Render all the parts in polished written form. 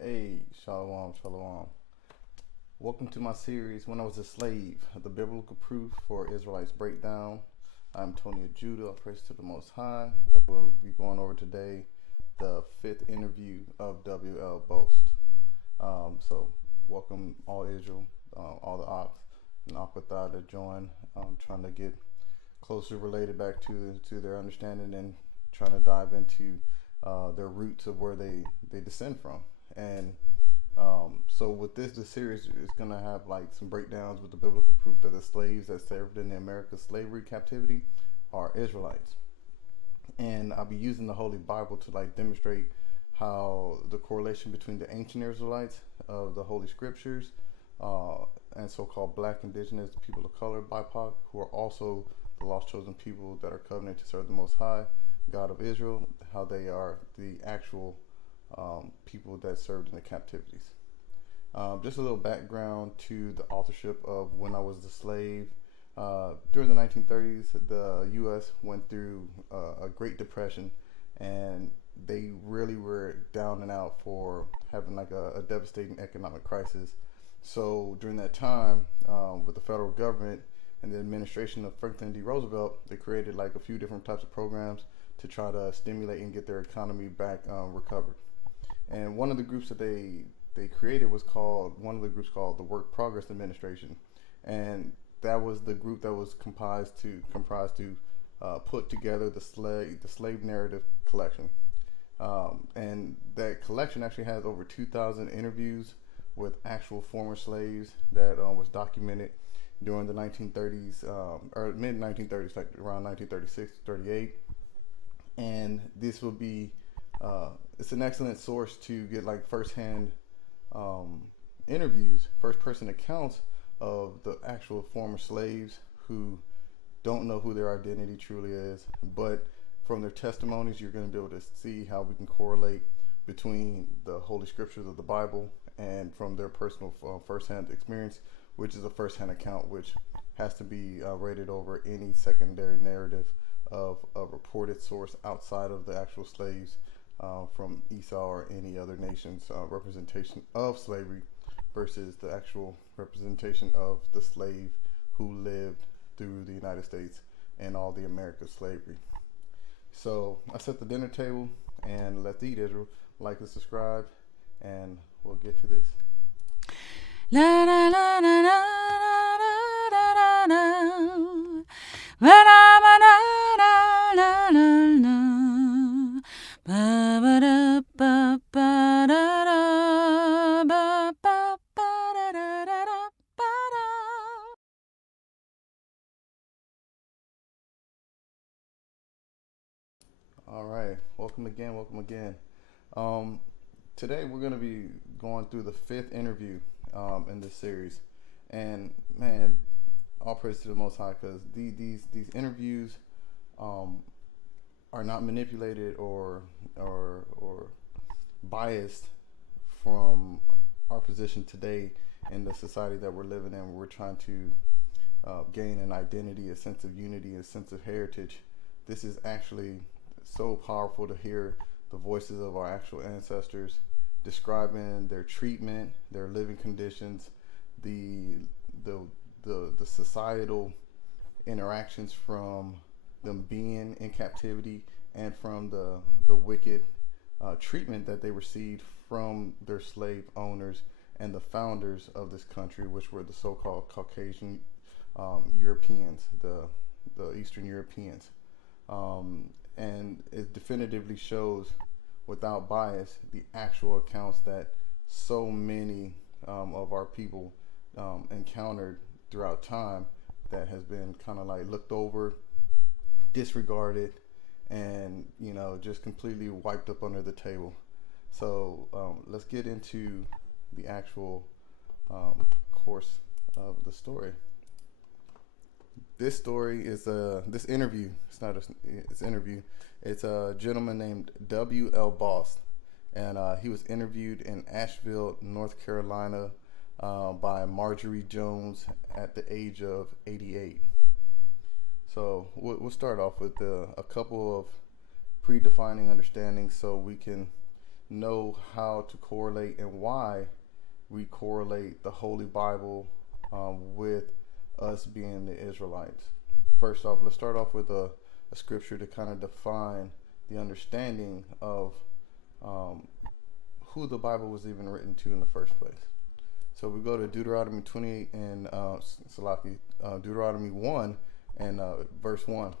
Hey, shalom, shalom. Welcome to my series, When I Was a Slave, the Biblical Proof for Israelites Breakdown. I'm Tony of Judah, praise to the Most High, and we'll be going over today the 5th interview of W.L. Bost. So, welcome all Israel, all the Ox and Akwatha to join, trying to get closer related back to their understanding and trying to dive into their roots of where they descend from. And so with this series is going to have like some breakdowns with the biblical proof that the slaves that served in the Americas Slavery Captivity are Israelites. And I'll be using the Holy Bible to like demonstrate how the correlation between the Ancient Israelites of the Holy Scriptures and so-called Black, Indigenous, people of color, BIPOC, who are also the lost chosen people that are covenant to serve the Most High, God of Israel, how they are the actual people that served in the captivities. Just a little background to the authorship of When I Was the Slave. During the 1930s, the U.S. went through a Great Depression, and they really were down and out for having like a devastating economic crisis. So during that time, with the federal government and the administration of Franklin D. Roosevelt, they created like a few different types of programs to try to stimulate and get their economy back recovered. And one of the groups that they created was called the Work Progress Administration, and that was the group that was comprised to put together the slave narrative collection. And that collection actually has over 2,000 interviews with actual former slaves that was documented during the 1930s or mid 1930s, like around 1936 to 38. And this will be it's an excellent source to get like firsthand interviews, first-person accounts of the actual former slaves who don't know who their identity truly is, but from their testimonies, you're going to be able to see how we can correlate between the Holy Scriptures of the Bible and from their personal first-hand experience, which is a first-hand account, which has to be rated over any secondary narrative of a reported source outside of the actual slaves from Esau or any other nation's representation of slavery versus the actual representation of the slave who lived through the United States and all the Americas slavery. So I set the dinner table, and let's eat, Israel. Like and subscribe, and we'll get to this. La la la la la la la la la la la. Ba ba da ba ba da da ba ba ba da da da da ba da. All right, welcome again. Today we're going to be going through the 5th interview in this series, and man, all praise to the Most High, because these interviews are not manipulated or biased from our position today in the society that we're living in, where we're trying to gain an identity, a sense of unity, a sense of heritage. This is actually so powerful to hear the voices of our actual ancestors describing their treatment, their living conditions, the societal interactions from them being in captivity, and from the wicked treatment that they received from their slave owners and the founders of this country, which were the so-called Caucasian Europeans, the Eastern Europeans. And it definitively shows, without bias, the actual accounts that so many of our people encountered throughout time that has been kind of like looked over, disregarded, and just completely wiped up under the table. So let's get into the actual course of the story. This story is this interview. It's interview. It's a gentleman named W.L. Bost, and he was interviewed in Asheville, North Carolina, by Marjorie Jones at the age of 88. So we'll start off with a couple of predefining understandings so we can know how to correlate and why we correlate the Holy Bible with us being the Israelites. First off, let's start off with a scripture to kind of define the understanding of who the Bible was even written to in the first place. So we go to Deuteronomy 28 and Deuteronomy 1 and verse 1,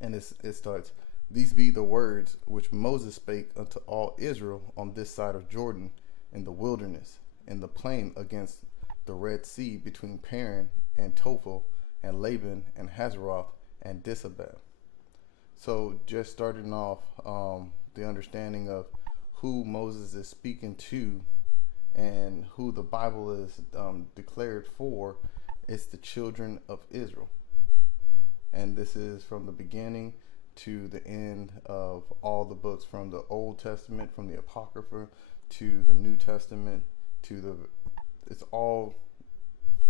and it starts, "These be the words which Moses spake unto all Israel on this side of Jordan, in the wilderness, in the plain against the Red Sea, between Paran and Tophel, and Laban and Hazeroth and Disabel." So just starting off, the understanding of who Moses is speaking to and who the Bible is declared for, it's the children of Israel. And this is from the beginning to the end of all the books, from the Old Testament, from the Apocrypha to the New Testament, it's all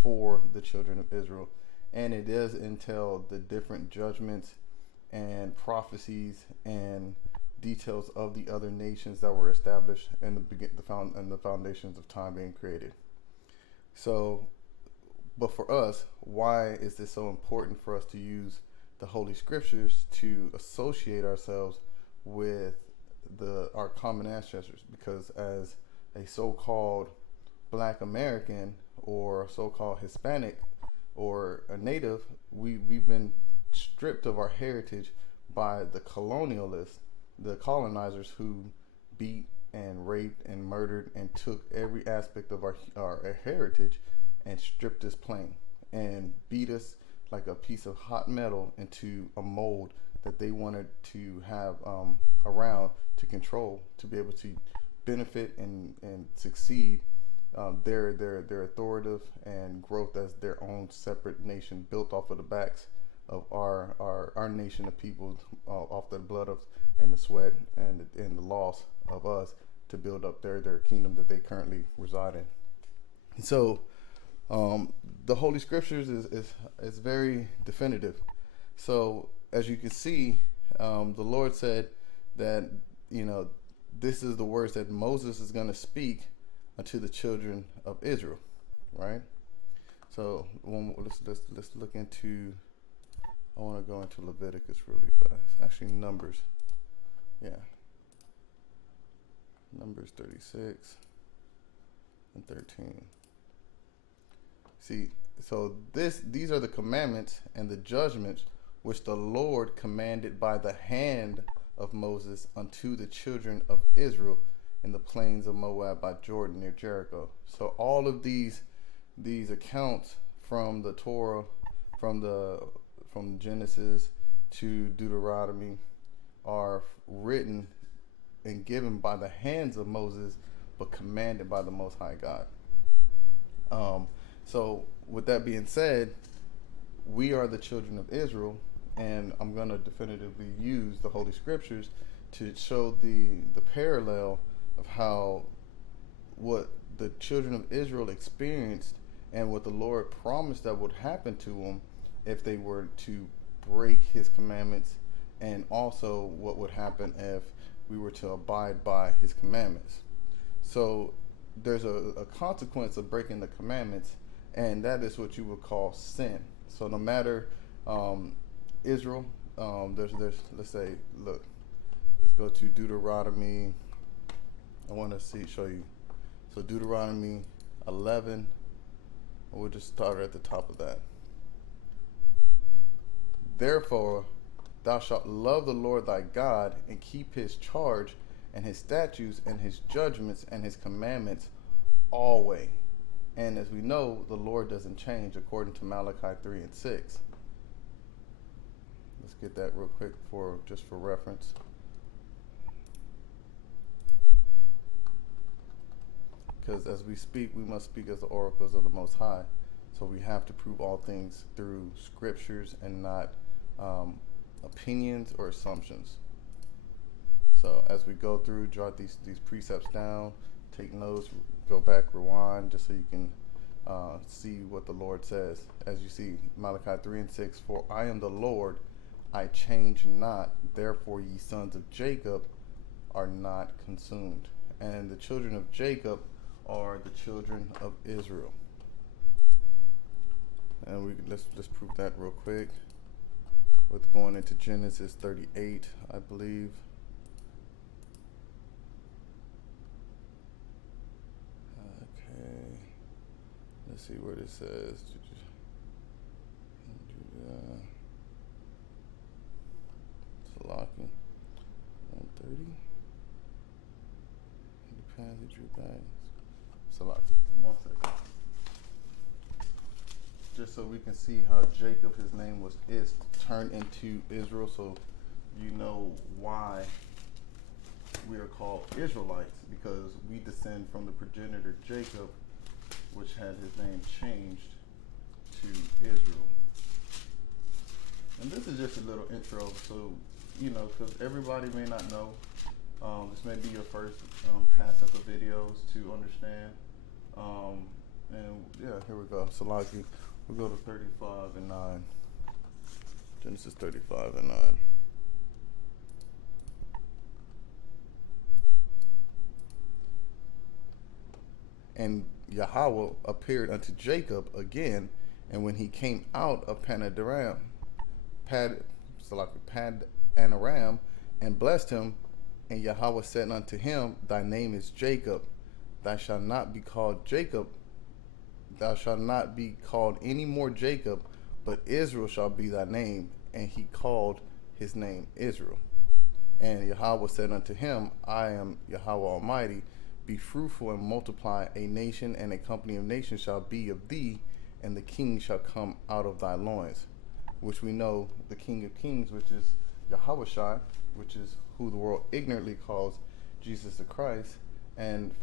for the children of Israel. And it does entail the different judgments and prophecies and details of the other nations that were established in the foundations of time being created. So, but for us, why is this so important for us to use the Holy Scriptures to associate ourselves with our common ancestors? Because as a so-called Black American or so-called Hispanic or a native, we've been stripped of our heritage by the colonialists, the colonizers, who beat and raped and murdered and took every aspect of our heritage and stripped us plain and beat us like a piece of hot metal into a mold that they wanted to have around to control, to be able to benefit and succeed their authoritative and growth as their own separate nation, built off of the backs of our nation of people, off the blood of and the sweat and the loss of us, to build up their kingdom that they currently reside in. And so the Holy Scriptures is very definitive. So as you can see, the Lord said that this is the words that Moses is going to speak unto the children of Israel, right? So let's look into. I want to go into Leviticus really fast. Actually, Numbers. Yeah. Numbers 36 and 13. See, so these are the commandments and the judgments which the Lord commanded by the hand of Moses unto the children of Israel in the plains of Moab by Jordan near Jericho. So all of these accounts from the Torah, from Genesis to Deuteronomy, are written and given by the hands of Moses, but commanded by the Most High God. So with that being said, we are the children of Israel, and I'm going to definitively use the Holy Scriptures to show the parallel of how what the children of Israel experienced and what the Lord promised that would happen to them if they were to break his commandments, and also what would happen if we were to abide by his commandments. So there's a consequence of breaking the commandments, and that is what you would call sin. So no matter Israel, there's let's say, look, let's go to Deuteronomy. I want to show you. So Deuteronomy 11. We'll just start at the top of that. Therefore, thou shalt love the Lord thy God, and keep his charge and his statutes and his judgments and his commandments always. And as we know, the Lord doesn't change according to Malachi 3 and 6. Let's get that real quick just for reference. Because as we speak, we must speak as the oracles of the Most High. So we have to prove all things through scriptures and not opinions or assumptions. So as we go through, jot these precepts down, take notes, go back, rewind, just so you can see what the Lord says. As you see, Malachi 3 and 6, for I am the Lord, I change not, therefore ye sons of Jacob are not consumed. And the children of Jacob are the children of Israel. And let's prove that real quick with going into Genesis 38, I believe. Okay, let's see what it says. Salaki 130. The passage drew back. Salaki, 1 second. Just so we can see how Jacob, his name was turned into Israel, so you know why we are called Israelites, because we descend from the progenitor Jacob, which had his name changed to Israel. And this is just a little intro, so because everybody may not know. This may be your first pass up of videos to understand. And yeah, here we go. Salaki. We'll go to 35 and 9. Genesis 35 and 9. And Yahweh appeared unto Jacob again, and when he came out of Padanaram, and blessed him, and Yahweh said unto him, thy name is Jacob, thou shalt not be called Jacob, thou shalt not be called any more Jacob, but Israel shall be thy name. And he called his name Israel. And Yahweh said unto him, I am Yahweh Almighty, be fruitful and multiply, a nation and a company of nations shall be of thee, and the king shall come out of thy loins. Which we know the King of Kings, which is Yahweh Shai, which is who the world ignorantly calls Jesus the Christ. And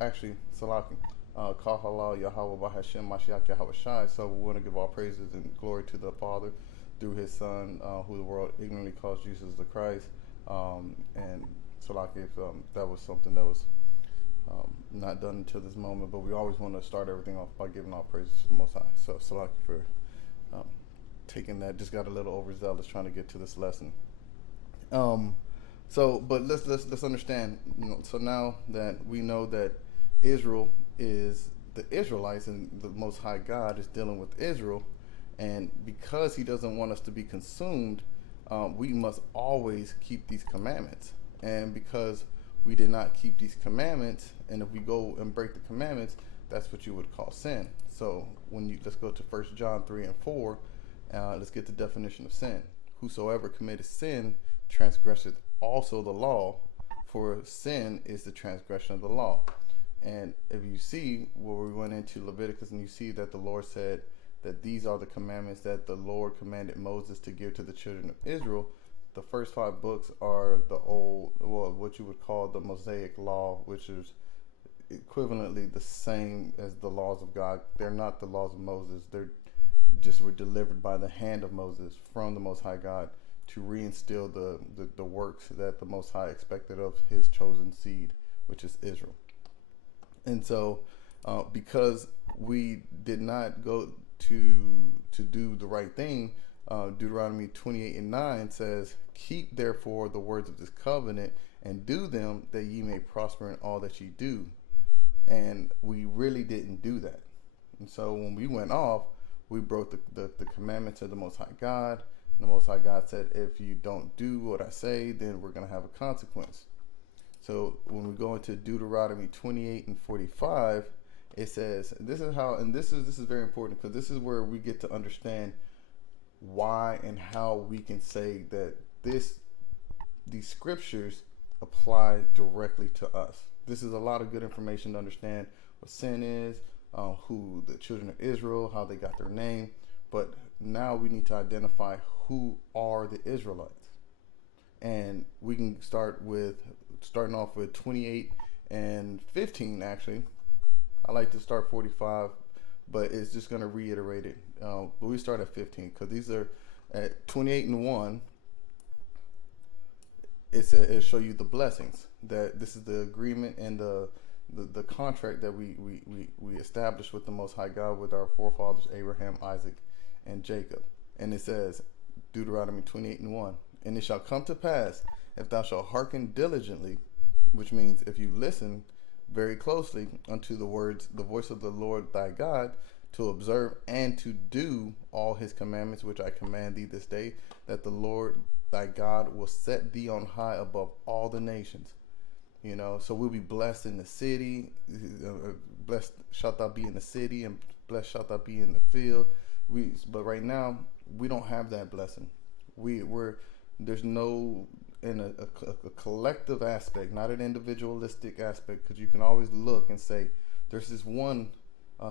actually Salaki, Kahalal Yahweh Bahashem Mashiach Yahweh Shai. So we want to give all praises and glory to the Father through his Son, who the world ignorantly calls Jesus the Christ. And Salaki, if that was something that was not done until this moment, but we always want to start everything off by giving all praises to the Most High. So Salaki for taking that. Just got a little overzealous trying to get to this lesson. But let's understand. So now that we know that Israel is the Israelites, and the Most High God is dealing with Israel, and because he doesn't want us to be consumed, we must always keep these commandments. And because we did not keep these commandments, and if we go and break the commandments, that's what you would call sin. So let's go to 1 John 3 and 4. Let's get the definition of sin. Whosoever committeth sin transgresseth also the law, for sin is the transgression of the law. And if you see where we went into Leviticus, and you see that the Lord said that these are the commandments that the Lord commanded Moses to give to the children of Israel, the first 5 books are what you would call the Mosaic law, which is equivalently the same as the laws of God. They're not the laws of Moses. They're just were delivered by the hand of Moses from the Most High God to reinstill the works that the Most High expected of his chosen seed, which is Israel. And so because we did not go to do the right thing, Deuteronomy 28 and 9 says, keep therefore the words of this covenant and do them, that ye may prosper in all that ye do. And we really didn't do that. And so when we went off, we broke the commandments of the Most High God. And the Most High God said, if you don't do what I say, then we're going to have a consequence. So when we go into Deuteronomy 28 and 45, it says, this is how, and this is very important, because this is where we get to understand why and how we can say that these scriptures apply directly to us. this is a lot of good information to understand what sin is, who the children of Israel, how they got their name. But now we need to identify who are the Israelites. And we can starting off with 28 and 15, actually. I like to start 45, but it's just going to reiterate it. But we start at 15 because these are at 28 and 1. It'll show you the blessings, that this is the agreement and the contract that we established with the Most High God, with our forefathers Abraham, Isaac, and Jacob. And it says, Deuteronomy 28 and 1, and it shall come to pass, if thou shalt hearken diligently, which means if you listen very closely unto the voice of the Lord thy God, to observe and to do all his commandments which I command thee this day, that the Lord thy God will set thee on high above all the nations. You know, so we'll be blessed in the city. Blessed shalt thou be in the city, and blessed shalt thou be in the field. But right now we don't have that blessing. There's no, in a collective aspect, not an individualistic aspect, because you can always look and say there's this one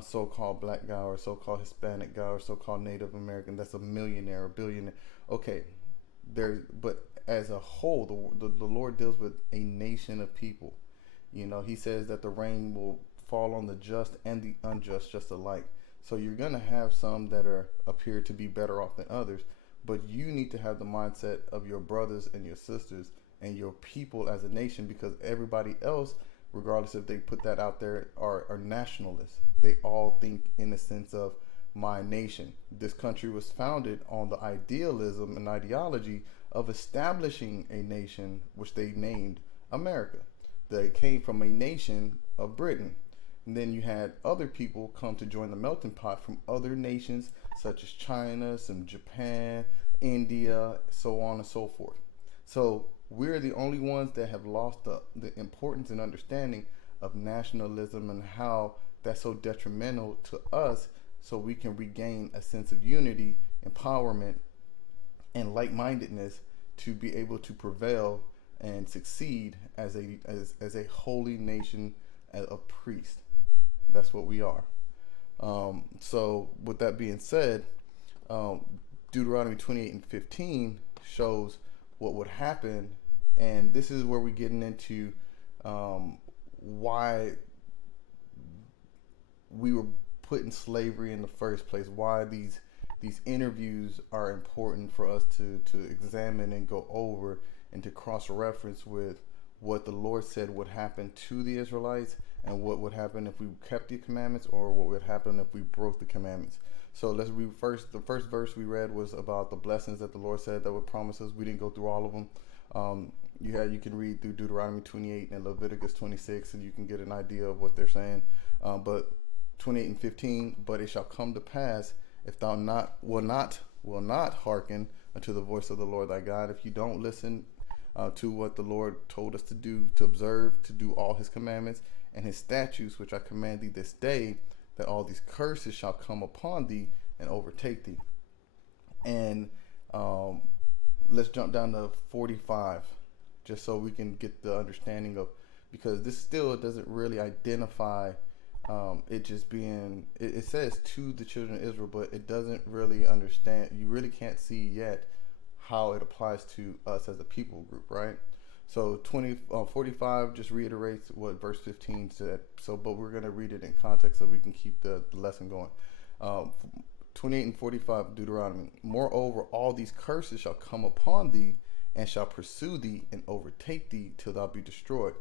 so-called black guy or so-called Hispanic guy or so-called Native American that's a millionaire or billionaire. Okay, but as a whole, the Lord deals with a nation of people. You know, he says that the rain will fall on the just and the unjust just alike. So you're going to have some that appear to be better off than others, but you need to have the mindset of your brothers and your sisters and your people as a nation, because everybody else, regardless if they put that out there, are nationalists. They all think in the sense of my nation. This country was founded on the idealism and ideology of establishing a nation, which they named America. They came from a nation of Britain. And then you had other people come to join the melting pot from other nations, such as China, some Japan, India, so on and so forth. So we're the only ones that have lost the importance and understanding of nationalism and how that's so detrimental to us, so we can regain a sense of unity, empowerment, and like-mindedness to be able to prevail and succeed as a holy nation of priests. That's what we are. So with that being said, Deuteronomy 28 and 15 shows what would happen, and this is where we're getting into why we were put in slavery in the first place, why these interviews are important for us to examine and go over and to cross-reference with what the Lord said would happen to the Israelites and what would happen if we kept the commandments, or what would happen if we broke the commandments. So let's read first. The first verse we read was about the blessings that the Lord said that would promise us. We didn't go through all of them. You can read through Deuteronomy 28 and Leviticus 26, and you can get an idea of what they're saying. But 28 and 15, but it shall come to pass, if thou will not hearken unto the voice of the Lord thy God, if you don't listen to what the Lord told us to do, to observe, to do all his commandments and his statutes, which I command thee this day, that all these curses shall come upon thee and overtake thee. And let's jump down to 45, just so we can get the understanding of, because this still doesn't really identify it just being, it says to the children of Israel, but it doesn't really understand. You really can't see yet how it applies to us as a people group, right? So 45 just reiterates what verse 15 said. So, but we're going to read it in context so we can keep the lesson going. 28 and 45 Deuteronomy. Moreover, all these curses shall come upon thee, and shall pursue thee and overtake thee till thou be destroyed.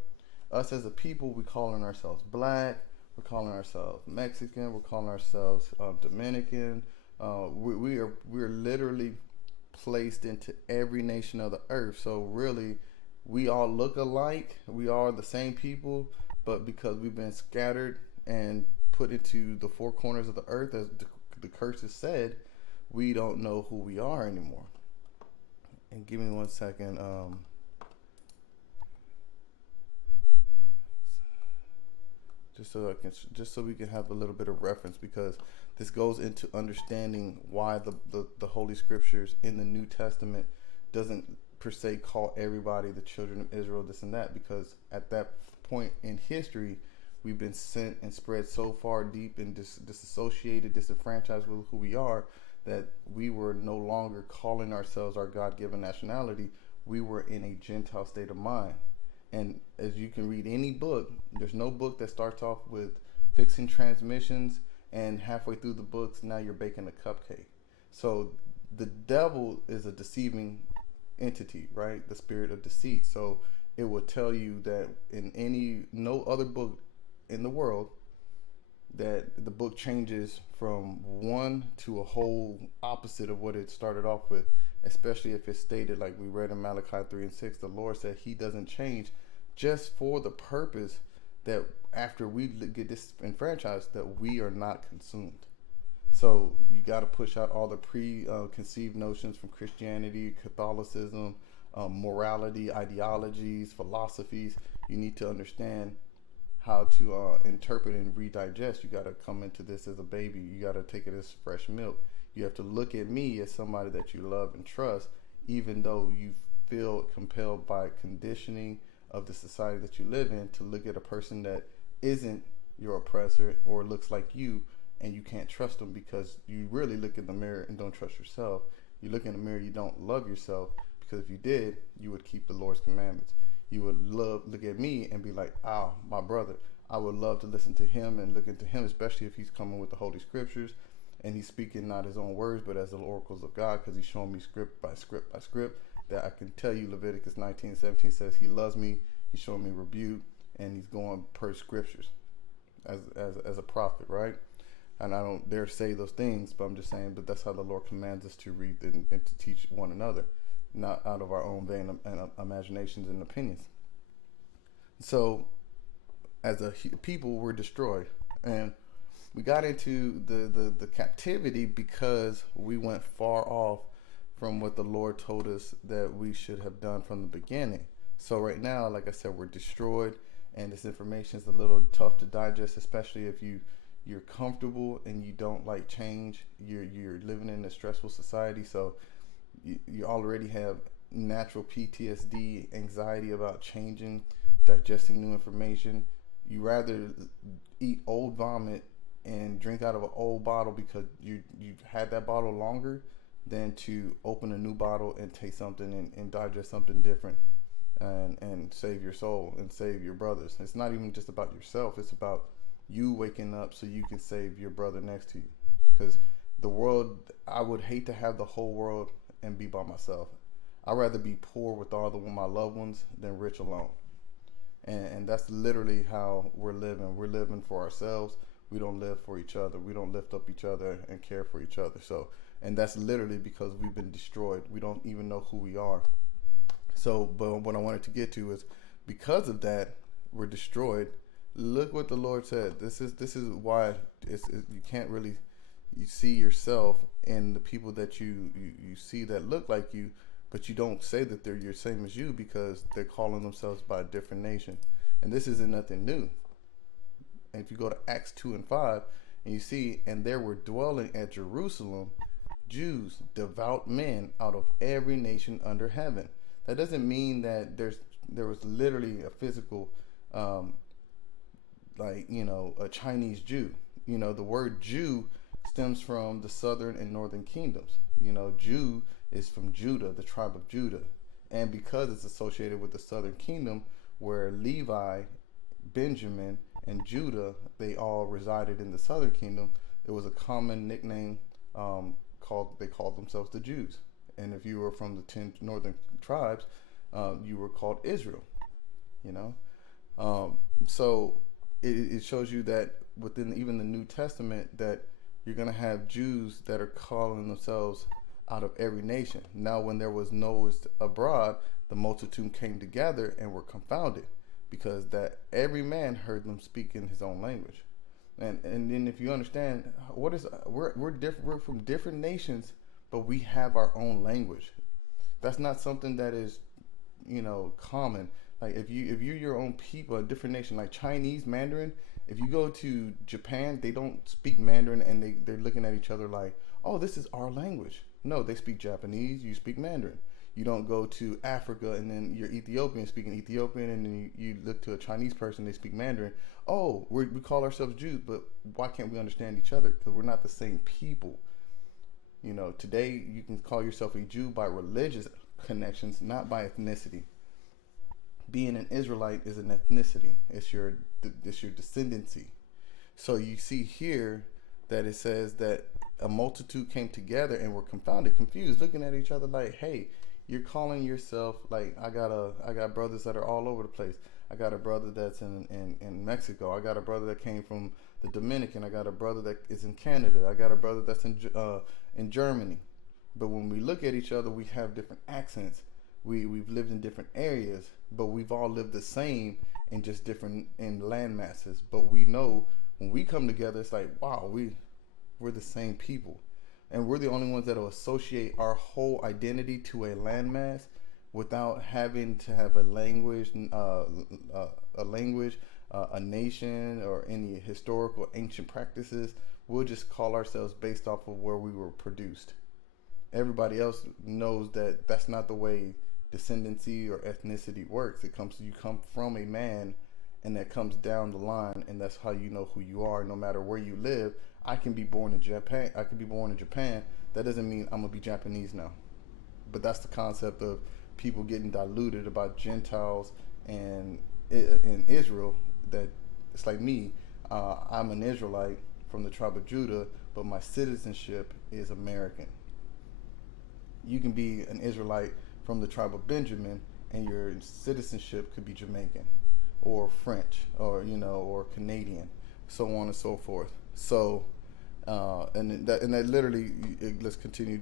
Us as a people, we calling ourselves black. We're calling ourselves Mexican. We're calling ourselves Dominican. We're literally placed into every nation of the earth. So really, we all look alike. We are the same people, but because we've been scattered and put into the four corners of the earth, as the curses said, we don't know who we are anymore. And give me 1 second. Just so we can have a little bit of reference, because this goes into understanding why the Holy Scriptures in the New Testament doesn't per se call everybody the children of Israel, this and that, because at that point in history, we've been sent and spread so far deep and disassociated, disenfranchised with who we are, that we were no longer calling ourselves our God-given nationality. We were in a Gentile state of mind. And as you can read any book, there's no book that starts off with fixing transmissions and halfway through the books, now you're baking a cupcake. So the devil is a deceiving entity, right? The spirit of deceit. So it will tell you that in no other book in the world that the book changes from one to a whole opposite of what it started off with, especially if it's stated like we read in Malachi 3 and 6, the Lord said he doesn't change, just for the purpose that after we get disenfranchised, that we are not consumed. So you got to push out all the preconceived notions from Christianity, Catholicism, morality, ideologies, philosophies. You need to understand how to interpret and redigest. You got to come into this as a baby. You got to take it as fresh milk. You have to look at me as somebody that you love and trust, even though you feel compelled by conditioning of the society that you live in to look at a person that isn't your oppressor or looks like you, and you can't trust them because you really look in the mirror and don't trust yourself. You look in the mirror, you don't love yourself, because if you did, you would keep the Lord's commandments. You would look at me and be like, oh, my brother, I would love to listen to him and look into him, especially if he's coming with the Holy Scriptures and he's speaking not his own words, but as the oracles of God, because he's showing me script by script by script that I can tell you. Leviticus 19:17 says he loves me, he's showing me rebuke, and he's going per scriptures as a prophet, right? And I don't dare say those things, but I'm just saying, but that's how the Lord commands us to read and to teach one another, not out of our own vain imaginations and opinions. So as a people, we're destroyed, and we got into the captivity because we went far off from what the Lord told us that we should have done from the beginning. So right now, like I said, we're destroyed, and this information is a little tough to digest, especially if you're comfortable and you don't like change. You're living in a stressful society, so you already have natural PTSD, anxiety about changing, digesting new information. You rather eat old vomit and drink out of an old bottle because you've had that bottle longer than to open a new bottle and taste something and digest something different and save your soul and save your brothers. It's not even just about yourself. It's about you waking up so you can save your brother next to you. Because the world, I would hate to have the whole world and be by myself. I'd rather be poor with all my loved ones than rich alone. And that's literally how we're living. We're living for ourselves. We don't live for each other. We don't lift up each other and care for each other. So, and that's literally because we've been destroyed. We don't even know who we are. So, but what I wanted to get to is, because of that, we're destroyed. Look what the Lord said. This is why you can't really see yourself in the people that you see that look like you, but you don't say that they're your same as you, because they're calling themselves by a different nation. And this isn't nothing new. And if you go to Acts 2 and 5, and you see, and there were dwelling at Jerusalem Jews, devout men out of every nation under heaven. That doesn't mean that there was literally a physical, a Chinese Jew. The word Jew stems from the southern and northern kingdoms. Jew is from Judah, the tribe of Judah. And because it's associated with the southern kingdom, where Levi, Benjamin, and Judah, they all resided in the southern kingdom, it was a common nickname they called themselves the Jews. And if you were from the 10 northern tribes, you were called Israel. So it shows you that within even the New Testament, that you're going to have Jews that are calling themselves out of every nation. Now, when there was noise abroad, the multitude came together and were confounded, because that every man heard them speak in his own language. And then if you understand, we're from different nations, but we have our own language. That's not something that is, common. Like if you're your own people, a different nation, like Chinese Mandarin, if you go to Japan, they don't speak Mandarin, and they're looking at each other like, oh, this is our language. No, they speak Japanese, you speak Mandarin. You don't go to Africa and then you're Ethiopian speaking Ethiopian, and then you look to a Chinese person, they speak Mandarin. Oh, we call ourselves Jews, but why can't we understand each other? Because we're not the same people. You know, today you can call yourself a Jew by religious connections, not by ethnicity. Being an Israelite is an ethnicity. It's your descendancy. So you see here that it says that a multitude came together and were confounded, confused, looking at each other like, hey, you're calling yourself, like, I got brothers that are all over the place. I got a brother that's in Mexico. I got a brother that came from the Dominican. I got a brother that is in Canada. I got a brother that's in Germany. But when we look at each other, we have different accents. We've lived in different areas, but we've all lived the same in just different in land masses. But we know when we come together, it's like, wow, we're the same people. And we're the only ones that will associate our whole identity to a landmass without having to have a language, a nation, or any historical ancient practices. We'll just call ourselves based off of where we were produced. Everybody else knows that that's not the way descendancy or ethnicity works. You come from a man, and that comes down the line, and that's how you know who you are, no matter where you live. I can be born in Japan. That doesn't mean I'm gonna be Japanese now. But that's the concept of people getting diluted about Gentiles and in Israel. That it's like me. I'm an Israelite from the tribe of Judah, but my citizenship is American. You can be an Israelite from the tribe of Benjamin, and your citizenship could be Jamaican, or French, or or Canadian, so on and so forth. So, and that literally, let's continue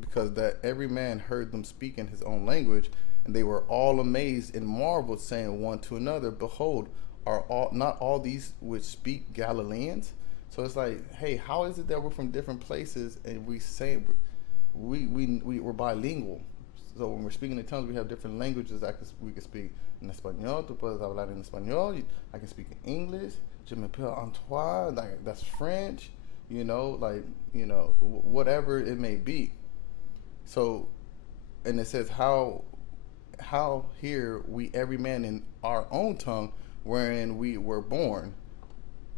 because that every man heard them speak in his own language, and they were all amazed and marveled, saying one to another, "Behold, are not all these which speak Galileans?" So it's like, hey, how is it that we're from different places and we say we're bilingual? So when we're speaking in tongues, we have different languages we can speak. En español, tú puedes hablar en español. I can speak in English. Je m'appelle Antoine, like that's French. Whatever it may be. So, and it says how hear we every man in our own tongue wherein we were born.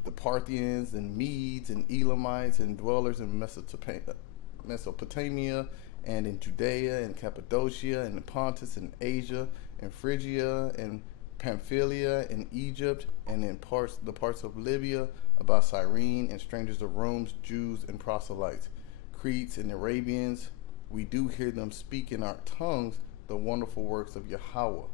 The Parthians and Medes and Elamites and dwellers in Mesopotamia and in Judea and Cappadocia and Pontus and Asia and Phrygia and Pamphylia and Egypt and in the parts of Libya about Cyrene, and strangers of Rome, Jews and proselytes, Cretes and Arabians. We do hear them speak in our tongues the wonderful works of Yahweh,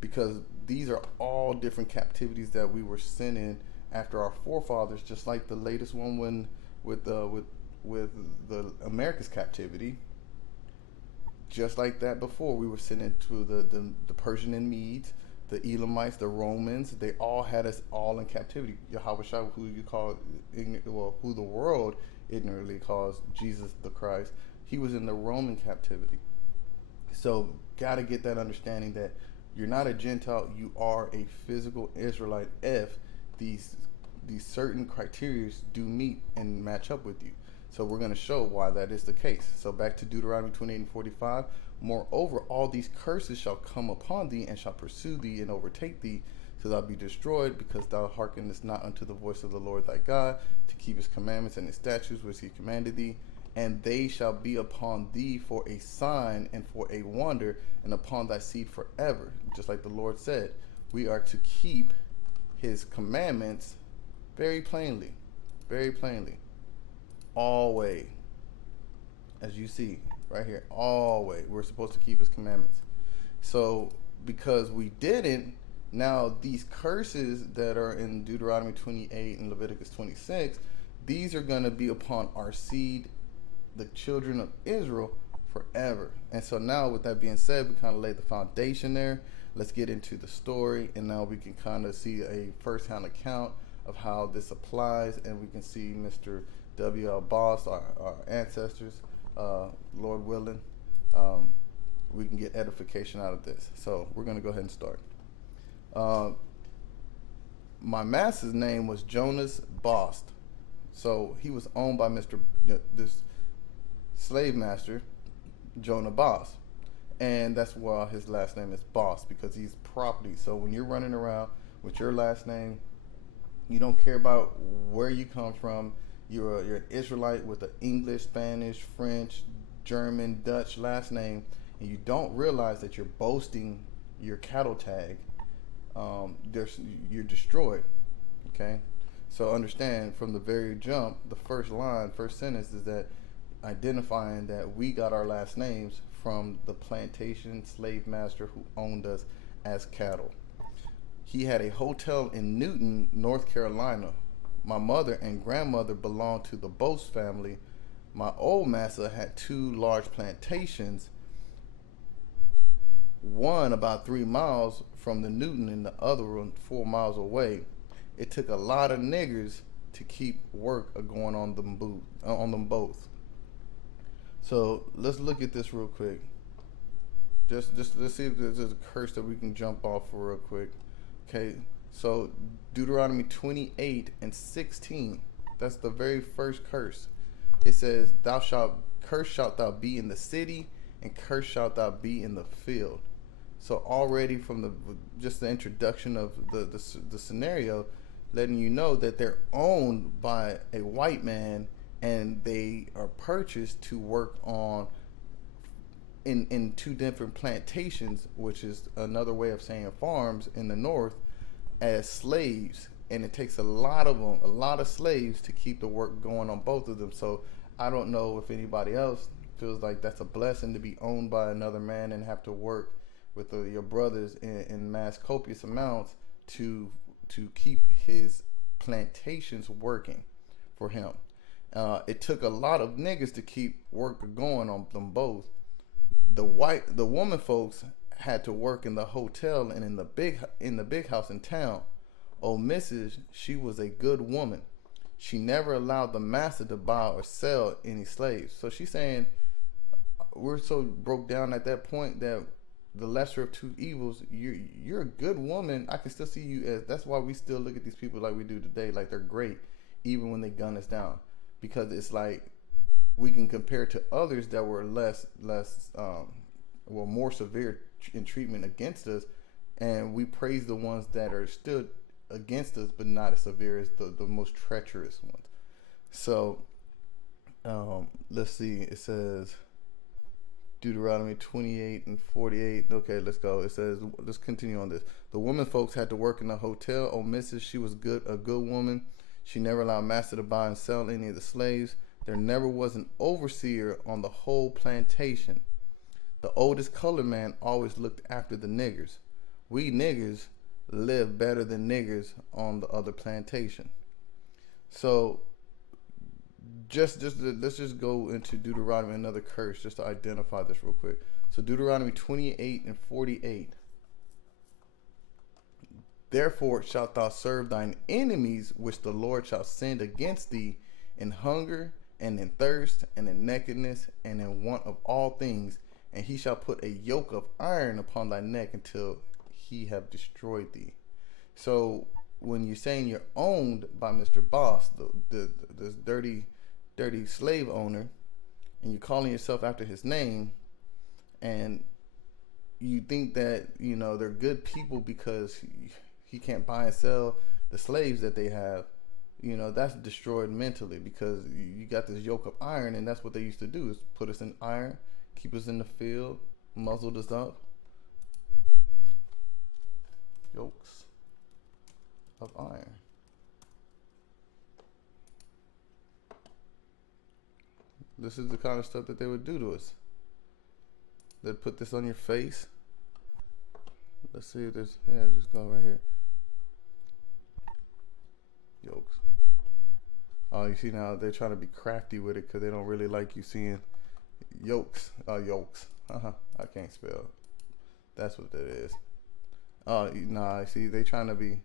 because these are all different captivities that we were sent in after our forefathers, just like the latest one with the Americas captivity. Just like that before, we were sent into the Persian and Medes, the Elamites, the Romans. They all had us all in captivity. Yahweh Shai, who the world ignorantly calls Jesus the Christ, he was in the Roman captivity. So gotta get that understanding that you're not a Gentile, you are a physical Israelite if these certain criteria do meet and match up with you. So we're going to show why that is the case. So back to Deuteronomy 28:45. Moreover, all these curses shall come upon thee, and shall pursue thee, and overtake thee, till thou be destroyed, because thou hearkenest not unto the voice of the Lord thy God, to keep his commandments and his statutes which he commanded thee. And they shall be upon thee for a sign and for a wonder, and upon thy seed forever. Just like the Lord said, we are to keep his commandments very plainly. Always, as you see right here, always we're supposed to keep his commandments. So because we didn't, now these curses that are in Deuteronomy 28 and Leviticus 26, these are going to be upon our seed, the children of Israel, forever. And so now, with that being said, we kind of laid the foundation there. Let's get into the story, and now we can kind of see a first-hand account of how this applies, and we can see Mr. W.L. Bost, our ancestors, Lord willing, we can get edification out of this. So we're going to go ahead and start. My master's name was Jonas Bost. So he was owned by this slave master, Jonah Bost. And that's why his last name is Bost, because he's property. So when you're running around with your last name, you don't care about where you come from. You're an Israelite with an English, Spanish, French, German, Dutch last name, and you don't realize that you're boasting your cattle tag. You're destroyed. Okay, so understand from the very jump, the first line, first sentence is that identifying that we got our last names from the plantation slave master who owned us as cattle. He had a hotel in Newton, North Carolina. My mother and grandmother belonged to the Bost family. My old master had two large plantations, one about 3 miles from the Newton and the other one 4 miles away. It took a lot of niggers to keep work going on them both. So let's look at this real quick. Just let's see if there's a curse that we can jump off for real quick. Okay, so Deuteronomy 28:16. That's the very first curse. It says, cursed shalt thou be in the city, and cursed shalt thou be in the field. So already from just the introduction of the scenario, letting you know that they're owned by a white man, and they are purchased to work on in two different plantations, which is another way of saying farms in the north, as slaves. And it takes a lot of slaves to keep the work going on both of them. So I don't know if anybody else feels like that's a blessing to be owned by another man and have to work with your brothers in mass copious amounts to keep his plantations working for him. It took a lot of niggas to keep work going on them both. The woman folks had to work in the hotel and in the big house in town. Oh, Mrs., she was a good woman. She never allowed the master to buy or sell any slaves. So she's saying we're so broke down at that point that the lesser of two evils, you're a good woman. I can still see you as, that's why we still look at these people like we do today, like they're great, even when they gun us down. Because it's like we can compare to others that were more severe in treatment against us, and we praise the ones that are still against us, but not as severe as the most treacherous ones. So let's see. It says Deuteronomy 28:48. Okay, let's go. It says, let's continue on this. The women folks had to work in the hotel. Oh, Mrs., she was a good woman. She never allowed master to buy and sell any of the slaves. There never was an overseer on the whole plantation. The oldest colored man always looked after the niggers. We niggers live better than niggers on the other plantation. So let's just go into Deuteronomy, another curse, just to identify this real quick. So Deuteronomy 28:48. Therefore shalt thou serve thine enemies, which the Lord shall send against thee, in hunger and in thirst and in nakedness and in want of all things, and he shall put a yoke of iron upon thy neck until he have destroyed thee. So when you're saying you're owned by Mr. Bost, this dirty slave owner, and you're calling yourself after his name, and you think that they're good people because he can't buy and sell the slaves that they have, that's destroyed mentally, because you got this yoke of iron, and that's what they used to do, is put us in iron, keep us in the field, muzzled us up. Yokes of iron. This is the kind of stuff that they would do to us. They'd put this on your face. Let's see if there's, just go right here. Yokes. Oh, you see now they're trying to be crafty with it because they don't really like you seeing yokes. Yokes. I can't spell. That's what that is. Nah, see, they trying to be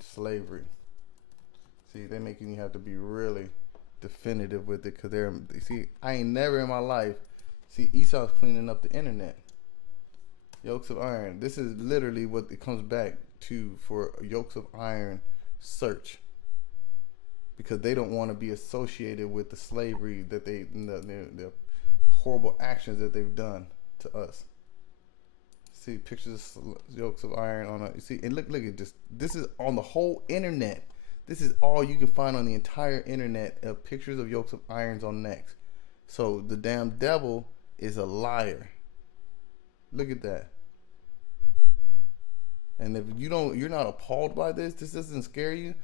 slavery. See, they making you have to be really definitive with it, because I ain't never in my life. See, Esau's cleaning up the internet. Yokes of iron. This is literally what it comes back to for yokes of iron search, because they don't want to be associated with the slavery that the horrible actions that they've done to us. See pictures of yokes of iron on it. You see, and look at this. This is on the whole internet. This is all you can find on the entire internet of pictures of yokes of irons on necks. So the damn devil is a liar. Look at that. And if you're not appalled by this doesn't scare you.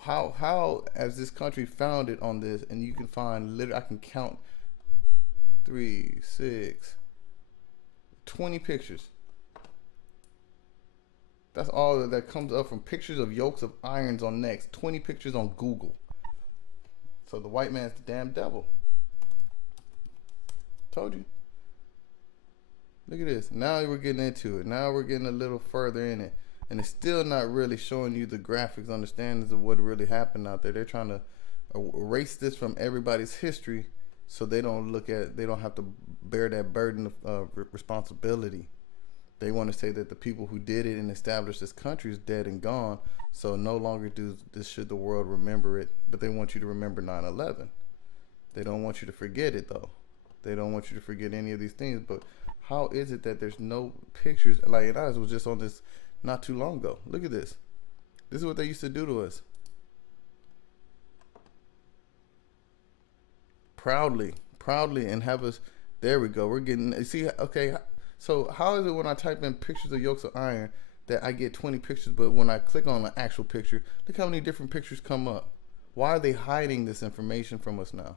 How as this country founded on this, and you can find I can count 3, 6, 20 pictures. That's all that comes up from pictures of yokes of irons on necks. 20 pictures on Google. So the white man's the damn devil. Told you. Look at this. Now we're getting into it. Now we're getting a little further in it. And it's still not really showing you the graphics, understandings of what really happened out there. They're trying to erase this from everybody's history so they don't have to bear that burden of responsibility. They want to say that the people who did it and established this country is dead and gone, so no longer should the world remember it. But they want you to remember 9/11. They don't want you to forget it, though. They don't want you to forget any of these things. But how is it that there's no pictures? Like, I was just on this not too long ago. Look at this. This is what they used to do to us. Proudly, and have us. There we go. We're getting. See, okay. So how is it when I type in pictures of yokes of iron that I get 20 pictures, but when I click on an actual picture, look how many different pictures come up? Why are they hiding this information from us now?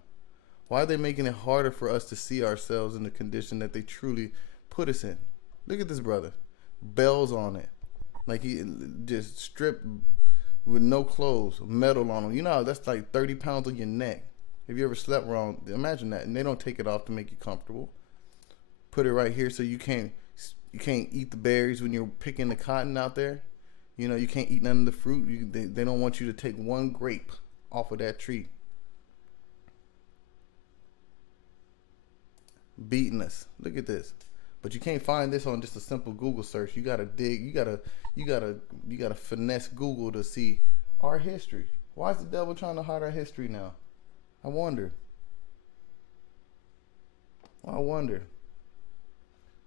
Why are they making it harder for us to see ourselves in the condition that they truly put us in? Look at this brother. Bells on it. Like he just stripped with no clothes, metal on him. You know, that's like 30 pounds on your neck. If you ever slept wrong, imagine that. And they don't take it off to make you comfortable. Put it right here so you can't eat the berries when you're picking the cotton out there. You know, you can't eat none of the fruit. They don't want you to take one grape off of that tree. Beating us. Look at this. But you can't find this on just a simple Google search. You gotta dig. You gotta finesse Google to see our history. Why is the devil trying to hide our history now? I wonder.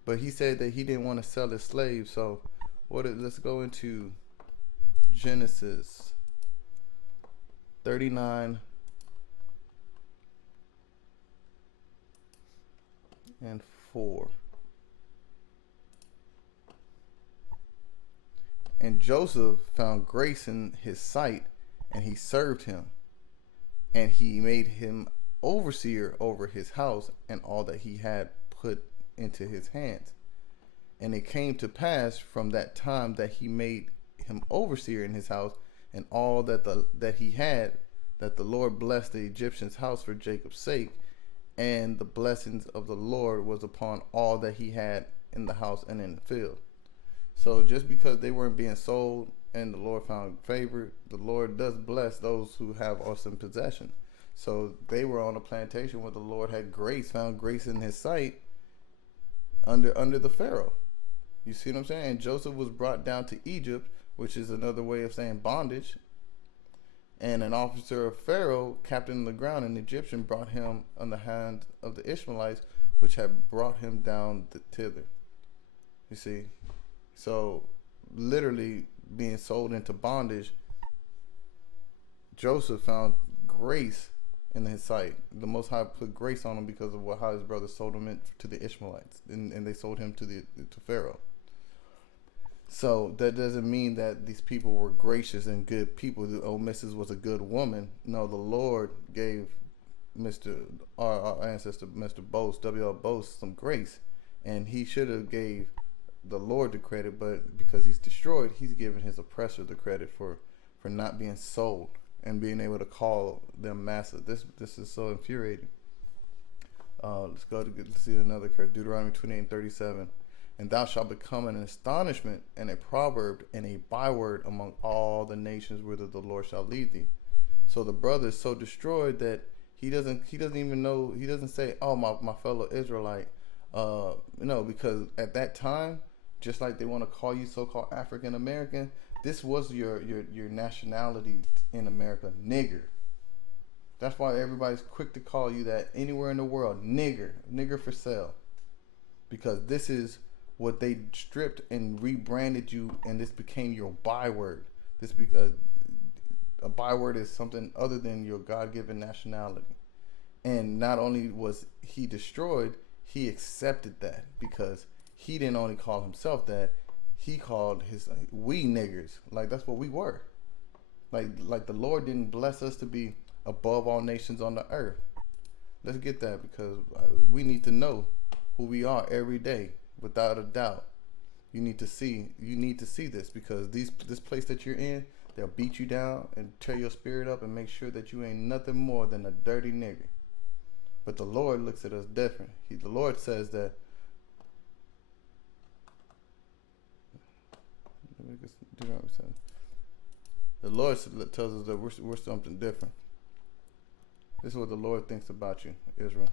But he said that he didn't want to sell his slaves. So let's go into Genesis 39 and 4. And Joseph found grace in his sight, and he served him, and he made him overseer over his house and all that he had put into his hands. And it came to pass from that time that he made him overseer in his house and all that he had, that the Lord blessed the Egyptian's house for Jacob's sake, and the blessings of the Lord was upon all that he had in the house and in the field. So just because they weren't being sold and the Lord found favor, the Lord does bless those who have us in possession. So they were on a plantation where the Lord had found grace in his sight under the Pharaoh. You see what I'm saying? And Joseph was brought down to Egypt, which is another way of saying bondage. And an officer of Pharaoh, captain of the ground, an Egyptian, brought him on the hand of the Ishmaelites, which had brought him down thither. You see? So literally being sold into bondage, Joseph found grace in his sight. The Most High put grace on him because of how his brothers sold him to the Ishmaelites, and they sold him to Pharaoh. So that doesn't mean that these people were gracious and good people. Oh, Mrs. was a good woman. No, the Lord gave our ancestor, Mr. Bost, W.L. Bost, some grace, and he should have gave the Lord the credit, but because he's destroyed, he's giving his oppressor the credit for not being sold and being able to call them master. This is so infuriating. Let's see another curse. Deuteronomy 28:37. And thou shalt become an astonishment and a proverb and a byword among all the nations whither the Lord shall lead thee. So the brother is so destroyed that he doesn't even know. He doesn't say, "Oh, my fellow Israelite," because at that time, just like they want to call you so-called African American, this was your nationality in America, nigger. That's why everybody's quick to call you that anywhere in the world, nigger for sale, because this is what they stripped and rebranded you, and this became your byword. A byword is something other than your God-given nationality. And not only was he destroyed, he accepted that, because he didn't only call himself that, he called we niggers. Like, that's what we were. Like the Lord didn't bless us to be above all nations on the earth. Let's get that, because we need to know who we are every day, without a doubt. You need to see this, because this place that you're in, they'll beat you down and tear your spirit up and make sure that you ain't nothing more than a dirty nigger. But the Lord looks at us different. The Lord says that, the Lord tells us that we're something different. This is what the Lord thinks about you, Israel.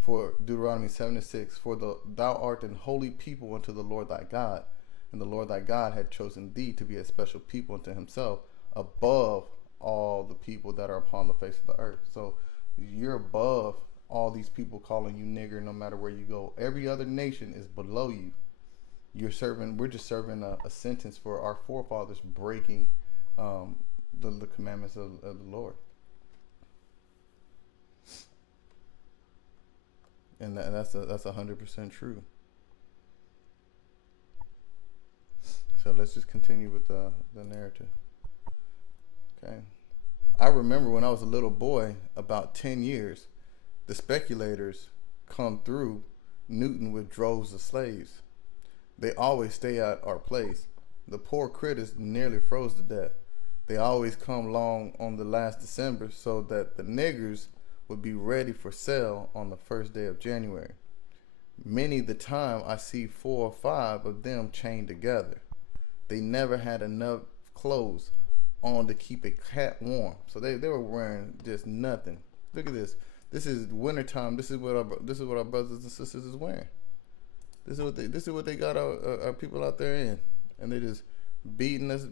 For Deuteronomy 7:6, for thou art an holy people unto the Lord thy God, and the Lord thy God had chosen thee to be a special people unto himself, above all the people that are upon the face of the earth. So you're above all these people calling you nigger, no matter where you go. Every other nation is below you. We're just serving a sentence for our forefathers breaking the commandments of the Lord. And that's 100% true. So let's just continue with the narrative. Okay. I remember when I was a little boy, about 10 years, the speculators come through Newton with droves of slaves. They always stay at our place. The poor critters nearly froze to death. They always come along on the last December so that the niggers would be ready for sale on the first day of January. Many the time I see 4 or 5 of them chained together. They never had enough clothes on to keep a cat warm, so they were wearing just nothing. Look at this. This is wintertime. This is what our brothers and sisters is wearing. This is what they got our people out there in, and they just beating us.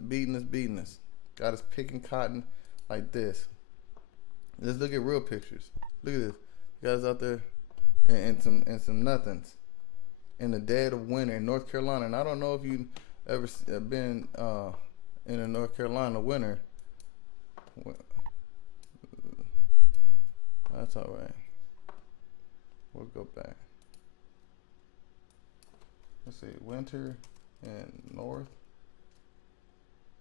Got us picking cotton like this. Let's look at real pictures. Look at this. Guys out there and some nothings in the dead of winter in North Carolina. And I don't know if you ever been in a North Carolina winter. That's all right. We'll go back. Let's see, winter in North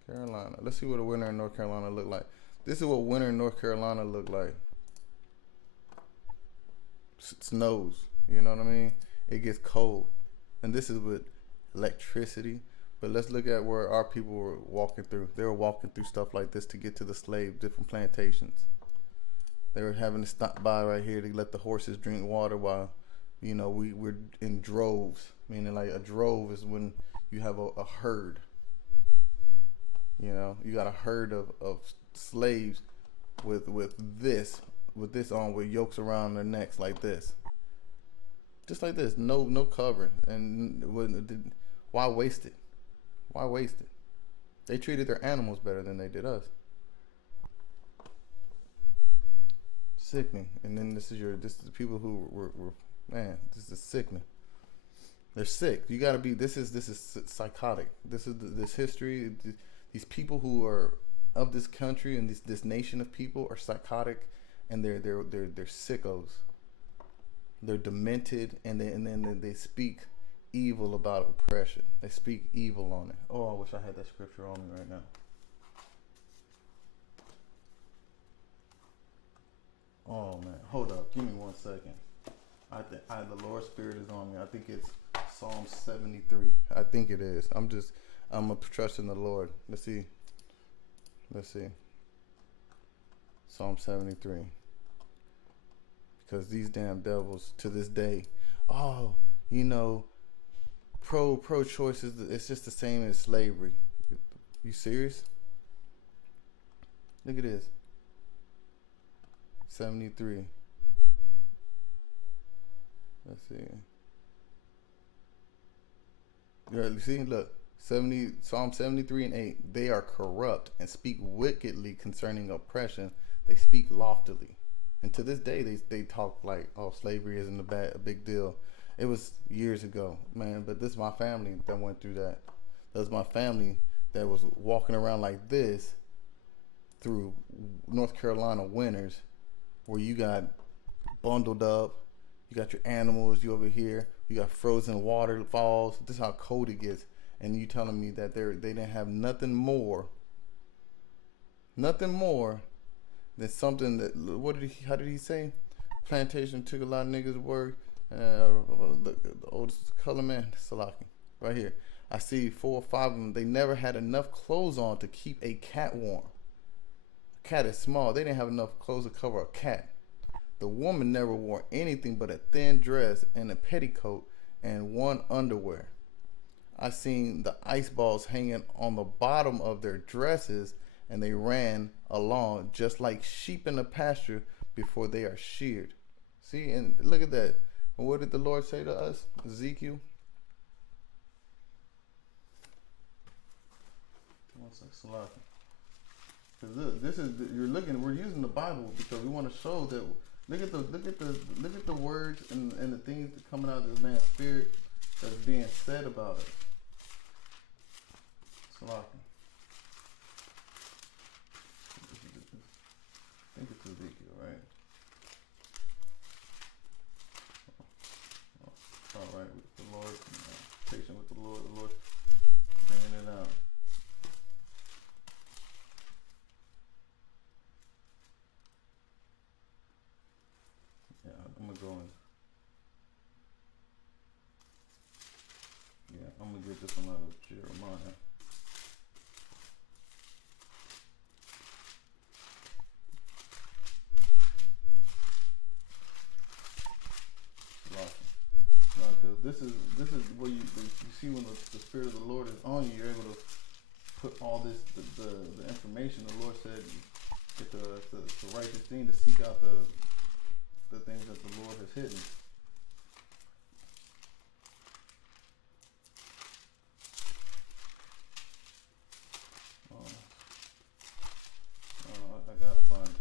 Carolina. Let's see what a winter in North Carolina look like. This is what winter in North Carolina look like. It snows, you know what I mean? It gets cold. And this is with electricity. But let's look at where our people were walking through. They were walking through stuff like this to get to the different plantations. They were having to stop by right here to let the horses drink water while, we're in droves. Meaning, like, a drove is when you have a herd. You got a herd of slaves with this on, with yokes around their necks like this, just like this, no covering. And why waste it? They treated their animals better than they did us. Sickening. And then this is the people who were this is sickening. They're sick. You gotta be. This is psychotic. This history. These people who are of this country and this nation of people are psychotic, and they're sickos. They're demented, and then they speak evil about oppression. They speak evil on it. Oh, I wish I had that scripture on me right now. Oh man, hold up. Give me 1 second. The Lord's Spirit is on me. I think it's Psalm 73. I think it is. I'm a trust in the Lord. Let's see. Psalm 73. Because these damn devils to this day, pro-choice it's just the same as slavery. You serious? Look at this. 73. Let's see. Yeah, see, look. Psalm 73 and 8. They are corrupt and speak wickedly concerning oppression. They speak loftily. And to this day, they talk like, oh, slavery isn't a big deal. It was years ago, man. But this is my family that went through that. That's my family that was walking around like this through North Carolina winters, where you got bundled up, you got your animals, you over here, you got frozen waterfalls. This is how cold it gets, and you telling me that they didn't have nothing more than something that, how did he say? Plantation took a lot of niggas' work. The oldest color man, Salaki, right here. I see 4 or 5 of them. They never had enough clothes on to keep a cat warm. A cat is small. They didn't have enough clothes to cover a cat. The woman never wore anything but a thin dress and a petticoat and one underwear. I seen the ice balls hanging on the bottom of their dresses, and they ran along just like sheep in the pasture before they are sheared. See, and look at that. What did the Lord say to us? Ezekiel. Because look, this is we're using the Bible because we want to show that. Look at the words and the things that coming out of this man's spirit that's being said about it. Salaki. I think it's Ezekiel, right? All right, with the Lord, patient with the Lord bringing it out. Yeah, I'm gonna go in. Yeah, I'm gonna get this one out of Jeremiah. This is where you see when the Spirit of the Lord is on you, you're able to put all this the information. The Lord said it's the righteous thing to seek out the things that the Lord has hidden. I gotta find it.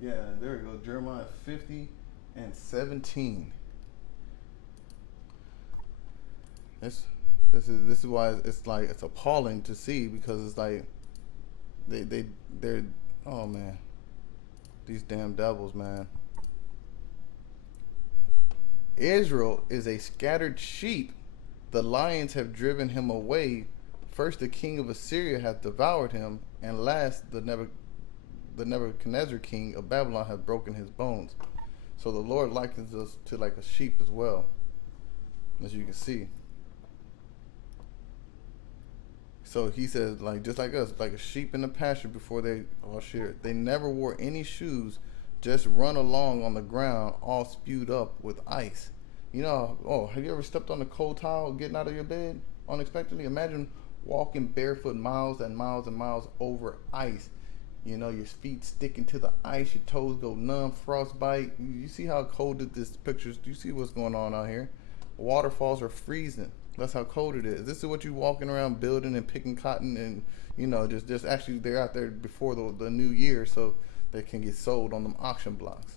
Yeah, there we go. Jeremiah 50 and 17. This is why it's like it's appalling to see, because it's like they're oh man, these damn devils, man. Israel is a scattered sheep. The lions have driven him away. First the king of Assyria hath devoured him, and last the Nebuchadnezzar king of Babylon hath broken his bones. So the Lord likens us to like a sheep as well, as you can see. So he says, like, just like us, like a sheep in the pasture before they are sheared. They never wore any shoes, just run along on the ground, all spewed up with ice. You know, have you ever stepped on a cold tile getting out of your bed unexpectedly? Imagine walking barefoot miles and miles and miles over ice. You know, your feet sticking to the ice, your toes go numb, frostbite. You see how cold this pictures? Do you see what's going on out here? Waterfalls are freezing. That's how cold it is. This is what you walking around building and picking cotton, and you know, just actually they're out there before the new year, so they can get sold on them auction blocks.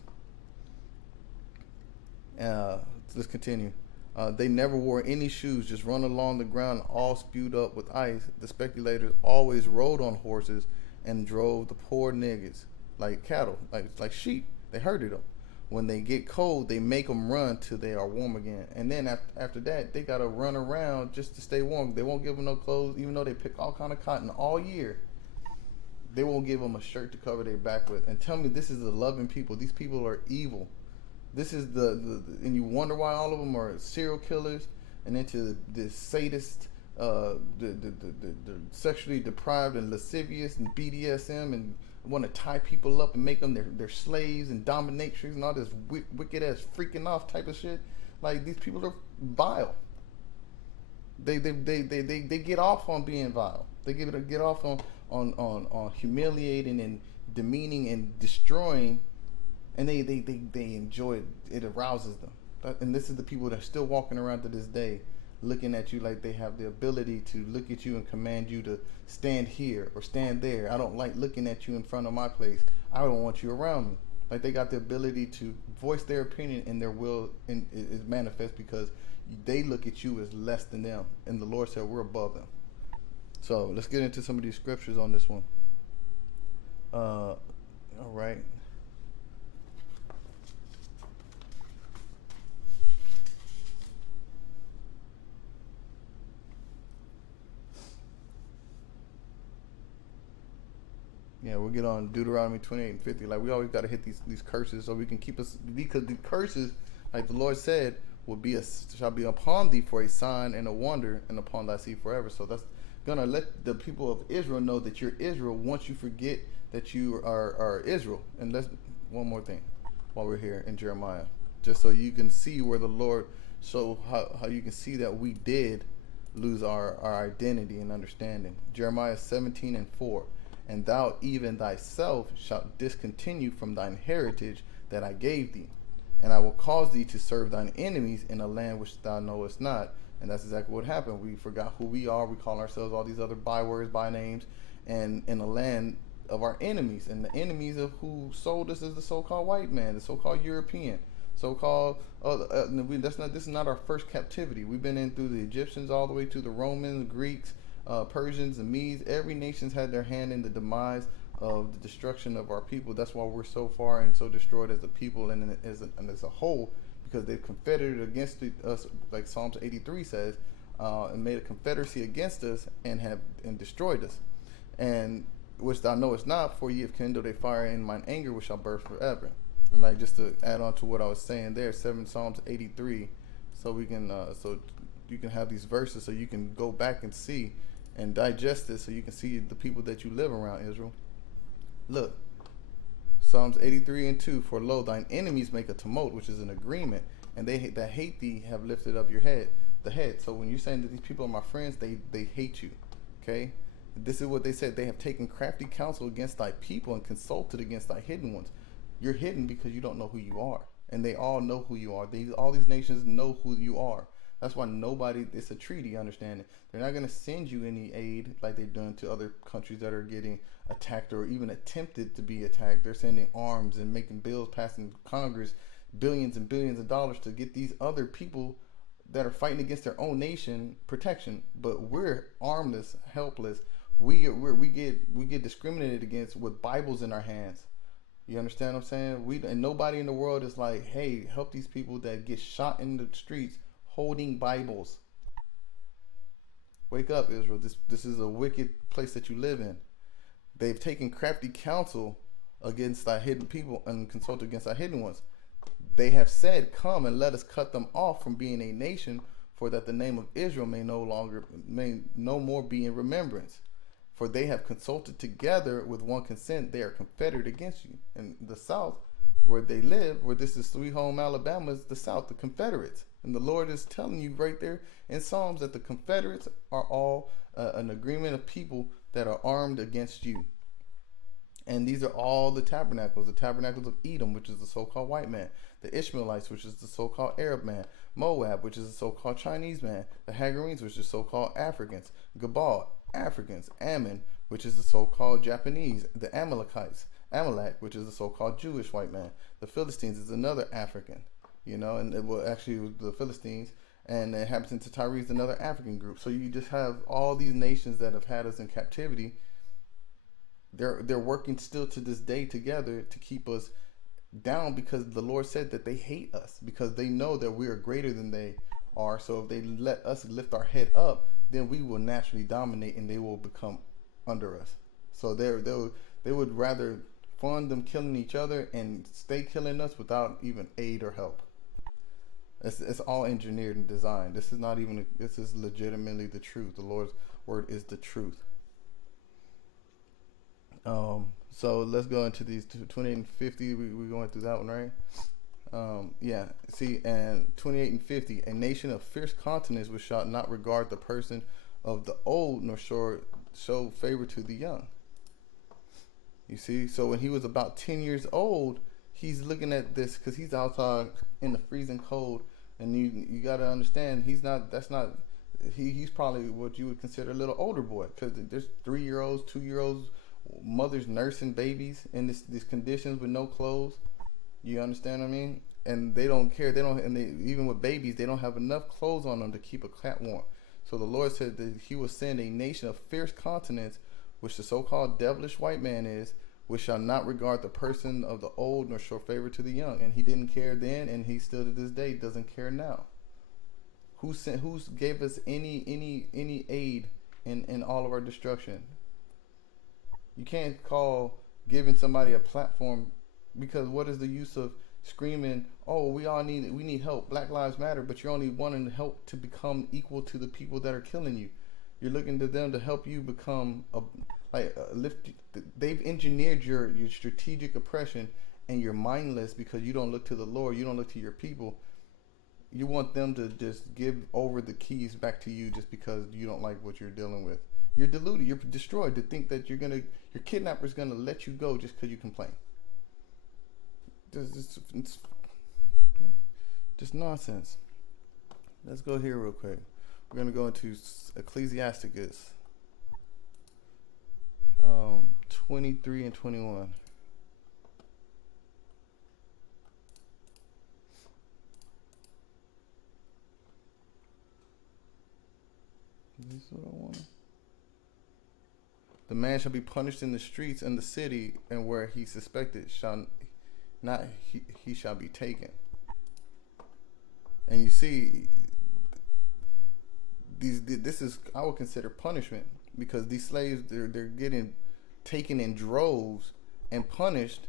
Let's continue. They never wore any shoes, just run along the ground, all spewed up with ice. The speculators always rode on horses and drove the poor niggas like cattle, like sheep. They herded them. When they get cold, they make them run till they are warm again. And then after that, they got to run around just to stay warm. They won't give them no clothes, even though they pick all kind of cotton all year. They won't give them a shirt to cover their back with. And tell me, this is the loving people. These people are evil. This is and you wonder why all of them are serial killers and into the sadist, the sexually deprived and lascivious and BDSM, and want to tie people up and make them their slaves and dominatrix and all this wicked ass freaking off type of shit. Like, these people are vile. They get off on being vile. They get off on humiliating and demeaning and destroying, and they enjoy it. It arouses them. And this is the people that are still walking around to this day, looking at you like they have the ability to look at you and command you to stand here or stand there. I don't like looking at you in front of my place. I don't want you around me. Like they got the ability to voice their opinion, and their will is manifest because they look at you as less than them. And the Lord said we're above them. So let's get into some of these scriptures on this one. All right. Yeah, we'll get on Deuteronomy 28 and 50. Like we always got to hit these curses so we can keep us, because the curses, like the Lord said, shall be upon thee for a sign and a wonder, and upon thy seed forever. So that's gonna let the people of Israel know that you're Israel once you forget that you are Israel. And let's one more thing while we're here in Jeremiah, just so you can see where the Lord how you can see that we did lose our identity and understanding. Jeremiah 17 and 4. And thou even thyself shalt discontinue from thine heritage that I gave thee, and I will cause thee to serve thine enemies in a land which thou knowest not. And that's exactly what happened. We forgot who we are. We call ourselves all these other bywords, by names, and in a land of our enemies. And the enemies of who sold us is the so-called white man, the so-called European, so-called. This is not our first captivity. We've been in through the Egyptians all the way to the Romans, Greeks, Persians, and Medes. Every nation's had their hand in the demise of the destruction of our people. That's why we're so far and so destroyed as a people and as a whole, because they've confederated against us, like Psalms 83 says, and made a confederacy against us and destroyed us. And which thou knowest not, for ye have kindled a fire in mine anger, which shall burn forever. And like just to add on to what I was saying there, Psalms 83, so we can so you can have these verses so you can go back and see and digest this, so you can see the people that you live around, Israel. Look, Psalms 83 and 2, for lo, thine enemies make a tumult, which is an agreement, and they that hate thee have lifted up the head. So when you're saying that these people are my friends, they hate you, okay? This is what they said. They have taken crafty counsel against thy people and consulted against thy hidden ones. You're hidden because you don't know who you are, and they all know who you are. All these nations know who you are. That's why it's a treaty, understand it. They're not going to send you any aid like they've done to other countries that are getting attacked or even attempted to be attacked. They're sending arms and making bills passing Congress, billions and billions of dollars to get these other people that are fighting against their own nation protection. But we're armless, helpless. We get discriminated against with Bibles in our hands. You understand what I'm saying? And nobody in the world is like, hey, help these people that get shot in the streets holding Bibles. Wake up, Israel. This is a wicked place that you live in. They've taken crafty counsel against thy hidden people and consulted against thy hidden ones. They have said, come and let us cut them off from being a nation, for that the name of Israel may no more be in remembrance. For they have consulted together with one consent. They are confederate against you. And the South, where they live, where this is Sweet Home Alabama, is the South, the Confederates. And the Lord is telling you right there in Psalms that the Confederates are all an agreement of people that are armed against you. And these are all the tabernacles of Edom, which is the so-called white man, the Ishmaelites, which is the so-called Arab man, Moab, which is the so-called Chinese man, the Hagarenes, which is so-called Africans, Gabal, Africans, Ammon, which is the so-called Japanese, the Amalekites, Amalek, which is the so-called Jewish white man, the Philistines is another African. And it was actually the Philistines, and it happens into Tyre is another African group. So you just have all these nations that have had us in captivity. They're working still to this day together to keep us down, because the Lord said that they hate us because they know that we are greater than they are. So if they let us lift our head up, then we will naturally dominate and they will become under us. So they would rather fund them killing each other and stay killing us without even aid or help. It's all engineered and designed. This is legitimately the truth. The Lord's word is the truth. So let's go into these 28 and 50. We're going through that one, right? See, and 28 and 50, a nation of fierce continence which shall not regard the person of the old, nor show favor to the young. You see, so when he was about 10 years old, he's looking at this because he's outside in the freezing cold, and you got to understand he's not. That's not. He's probably what you would consider a little older boy, because there's 3-year-olds, 2-year-olds, mothers nursing babies in these conditions with no clothes. You understand what I mean? And they don't care. They don't, and they, even with babies, they don't have enough clothes on them to keep a cat warm. So the Lord said that He will send a nation of fierce continents, which the so-called devilish white man is, which shall not regard the person of the old nor show favor to the young. And He didn't care then, and He still to this day doesn't care now. Who gave us any aid in all of our destruction? You can't call giving somebody a platform, because what is the use of screaming, "Oh, we need help, Black Lives Matter," but you're only wanting help to become equal to the people that are killing you. You're looking to them to help you become lift. They've engineered your strategic oppression, and you're mindless because you don't look to the Lord. You don't look to your people. You want them to just give over the keys back to you just because you don't like what you're dealing with. You're deluded. You're destroyed to think that your kidnapper's gonna let you go just because you complain. It's just nonsense. Let's go here real quick. We're gonna go into Ecclesiasticus 23 and 21. This is what I want. The man shall be punished in the streets and the city, and where he suspected shall not he shall be taken. And you see, this is, I would consider, punishment, because these slaves, they're getting taken in droves and punished,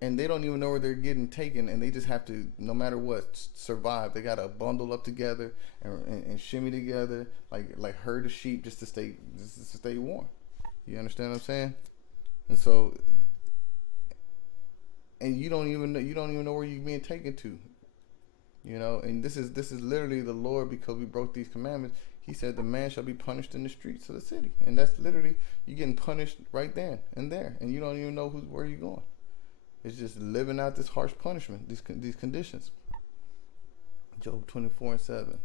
and they don't even know where they're getting taken, and they just have to, no matter what, survive. They gotta bundle up together and shimmy together like herd of sheep just to stay warm. You understand what I'm saying? And so, and you don't even know where you're being taken to. You know, and this is literally the Lord, because we broke these commandments. He said the man shall be punished in the streets of the city, and that's literally, you getting punished right then and there, and you don't even know where you're going. It's just living out this harsh punishment, these conditions. Job 24 and 7.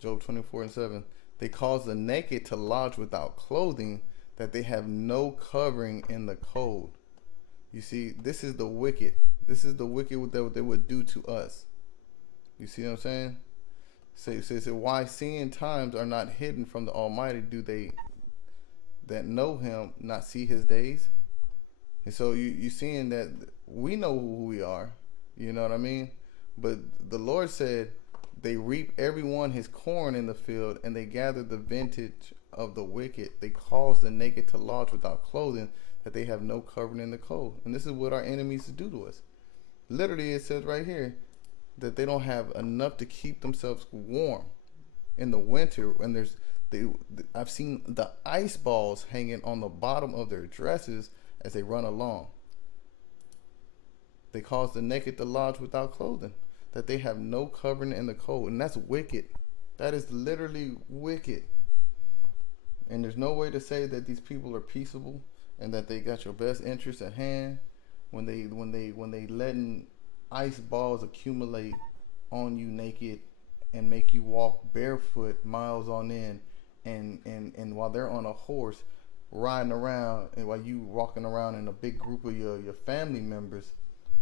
Job 24 and 7. They cause the naked to lodge without clothing, that they have no covering in the cold. You see, this is the wicked. This is the wicked that they would do to us. You see what I'm saying? Say, why seeing times are not hidden from the Almighty, do they that know Him not see His days? And so you seeing that we know who we are. You know what I mean? But the Lord said, they reap everyone his corn in the field, and they gather the vintage of the wicked. They cause the naked to lodge without clothing, that they have no covering in the cold. And this is what our enemies do to us. Literally, it says right here that they don't have enough to keep themselves warm in the winter. And I've seen the ice balls hanging on the bottom of their dresses as they run along. They cause the naked to lodge without clothing, that they have no covering in the cold. And that's wicked. That is literally wicked. And there's no way to say that these people are peaceable and that they got your best interests at hand when they letting ice balls accumulate on you naked and make you walk barefoot miles on end, and while they're on a horse riding around, and while you walking around in a big group of your family members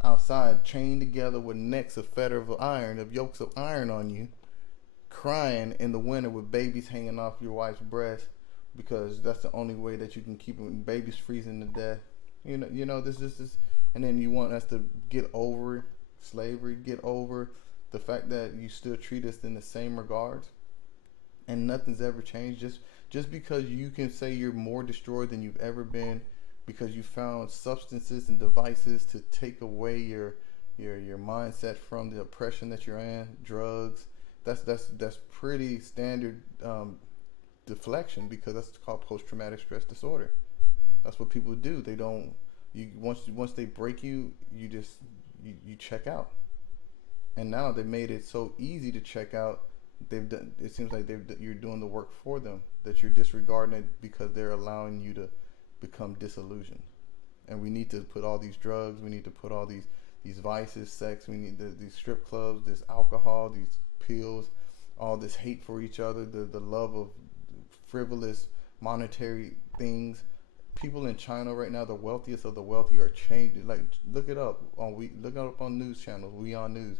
outside, chained together with necks of yokes of iron on you, crying in the winter with babies hanging off your wife's breast, because that's the only way that you can keep them, babies freezing to death. You know this, and then you want us to get over slavery, get over the fact that you still treat us in the same regards, and nothing's ever changed. Just because you can say you're more destroyed than you've ever been, because you found substances and devices to take away your mindset from the oppression that you're in, drugs. That's pretty standard deflection, because that's called post-traumatic stress disorder. That's what people do. They don't. Once they break you, you check out. And now they made it so easy to check out they've done. It seems like you're doing the work for them. That you're disregarding it because they're allowing you to become disillusioned. And we need to put all these drugs. We need to put all these vices, sex. We need these strip clubs, this alcohol, these pills, all this hate for each other, the love of frivolous monetary things. People in China right now, the wealthiest of the wealthy, are changing. Like, look it up on news channels. We on news.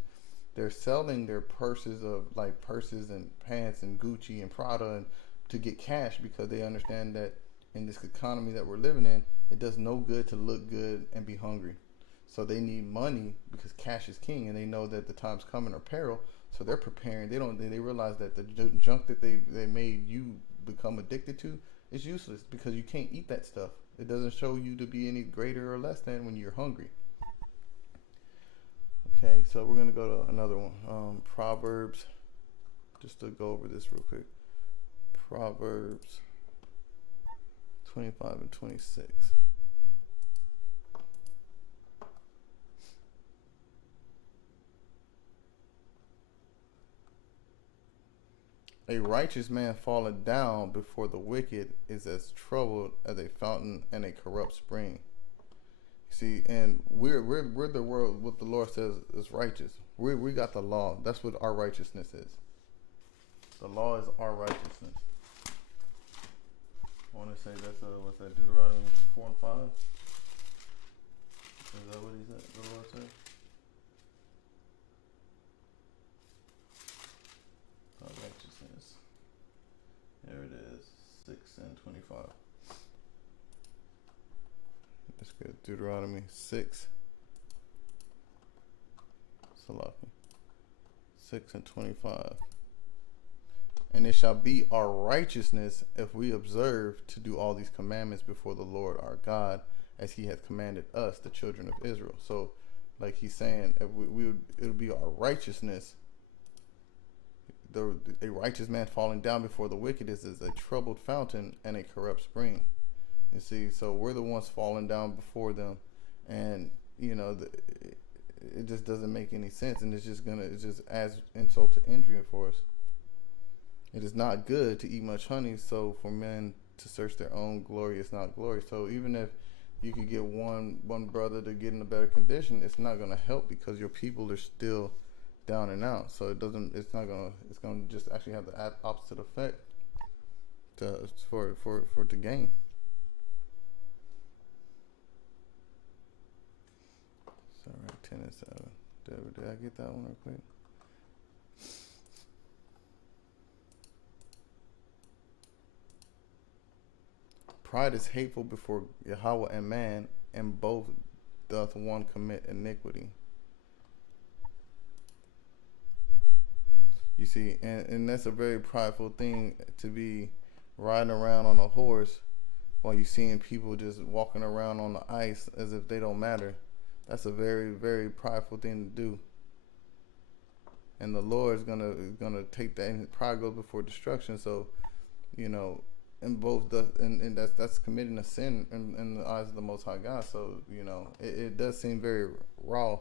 They're selling their purses and pants and Gucci and Prada and to get cash because they understand that in this economy that we're living in, it does no good to look good and be hungry. So they need money because cash is king, and they know that the time's coming or peril. So they're preparing. They realize that the junk that they made you become addicted to is useless because you can't eat that stuff. It doesn't show you to be any greater or less than when you're hungry. Okay, so we're gonna go to another one. Proverbs. Just to go over this real quick. Proverbs 25 and 26. A righteous man falling down before the wicked is as troubled as a fountain and a corrupt spring. See, and we're the world. What the Lord says is righteous. We got the law. That's what our righteousness is. The law is our righteousness. I want to say that's what's that, Deuteronomy 4 and 5. Is that what he said? The Lord said. Our righteousness. There it is, 6 and 25. Let's get Deuteronomy 6. Salaki. 6 and 25. And it shall be our righteousness if we observe to do all these commandments before the Lord our God, as he hath commanded us, the children of Israel. So, like he's saying, if it'll be our righteousness. A righteous man falling down before the wicked is a troubled fountain and a corrupt spring. You see, so we're the ones falling down before them, and it just doesn't make any sense, and it just adds insult to injury for us. It is not good to eat much honey, so for men to search their own glory is not glory. So even if you could get one brother to get in a better condition, it's not going to help because your people are still down and out. So it's going to just actually have the opposite effect to gain. So right, 10 and 7. Did I get that one real quick? Pride is hateful before Yahweh and man, and both doth one commit iniquity. You see, and that's a very prideful thing, to be riding around on a horse while you're seeing people just walking around on the ice as if they don't matter. That's a very, very prideful thing to do. And the Lord is gonna take that, and pride goes before destruction. So, and both and that's committing a sin in the eyes of the Most High God. So it does seem very raw,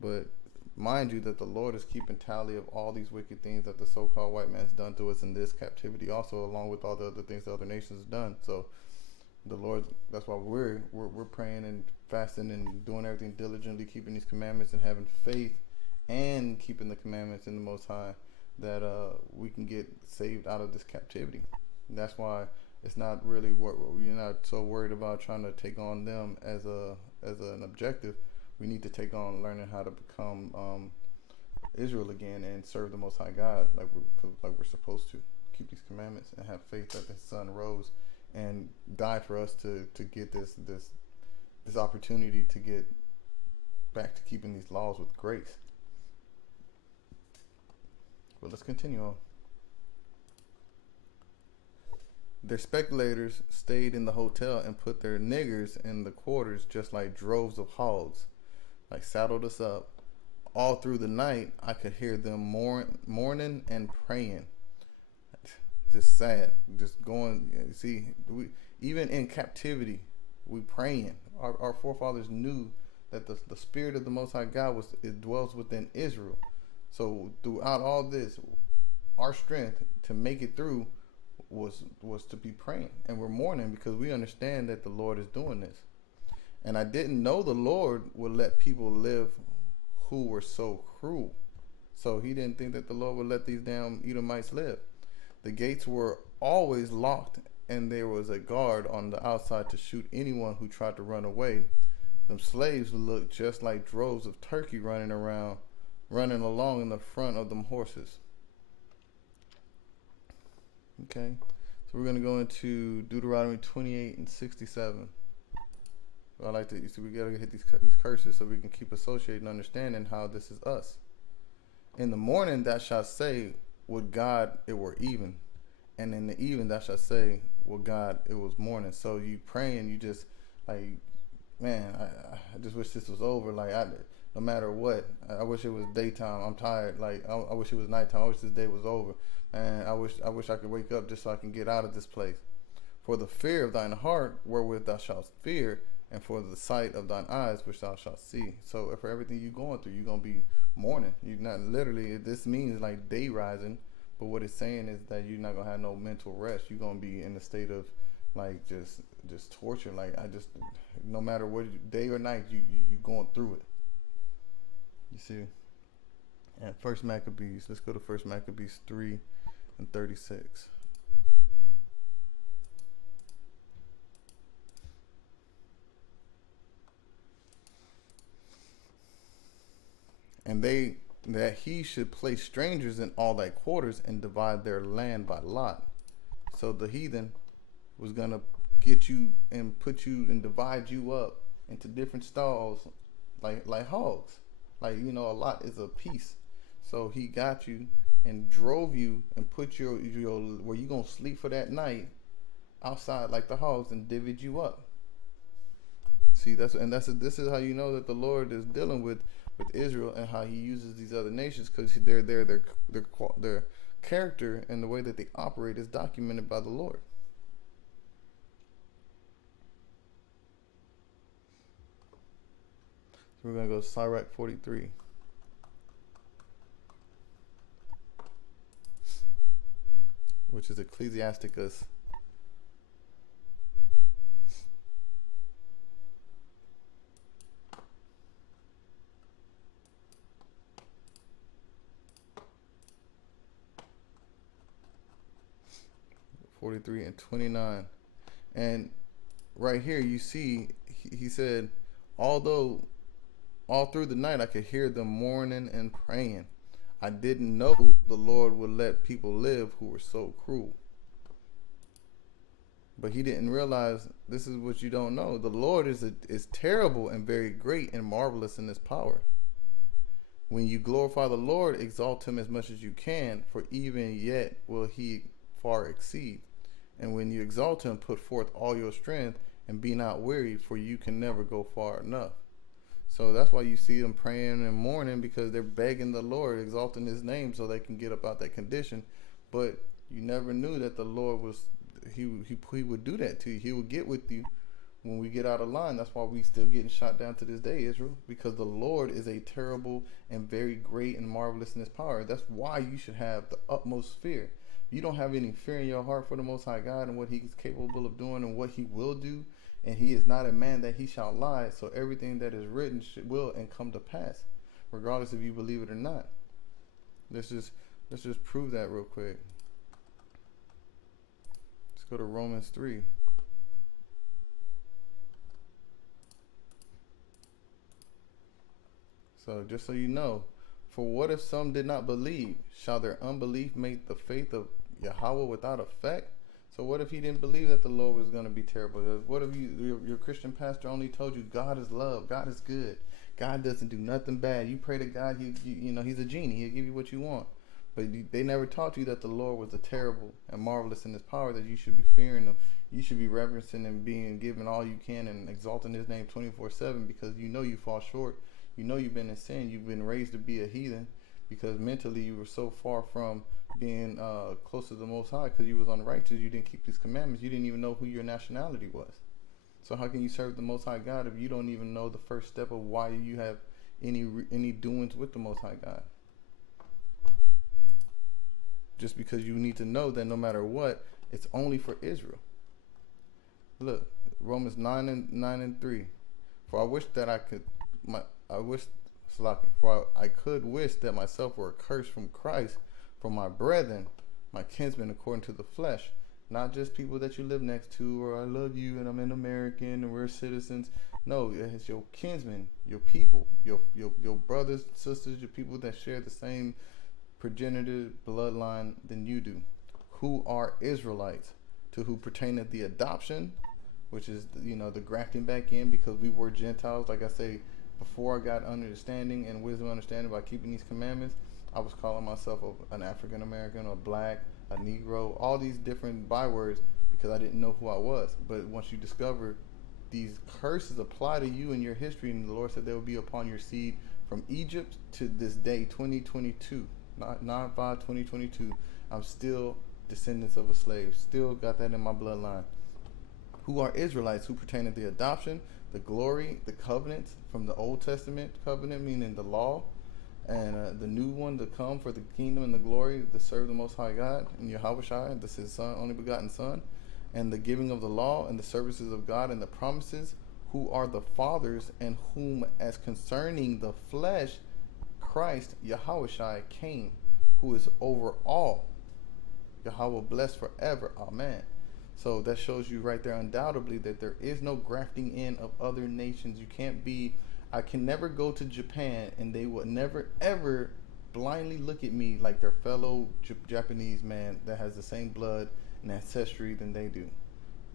but mind you that the Lord is keeping tally of all these wicked things that the so-called white man's done to us in this captivity, also along with all the other things the other nations have done. So the Lord, that's why we're praying and fasting and doing everything diligently, keeping these commandments and having faith and keeping the commandments in the Most High, that we can get saved out of this captivity. And that's why it's not really we're not so worried about trying to take on them as an objective. We need to take on learning how to become Israel again and serve the Most High God like we're supposed to. Keep these commandments and have faith that His Son rose and died for us to get this opportunity to get back to keeping these laws with grace. But let's continue on. Their speculators stayed in the hotel and put their niggers in the quarters just like droves of hogs, like saddled us up. All through the night, I could hear them mourning and praying. Just sad, just going. See, even in captivity, we praying. Our forefathers knew that the spirit of the Most High God dwells within Israel. So throughout all this, our strength to make it through was to be praying, and we're mourning because we understand that the Lord is doing this. And I didn't know the Lord would let people live who were so cruel. So he didn't think that the Lord would let these damn Edomites live. The gates were always locked, and there was a guard on the outside to shoot anyone who tried to run away. Them slaves looked just like droves of turkey running along in the front of them horses. Okay, so we're going to go into Deuteronomy 28 and 67. I like to, we got to hit these curses so we can keep associating and understanding how this is us. In the morning thou shalt say, would God it were even. And in the evening thou shalt say, would God it was morning. So you praying, you just like, man, I just wish this was over. Like, no matter what, I wish it was daytime. I'm tired. Like, I wish it was nighttime. I wish this day was over. And I wish I could wake up just so I can get out of this place. For the fear of thine heart wherewith thou shalt fear, and for the sight of thine eyes which thou shalt see. So for everything you're going through, you're going to be mourning. You're not literally, this means like day rising, but what it's saying is that you're not going to have no mental rest. You're going to be in a state of like just torture. Like no matter what, day or night, you going through it. You see? And First Maccabees, let's go to First Maccabees 3 and 36. And that he should place strangers in all thy quarters and divide their land by lot. So the heathen was gonna get you and put you and divide you up into different stalls like hogs. Like, a lot is a piece. So he got you and drove you and put your where you gonna sleep for that night outside like the hogs and divvied you up. See, this is how you know that the Lord is dealing with Israel and how he uses these other nations, because their character and the way that they operate is documented by the Lord. So we're going to go to Sirach 43. Which is Ecclesiasticus 43 and 29. And right here you see he said, although all through the night I could hear them mourning and praying, I didn't know the Lord would let people live who were so cruel. But he didn't realize, this is what you don't know, the Lord is terrible and very great and marvelous in his power. When you glorify the Lord, exalt him as much as you can, for even yet will he far exceed. And when you exalt him, put forth all your strength, and be not weary, for you can never go far enough. So that's why you see them praying and mourning, because they're begging the Lord, exalting his name so they can get up out that condition. But you never knew that the Lord he would do that to you. He would get with you when we get out of line. That's why we still getting shot down to this day, Israel, because the Lord is a terrible and very great and marvelous in his power. That's why you should have the utmost fear. You don't have any fear in your heart for the Most High God and what he is capable of doing and what he will do. And he is not a man that he shall lie. So everything that is written will and come to pass, regardless if you believe it or not. Let's just prove that real quick. Let's go to Romans 3. So just so you know, for what if some did not believe? Shall their unbelief make the faith of Yahweh without effect? So what if he didn't believe that the Lord was going to be terrible? What if your Christian pastor only told you God is love, God is good, God doesn't do nothing bad? You pray to God, he's a genie, he'll give you what you want. But they never taught you that the Lord was a terrible and marvelous in his power, that you should be fearing him. You should be reverencing and being given all you can and exalting his name 24/7, because you know you fall short. You know you've been in sin. You've been raised to be a heathen, because mentally you were so far from being close to the Most High, because you was unrighteous. You didn't keep these commandments. You didn't even know who your nationality was. So how can you serve the Most High God if you don't even know the first step of why you have any doings with the Most High God? just because you need to know that no matter what, it's only for Israel. Look, Romans 9:3. For I wish that I could, for I could wish that myself were accursed from Christ for my brethren, my kinsmen according to the flesh. Not just people that you live next to, or I love you and I'm an American and we're citizens. No, it's your kinsmen, your people, your brothers, sisters, your people that share the same progenitor bloodline than you do, who are Israelites, to who pertaineth the adoption, which is, the grafting back in, because we were Gentiles. Like I say, before I got understanding and wisdom understanding by keeping these commandments, I was calling myself an African American, or black, a Negro, all these different bywords, because I didn't know who I was. But once you discover these curses apply to you in your history, and the Lord said they will be upon your seed from Egypt to this day, 2022, not 9/5/2022. I'm still descendants of a slave, still got that in my bloodline. Who are Israelites, who pertain to the adoption, the glory, the covenants from the Old Testament covenant, meaning the law, and the new one to come for the kingdom and the glory to serve the Most High God and Yahushua, this is His Son, only begotten Son, and the giving of the law and the services of God and the promises, who are the fathers, and whom as concerning the flesh Christ Yahushua came, who is over all. Yahweh blessed forever. Amen. So that shows you right there undoubtedly that there is no grafting in of other nations. You can't be, I can never go to Japan and they will never ever blindly look at me like their fellow Japanese man that has the same blood and ancestry than they do.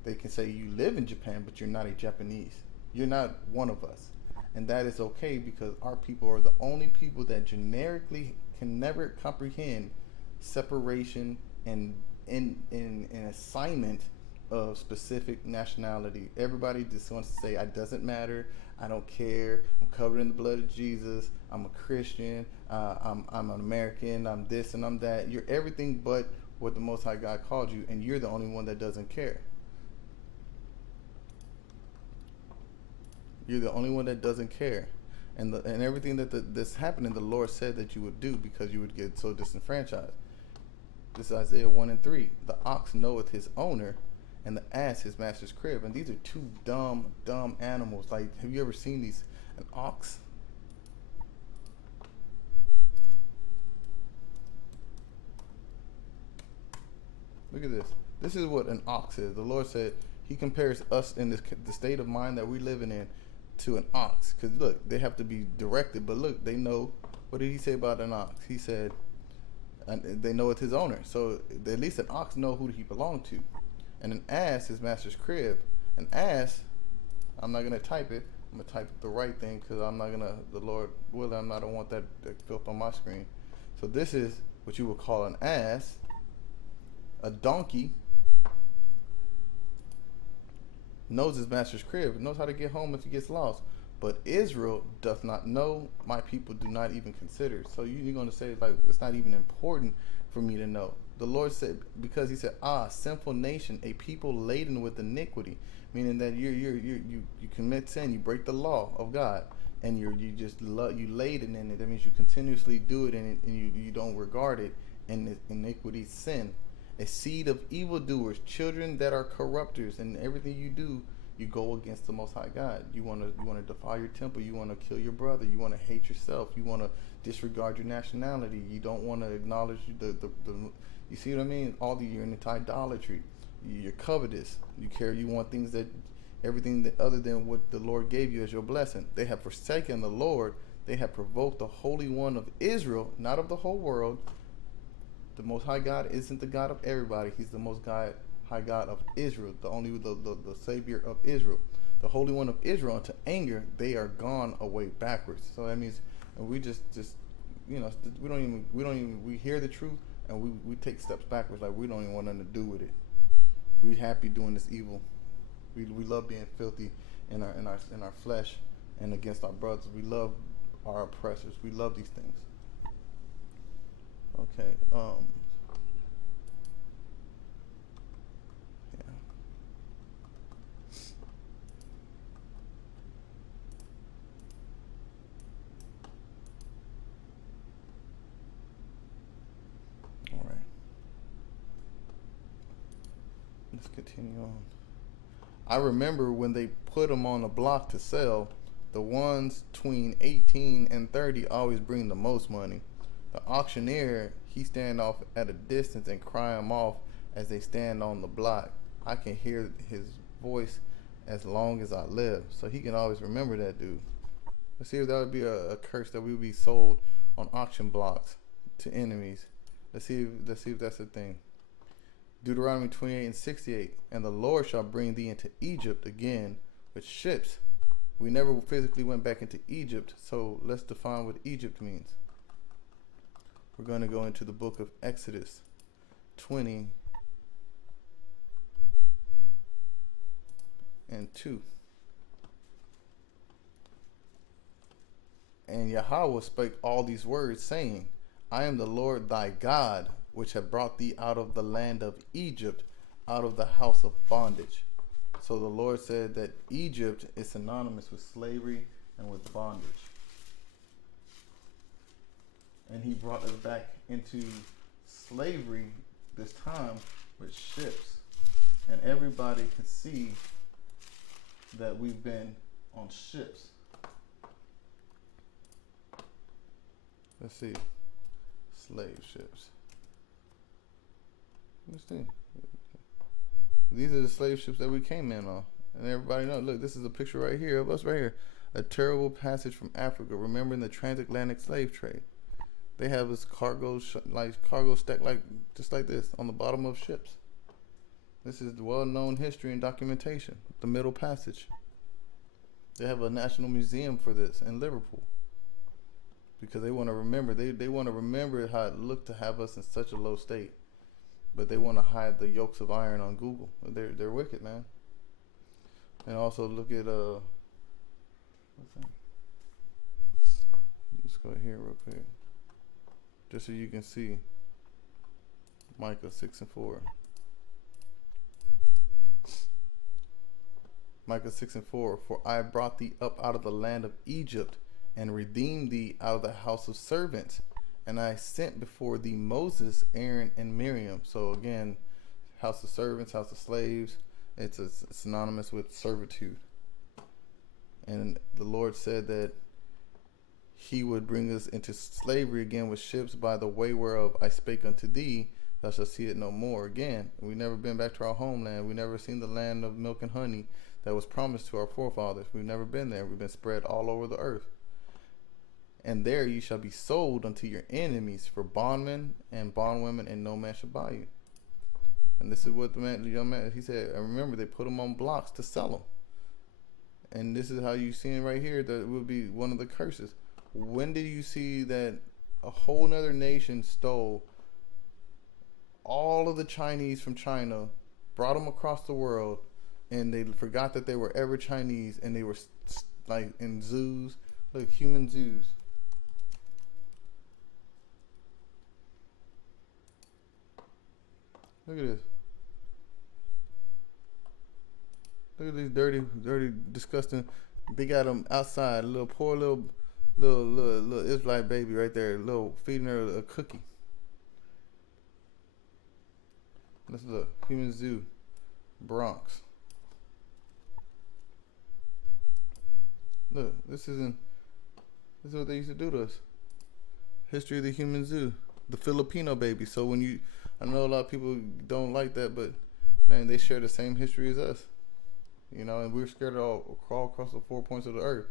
They can say you live in Japan, but you're not a Japanese. You're not one of us. And that is okay, because our people are the only people that generically can never comprehend separation and in assignment of specific nationality. Everybody just wants to say, it doesn't matter, I don't care, I'm covered in the blood of Jesus, I'm a Christian, I'm an American, I'm this and I'm that. You're everything but what the Most High God called you, and you're the only one that doesn't care. You're the only one that doesn't care. And everything that's happening, the Lord said that you would do, because you would get so disenfranchised. This is Isaiah 1:3. The ox knoweth his owner, and the ass his master's crib. And these are two dumb animals. Like, have you ever seen these? An ox? Look at this. This is what an ox is. The Lord said He compares us in the state of mind that we're living in to an ox. Because look, they have to be directed. But look, they know. What did He say about an ox? He said, and they know it's his owner. So at least an ox know who he belonged to. And an ass, his master's crib. An ass, I'm not going to type it. I'm going to type the right thing, because I'm not going to, the Lord willing, I don't want that filth on my screen. So this is what you would call an ass. A donkey knows his master's crib, knows how to get home if he gets lost. But Israel doth not know, my people do not even consider. So you're going to say, like, it's not even important for me to know. The Lord said, because He said, sinful nation, a people laden with iniquity, meaning that you commit sin, you break the law of God, and you laden in it. That means you continuously do it, and you don't regard it, and iniquity, sin. A seed of evildoers, children that are corrupters, and everything you do, you go against the Most High God. You want to defile your temple. You want to kill your brother. You want to hate yourself. You want to disregard your nationality. You don't want to acknowledge the you see what I mean? You're into idolatry. You're covetous. You want things everything that other than what the Lord gave you as your blessing. They have forsaken the Lord. They have provoked the Holy One of Israel, not of the whole world. The Most High God isn't the God of everybody. He's the Most High God of Israel, the Savior of Israel, the Holy One of Israel. Unto anger, they are gone away backwards. So that means, and we just we don't even we hear the truth, and we take steps backwards, like we don't even want nothing to do with it. We happy doing this evil. We love being filthy in our flesh and against our brothers. We love our oppressors. We love these things. Okay. Yeah. All right. Let's continue on. I remember when they put them on the block to sell, the ones between 18 and 30 always bring the most money. The auctioneer, he stand off at a distance and cry them off as they stand on the block. I can hear his voice as long as I live. So he can always remember that dude. Let's see if that would be a curse that we would be sold on auction blocks to enemies. Let's see if that's a thing. Deuteronomy 28:68, and the Lord shall bring thee into Egypt again with ships. We never physically went back into Egypt, so let's define what Egypt means. We're going to go into the book of Exodus 20:2. And Yahweh spake all these words, saying, I am the Lord thy God, which have brought thee out of the land of Egypt, out of the house of bondage. So the Lord said that Egypt is synonymous with slavery and with bondage. And he brought us back into slavery this time with ships. And everybody can see that we've been on ships. Let's see. Slave ships. Let's see. These are the slave ships that we came in on. And everybody knows, look, this is a picture right here of us right here. A terrible passage from Africa, remembering the transatlantic slave trade. They have this cargo stacked like just like this on the bottom of ships. This is well-known history and documentation. The Middle Passage. They have a national museum for this in Liverpool. Because they want to remember, they want to remember how it looked to have us in such a low state. But they want to hide the yokes of iron on Google. They're wicked, man. And also look at what's that? Let's go here real quick, just so you can see Micah 6:4. Micah 6:4. For I brought thee up out of the land of Egypt, and redeemed thee out of the house of servants. And I sent before thee Moses, Aaron, and Miriam. So again, house of servants, house of slaves. It's synonymous with servitude. And the Lord said that he would bring us into slavery again with ships, by the way whereof I spake unto thee, thou shalt see it no more. Again, we never been back to our homeland. We never seen the land of milk and honey that was promised to our forefathers. We've never been there. We've been spread all over the earth. And there you shall be sold unto your enemies for bondmen and bondwomen, and no man shall buy you. And this is what the young man, he said, and remember, they put them on blocks to sell them. And this is how you see it right here, that it would be one of the curses. When did you see that a whole nother nation stole all of the Chinese from China, brought them across the world, and they forgot that they were ever Chinese, and they were like in zoos, like human zoos. Look at this. Look at these dirty, disgusting. They got them outside. A poor little Israelite baby right there. Feeding her a cookie. Let's look. Human Zoo, Bronx. Look, this is what they used to do to us. History of the Human Zoo. The Filipino baby. So when I know a lot of people don't like that, but man, they share the same history as us. You know, and we were scared to crawl across the 4 points of the earth.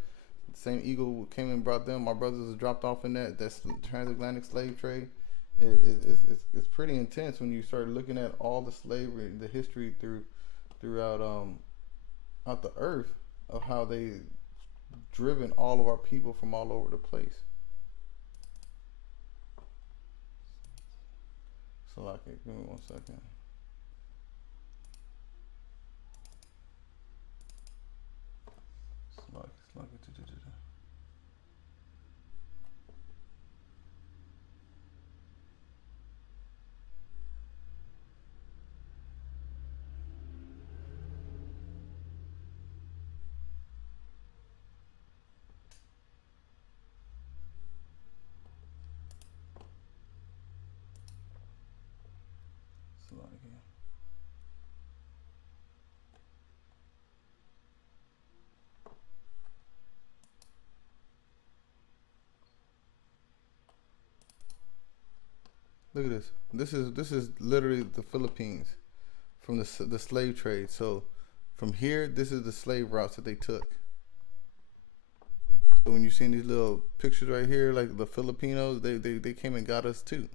The same eagle came and brought them. My brothers was dropped off in that's transatlantic slave trade. It's pretty intense when you start looking at all the slavery, the history throughout out the earth, of how they driven all of our people from all over the place. So like, give me 1 second. Look at this. This is literally the Philippines from the slave trade. So from here, this is the slave routes that they took. So when you see these little pictures right here, like the Filipinos, they came and got us too.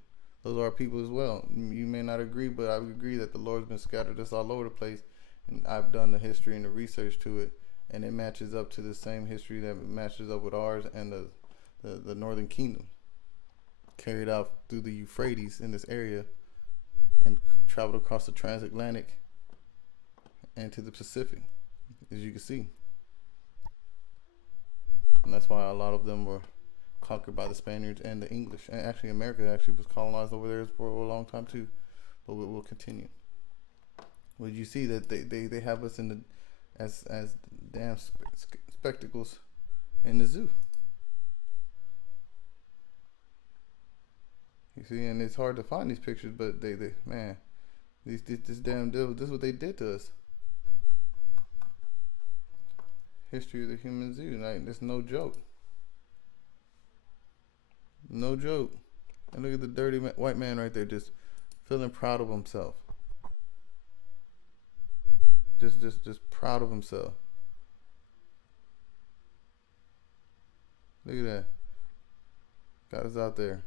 Those are our people as well. You may not agree, but I would agree that the Lord's been scattered us all over the place. And I've done the history and the research to it, and it matches up to the same history that matches up with ours and the Northern Kingdom. Carried out through the Euphrates in this area and traveled across the transatlantic and to the Pacific, as you can see. And that's why a lot of them were conquered by the Spaniards and the English. And actually, America actually was colonized over there for a long time too. But we'll continue. Well, you see that they have us in the as damn spectacles in the zoo. You see, and it's hard to find these pictures, but they man, this damn devil, this is what they did to us. History of the human zoo, like, it's no joke. No joke. And look at the dirty white man right there, just feeling proud of himself. Just proud of himself. Look at that. Got us out there.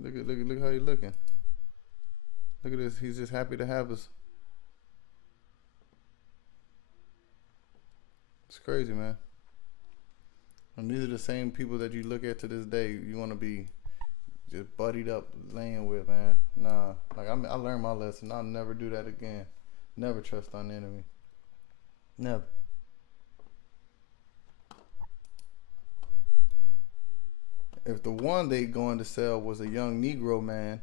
Look how he's looking. Look at this. He's just happy to have us. It's crazy, man. And these are the same people that you look at to this day. You want to be just buddied up, laying with, man. Nah, like I learned my lesson. I'll never do that again. Never trust on the enemy. Never. If the one they going to sell was a young Negro man,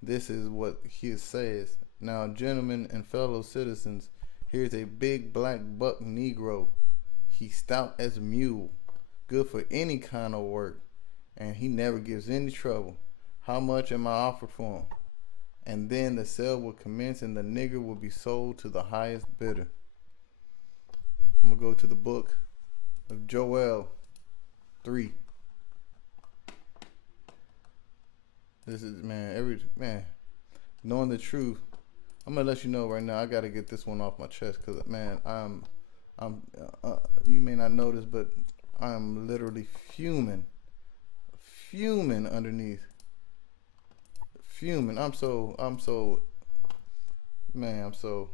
this is what he says. Now, gentlemen and fellow citizens, here's a big black buck Negro. He's stout as a mule, good for any kind of work, and he never gives any trouble. How much am I offered for him? And then the sale will commence and the nigger will be sold to the highest bidder. I'm going to go to the book of Joel 3. This is, man, knowing the truth. I'm gonna let you know right now. I gotta get this one off my chest, cause man, I'm you may not notice, but I'm literally fuming underneath. Fuming. I'm so.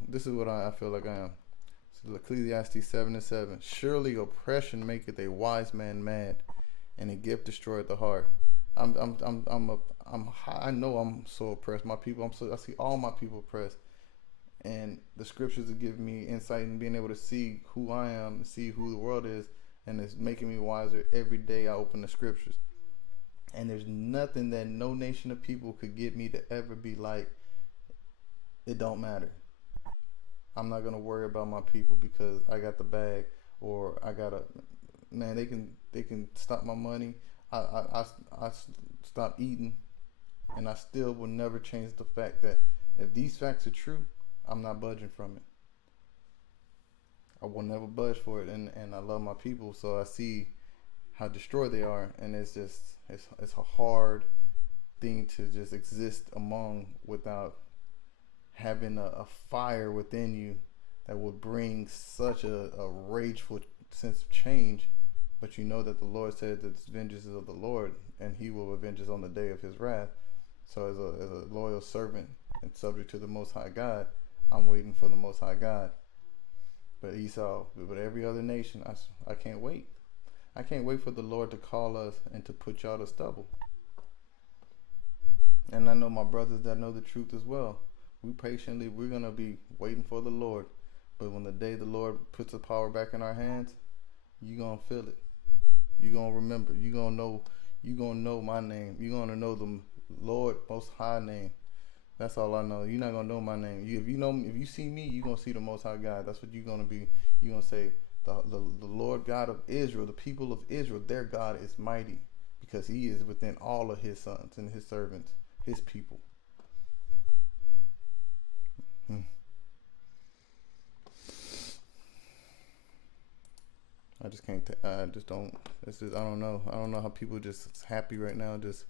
This is what I feel like I am. So Ecclesiastes 7:7. Surely oppression maketh a wise man mad, and a gift destroyeth the heart. I know I'm so oppressed. My people, I see all my people oppressed, and the scriptures are giving me insight and being able to see who I am and see who the world is, and it's making me wiser every day I open the scriptures. And there's nothing that no nation of people could get me to ever be like, it don't matter. I'm not gonna worry about my people because I got the bag, or I got they can stop my money. I stop eating, and I still will never change the fact that if these facts are true, I'm not budging from it. I will never budge for it, and I love my people, so I see how destroyed they are, and it's a hard thing to just exist among without having a fire within you that would bring such a rageful sense of change. But you know that the Lord said that this vengeance is of the Lord, and he will avenge us on the day of his wrath. So as a loyal servant and subject to the Most High God, I'm waiting for the Most High God. But every other nation, I can't wait. I can't wait for the Lord to call us and to put y'all to stubble. And I know my brothers that know the truth as well. We're going to be waiting for the Lord. But when the day the Lord puts the power back in our hands, you're going to feel it. You're going to remember. You're going to know my name. You're going to know the Lord Most High name. That's all I know. You're not going to know my name. If you see me, you're going to see the Most High God. That's what you're going to be. You're going to say, the Lord God of Israel, the people of Israel, their God is mighty, because he is within all of his sons and his servants, his people. I just can't. I just don't. It's just. I don't know. I don't know how people just happy right now. Just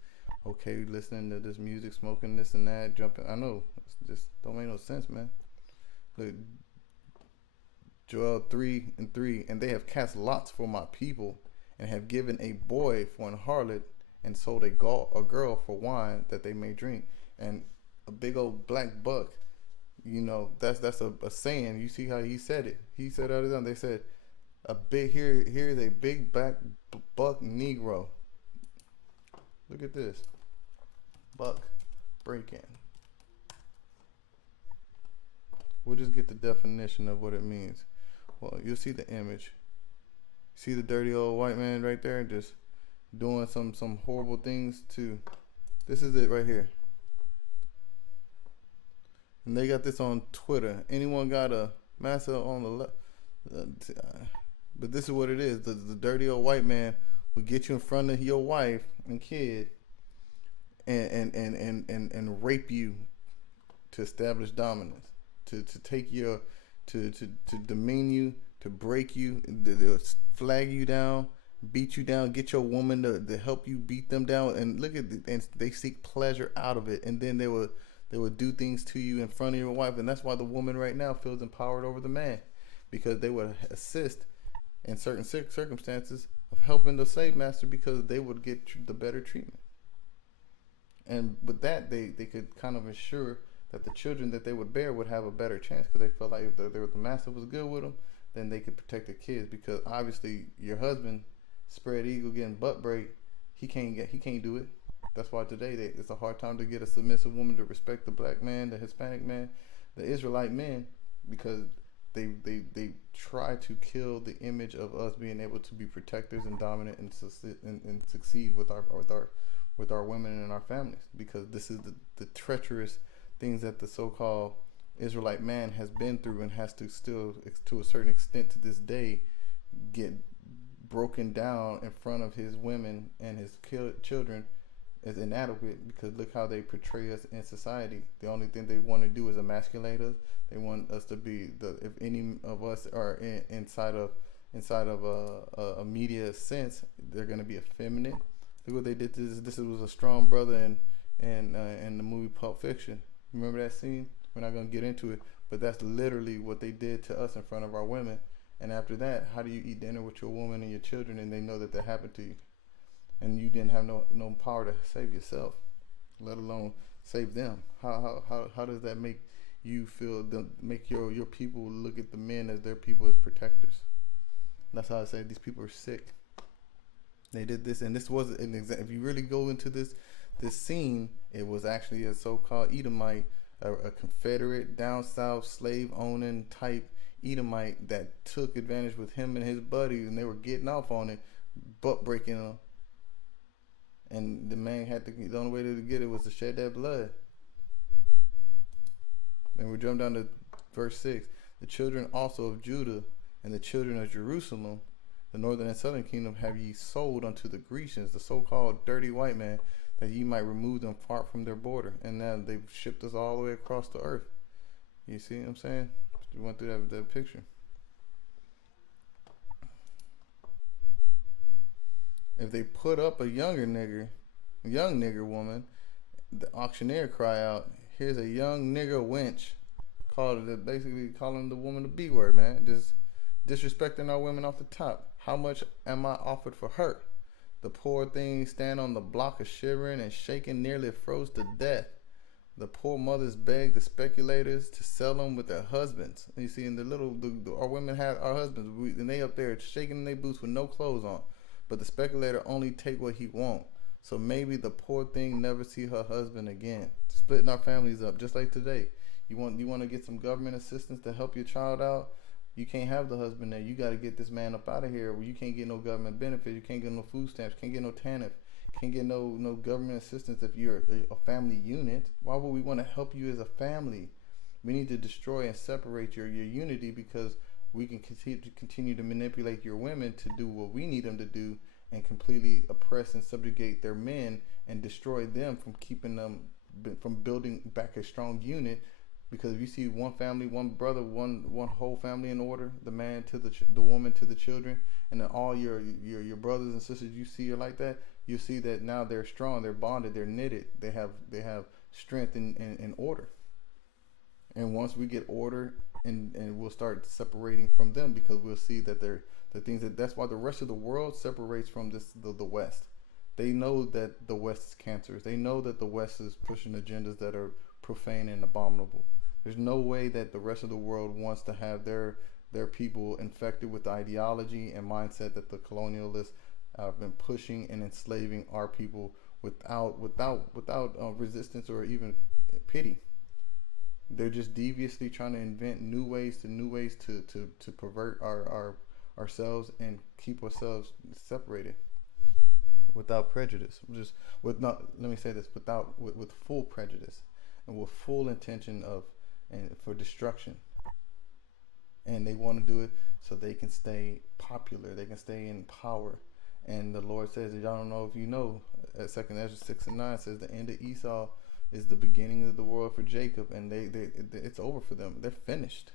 okay, listening to this music, smoking this and that, jumping. I know. It's just don't make no sense, man. Look, Joel 3:3, and they have cast lots for my people, and have given a boy for an harlot, and sold a girl for wine that they may drink. And a big old black buck. You know, that's a saying. You see how he said it. He said other than they said here's a big black buck Negro. Look at this. Buck break-in. We'll just get the definition of what it means. Well, you'll see the image. See the dirty old white man right there just doing some horrible things to. This is it right here. And they got this on Twitter. Anyone got a master on the left? But this is what it is. The dirty old white man will get you in front of your wife and kid and rape you to establish dominance, to take your, to demean you, to break you, to flag you down, beat you down, get your woman to help you beat them down, and look at and they seek pleasure out of it, and then they will do things to you in front of your wife. And that's why the woman right now feels empowered over the man, because they would assist in certain circumstances of helping the slave master, because they would get the better treatment. And with that, they could kind of ensure that the children that they would bear would have a better chance, because they felt like if the master was good with them, then they could protect the kids. Because obviously your husband, spread eagle, getting butt break, he can't do it. That's why today it's a hard time to get a submissive woman to respect the black man, the Hispanic man, the Israelite men, because they try to kill the image of us being able to be protectors and dominant and succeed with our women and our families, because this is the treacherous things that the so-called Israelite man has been through and has to still, to a certain extent to this day, get broken down in front of his women and his children is inadequate, because look how they portray us in society. The only thing they want to do is emasculate us. They want us to be if any of us are inside of a media sense, they're going to be effeminate. Look what they did to this. This was a strong brother in the movie Pulp Fiction. Remember that scene? We're not going to get into it, but that's literally what they did to us in front of our women. And after that, how do you eat dinner with your woman and your children, and they know that happened to you, and you didn't have no power to save yourself, let alone save them? How does that make you feel? Make your people look at the men as their people, as protectors? That's how I say these people are sick. They did this, and this was an example. If you really go into this scene, it was actually a so-called Edomite, a Confederate down south slave owning type Edomite that took advantage with him and his buddy, and they were getting off on it, butt breaking them. And the man had to, the only way to get it was to shed that blood. And we jump down to verse 6. The children also of Judah and the children of Jerusalem, the northern and southern kingdom, have ye sold unto the Grecians, the so-called dirty white man, that ye might remove them far from their border. And now they've shipped us all the way across the earth. You see what I'm saying? We went through that picture. If they put up a young nigger woman, the auctioneer cry out, here's a young nigger wench. Basically calling the woman the B word, man. Just disrespecting our women off the top. How much am I offered for her? The poor thing stand on the block of shivering and shaking, nearly froze to death. The poor mothers beg the speculators to sell them with their husbands. You see, and our women had our husbands, and they up there shaking in their boots with no clothes on. But the speculator only take what he want. So maybe the poor thing never see her husband again. Splitting our families up, just like today. You want to get some government assistance to help your child out? You can't have the husband there. You got to get this man up out of here. Where you can't get no government benefits. You can't get no food stamps. Can't get no TANF. Can't get no government assistance if you're a family unit. Why would we want to help you as a family? We need to destroy and separate your unity, because we can continue to manipulate your women to do what we need them to do, and completely oppress and subjugate their men and destroy them from keeping them from building back a strong unit, Because if you see one family, one brother, one whole family in order, the man to the woman to the children, and then all your brothers and sisters you see are like that, you see that now they're strong, they're bonded, they're knitted, they have strength and order. And once we get order, and we'll start separating from them, because we'll see that they're the things that's why the rest of the world separates from the West. They know that the West is cancerous. They know that the West is pushing agendas that are profane and abominable. There's no way that the rest of the world wants to have their people infected with the ideology and mindset that the colonialists have been pushing and enslaving our people without resistance or even pity. They're just deviously trying to invent new ways to pervert ourselves and keep ourselves separated without prejudice. With full prejudice and with full intention for destruction. And they want to do it so they can stay popular, they can stay in power. And the Lord says, I don't know if you know, at 2 Ezra 6:9 says the end of Esau is the beginning of the world for Jacob, and it's over for them. They're finished.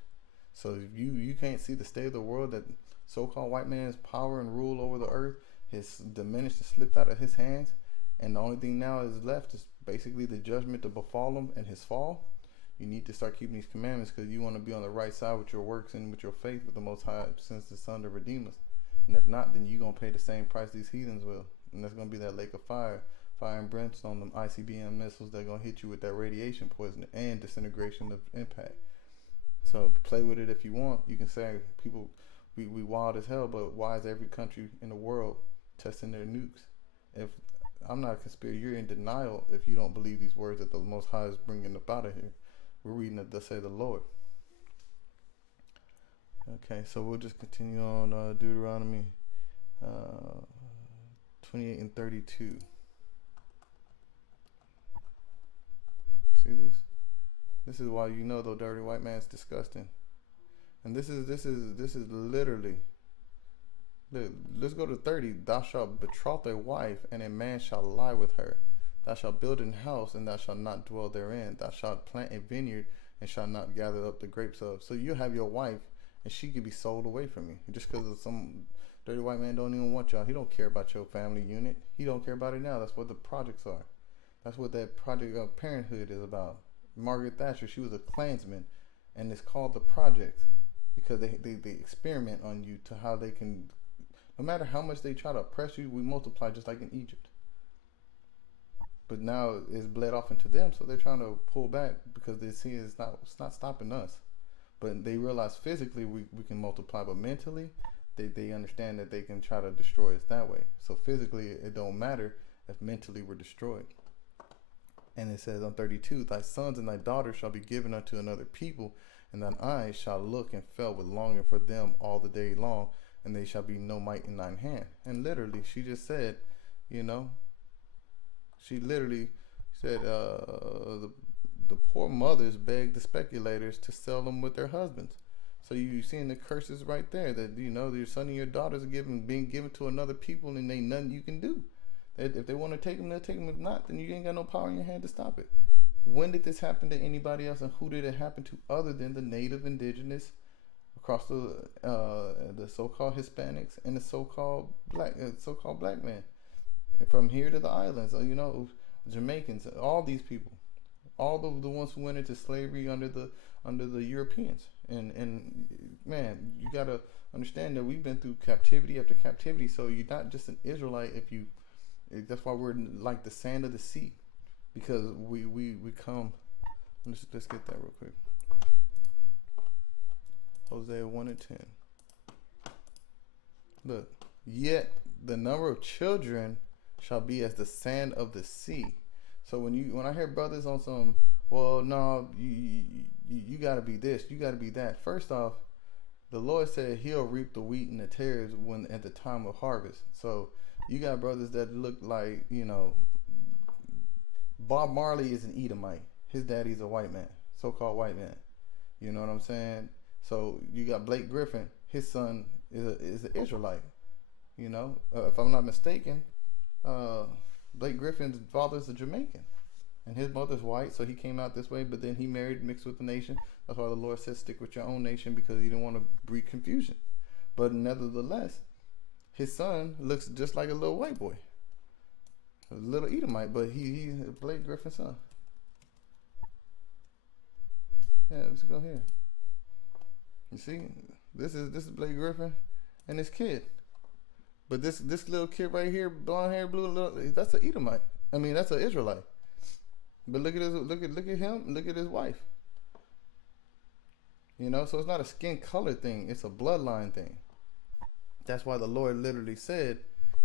So if you can't see the state of the world, that so-called white man's power and rule over the earth has diminished and slipped out of his hands, and the only thing now is left is basically the judgment to befall him and his fall. You need to start keeping these commandments, because you want to be on the right side with your works and with your faith with the Most High, since the Son to redeem us. And if not, then you're going to pay the same price these heathens will. And that's going to be that lake of fire and brimstone, them ICBM missiles that are going to hit you with that radiation poison and disintegration of impact. So play with it if you want. You can say, people, we wild as hell, but why is every country in the world testing their nukes? If I'm not a conspirator, you're in denial if you don't believe these words that the Most High is bringing up out of here. We're reading it, thus say the Lord. Okay, so we'll just continue on Deuteronomy 28 and 32. See this? This is why you know the dirty white man's disgusting. And this is literally. Let's go to 30. Thou shalt betroth a wife, and a man shall lie with her. Thou shalt build an house, and thou shalt not dwell therein. Thou shalt plant a vineyard, and shalt not gather up the grapes of. So you have your wife, and she could be sold away from you just because of some dirty white man don't even want y'all. He don't care about your family unit. He don't care about it now. That's what the projects are. That's what that Project of Parenthood is about. Margaret Thatcher, she was a Klansman, and it's called the Projects because they experiment on you to how they can, no matter how much they try to oppress you, we multiply just like in Egypt. But now it's bled off into them, so they're trying to pull back because they see it's not stopping us. But they realize physically we can multiply, but mentally they understand that they can try to destroy us that way. So physically it don't matter if mentally we're destroyed. And it says on 32, thy sons and thy daughters shall be given unto another people, and thine eyes shall look and fell with longing for them all the day long, and they shall be no might in thine hand. And literally, she just said, she literally said, the poor mothers begged the speculators to sell them with their husbands. So you're seeing the curses right there that, your son and your daughters are being given to another people, and ain't nothing you can do. If they want to take them, they'll take them. If not, then you ain't got no power in your hand to stop it. When did this happen to anybody else, and who did it happen to other than the native indigenous across the so-called Hispanics and the so-called black man from here to the islands? Jamaicans, all these people, all the ones who went into slavery under the Europeans. And man, you gotta understand that we've been through captivity after captivity. So you're not just an Israelite that's why we're like the sand of the sea, because we come. Let's get that real quick. Hosea 1 and 10. Look, yet the number of children shall be as the sand of the sea. So when I hear brothers on some, well, no, you gotta be this, you gotta be that. First off, the Lord said He'll reap the wheat and the tares when at the time of harvest. So you got brothers that look like, Bob Marley is an Edomite. His daddy's a white man, so-called white man. You know what I'm saying? So you got Blake Griffin. His son is an Israelite. If I'm not mistaken, Blake Griffin's father's a Jamaican, And his mother's white, so he came out this way, but then he married, mixed with the nation. That's why the Lord said, stick with your own nation, because he didn't want to breed confusion. But nevertheless, his son looks just like a little white boy, a little Edomite, but he's Blake Griffin's son. Yeah, let's go here. You see, this is Blake Griffin and his kid. But this little kid right here, blonde hair, blue, that's an Edomite. I mean, that's an Israelite. But look at him, look at his wife. You know, so it's not a skin color thing, it's a bloodline thing. That's why the Lord literally said,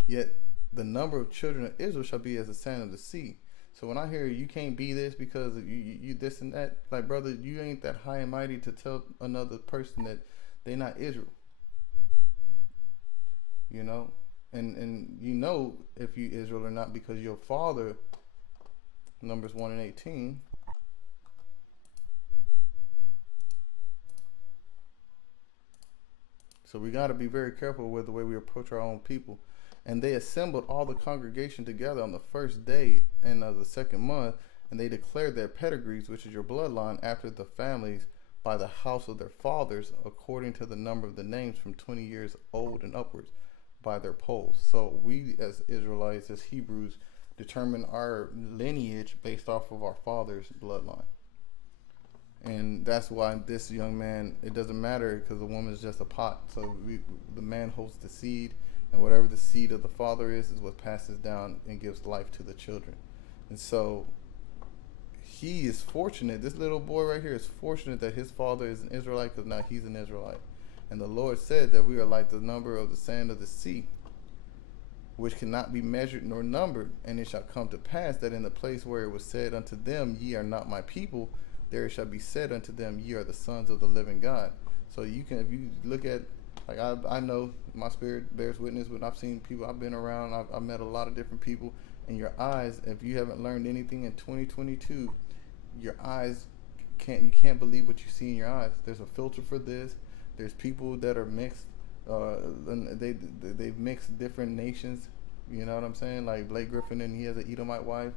yet the number of children of Israel shall be as the sand of the sea. So when I hear you can't be this because you this and that, like, brother, you ain't that high and mighty to tell another person that they not Israel. You know, and you know if you Israel or not because your father, Numbers 1:18. So we got to be very careful with the way we approach our own people. And they assembled all the congregation together on the first day in the second month, and they declared their pedigrees, which is your bloodline, after the families by the house of their fathers, according to the number of the names from 20 years old and upwards, by their polls. So we as Israelites, as Hebrews, determine our lineage based off of our father's bloodline. And that's why this young man, it doesn't matter because the woman is just a pot. So the man holds the seed, and whatever the seed of the father is what passes down and gives life to the children. And so he is fortunate, this little boy right here is fortunate that his father is an Israelite, because now he's an Israelite. And the Lord said that we are like the number of the sand of the sea, which cannot be measured nor numbered. And it shall come to pass that in the place where it was said unto them, ye are not my people, there shall be said unto them, ye are the sons of the living God. So you can, if you look at, like, I know my spirit bears witness when I've seen people, I've been around, I've met a lot of different people, and your eyes, if you haven't learned anything in 2022, your eyes you can't believe what you see in your eyes. There's a filter for this. There's people that are mixed, they've mixed different nations, you know what I'm saying? Like Blake Griffin, and he has an Edomite wife,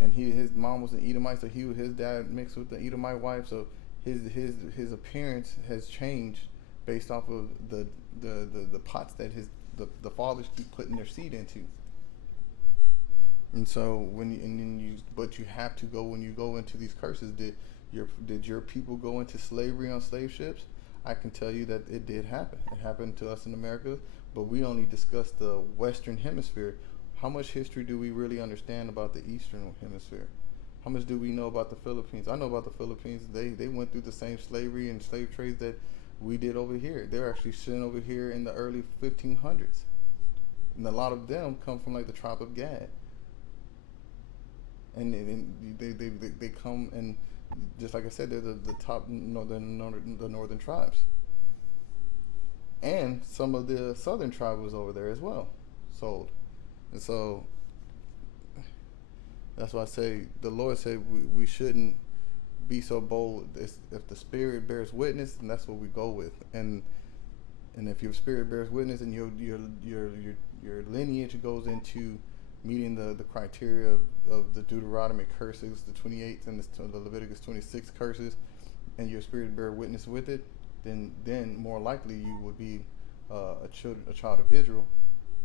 and his mom was an Edomite, so his dad mixed with the Edomite wife, so his appearance has changed based off of the pots that the fathers keep putting their seed into. And so but you have to go, when you go into these curses, did your people go into slavery on slave ships? I can tell you that it did happen. It happened to us in America, but we only discussed the Western Hemisphere. How much history do we really understand about the Eastern Hemisphere? How much do we know about the Philippines? I know about the Philippines. They went through the same slavery and slave trades that we did over here. They're actually sitting over here in the early 1500s. And a lot of them come from like the tribe of Gad. And they come, and just like I said, they're the top northern tribes. And some of the southern tribe was over there as well, sold. And so that's why I say the Lord said we shouldn't be so bold. If the Spirit bears witness, then that's what we go with. And if your Spirit bears witness, and your lineage goes into meeting the criteria of the Deuteronomy curses, the 28th and the Leviticus 26 curses, and your Spirit bear witness with it, then more likely you would be a child of Israel.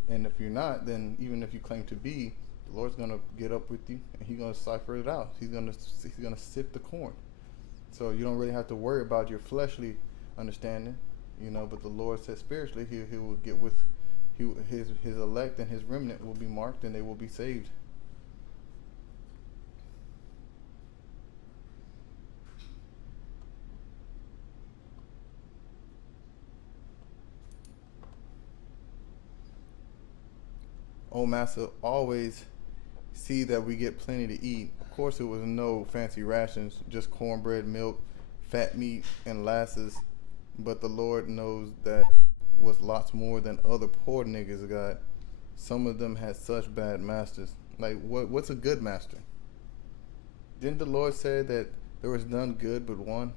And if you're not, then even if you claim to be, the Lord's gonna get up with you, and He's gonna cipher it out. He's gonna sift the corn. So you don't really have to worry about your fleshly understanding, you know. But the Lord said spiritually, He will get with his elect, and His remnant will be marked, and they will be saved. Old Master always see that we get plenty to eat. Of course, it was no fancy rations, just cornbread, milk, fat meat, and lasses. But the Lord knows that was lots more than other poor niggas got. Some of them had such bad masters. Like, what's a good master? Didn't the Lord say that there was none good but one?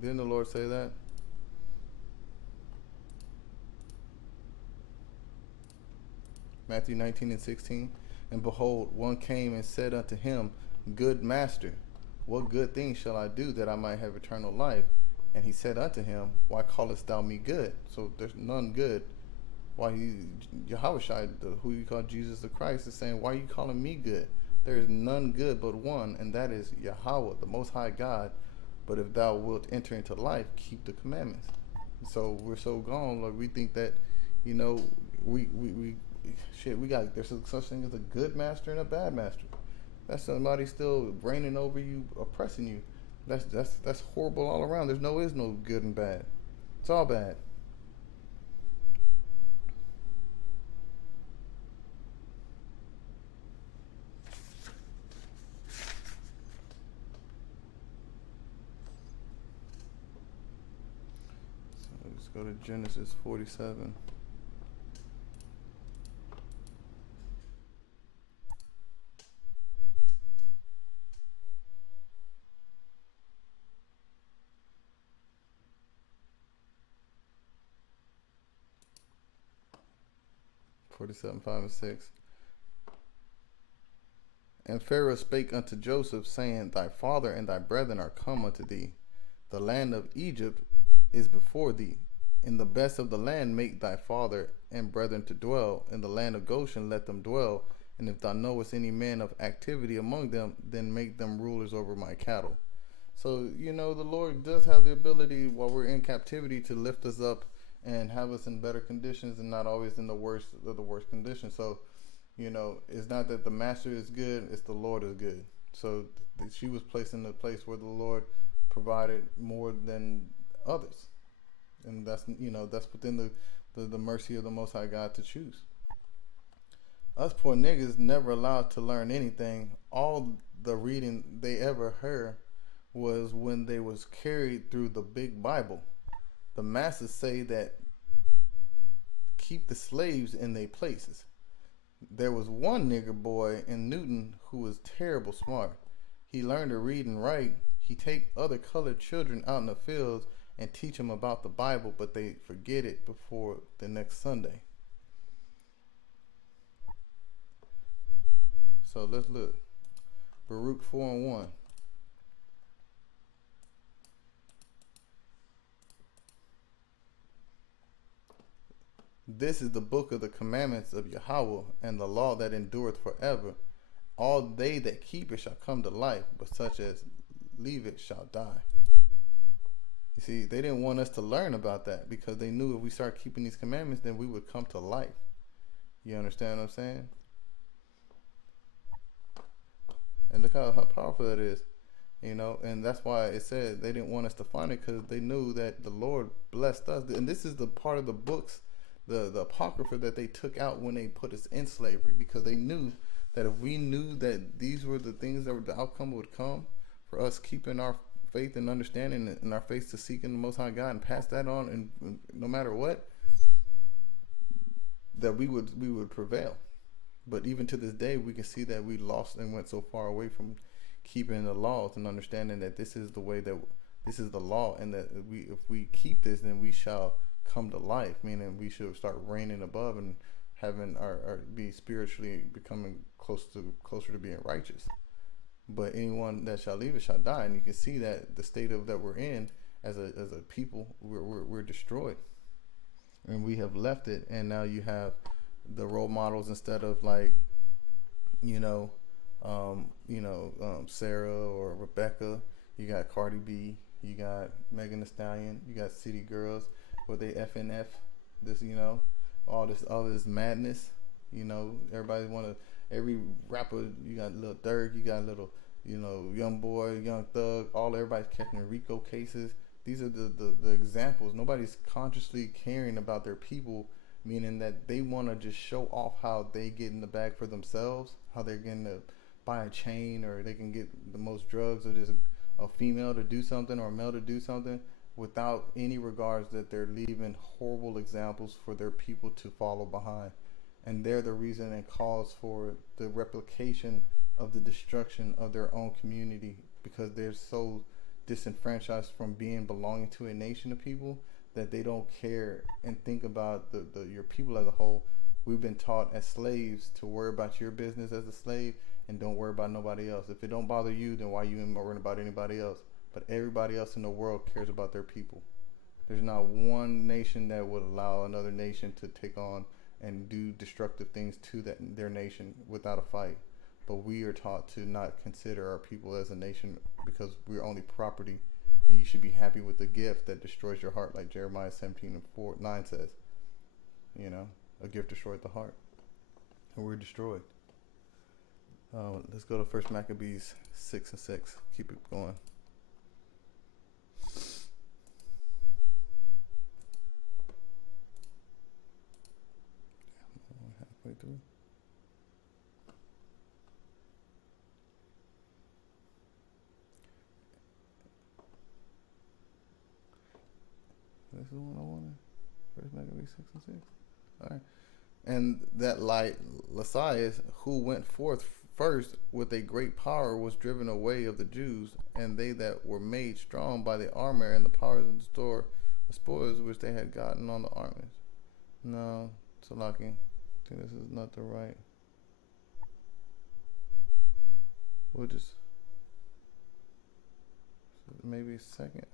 Didn't the Lord say that? Matthew 19:16. And behold, one came and said unto him, Good master, what good thing shall I do that I might have eternal life? And he said unto him, Why callest thou me good? So there's none good. Why Yahushua, who you call Jesus the Christ, is saying, Why are you calling me good? There is none good but one, and that is Yahweh, the Most High God. But if thou wilt enter into life, keep the commandments. So we're so gone, like we think that, you know, we got, there's such thing as a good master and a bad master. That's somebody still reigning over you, oppressing you. That's horrible all around. Is no good and bad. It's all bad. So let's go to Genesis 47. (47, 5 and 6). And Pharaoh spake unto Joseph, saying, Thy father and thy brethren are come unto thee. The land of Egypt is before thee. In the best of the land make thy father and brethren to dwell. In the land of Goshen let them dwell. And if thou knowest any man of activity among them, then make them rulers over my cattle. So, you know, the Lord does have the ability while we're in captivity to lift us up and have us in better conditions and not always in the worst of the worst conditions. So, you know, it's not that the master is good, it's the Lord is good. So she was placed in a place where the Lord provided more than others. And that's, you know, that's within the mercy of the Most High God to choose. Us poor niggas never allowed to learn anything. All the reading they ever heard was when they was carried through the big Bible. The masses say that keep the slaves in their places. There was one nigger boy in Newton who was terrible smart. He learned to read and write. He take other colored children out in the fields and teach them about the Bible, but they forget it before the next Sunday. So let's look. Baruch 4:1. This is the book of the commandments of Yahweh, and the law that endureth forever. All they that keep it shall come to life, but such as leave it shall die. You see, they didn't want us to learn about that because they knew if we start keeping these commandments, then we would come to life. You understand what I'm saying? And look how powerful that is. You know, and that's why it said they didn't want us to find it, because they knew that the Lord blessed us. And this is the part of the books, the Apocrypha, that they took out when they put us in slavery, because they knew that if we knew that these were the things that were the outcome would come for us keeping our faith and understanding and our faith to seeking the Most High God and pass that on, and no matter what, that we would prevail. But even to this day, we can see that we lost and went so far away from keeping the laws and understanding that this is the way, that this is the law, and that if we keep this, then we shall come to life, meaning we should start reigning above and having our be spiritually becoming closer to being righteous. But anyone that shall leave it shall die. And you can see that the state of that we're in as a people, we're destroyed, and we have left it. And now you have the role models, instead of like, Sarah or Rebecca, you got Cardi B, you got Megan Thee Stallion, you got City Girls, where they FNF this, all this madness. Everybody every rapper, you got little Durk, you got little, Young Boy, Young Thug, everybody's catching RICO cases. These are the examples. Nobody's consciously caring about their people, meaning that they want to just show off how they get in the bag for themselves, how they're getting to buy a chain, or they can get the most drugs, or just a female to do something or a male to do something, without any regards that they're leaving horrible examples for their people to follow behind. And they're the reason and cause for the replication of the destruction of their own community, because they're so disenfranchised from belonging to a nation of people that they don't care and think about your people as a whole. We've been taught as slaves to worry about your business as a slave and don't worry about nobody else. If it don't bother you, then why are you even worrying about anybody else? But everybody else in the world cares about their people. There's not one nation that would allow another nation to take on and do destructive things to their nation without a fight. But we are taught to not consider our people as a nation because we're only property, and you should be happy with the gift that destroys your heart, like Jeremiah 17:9 says. You know, a gift destroyed the heart, and we're destroyed. Let's go to 1 Maccabees 6:6. Keep it going. Halfway through. This is the one I wanted. 1 Maccabees 6:6. All right. And that light, Lysias, who went forth first with a great power, was driven away of the Jews, and they that were made strong by the armor and the powers of the store, the spoils which they had gotten on the armies. No, Salaki, I think this is not the right. We'll just maybe a second.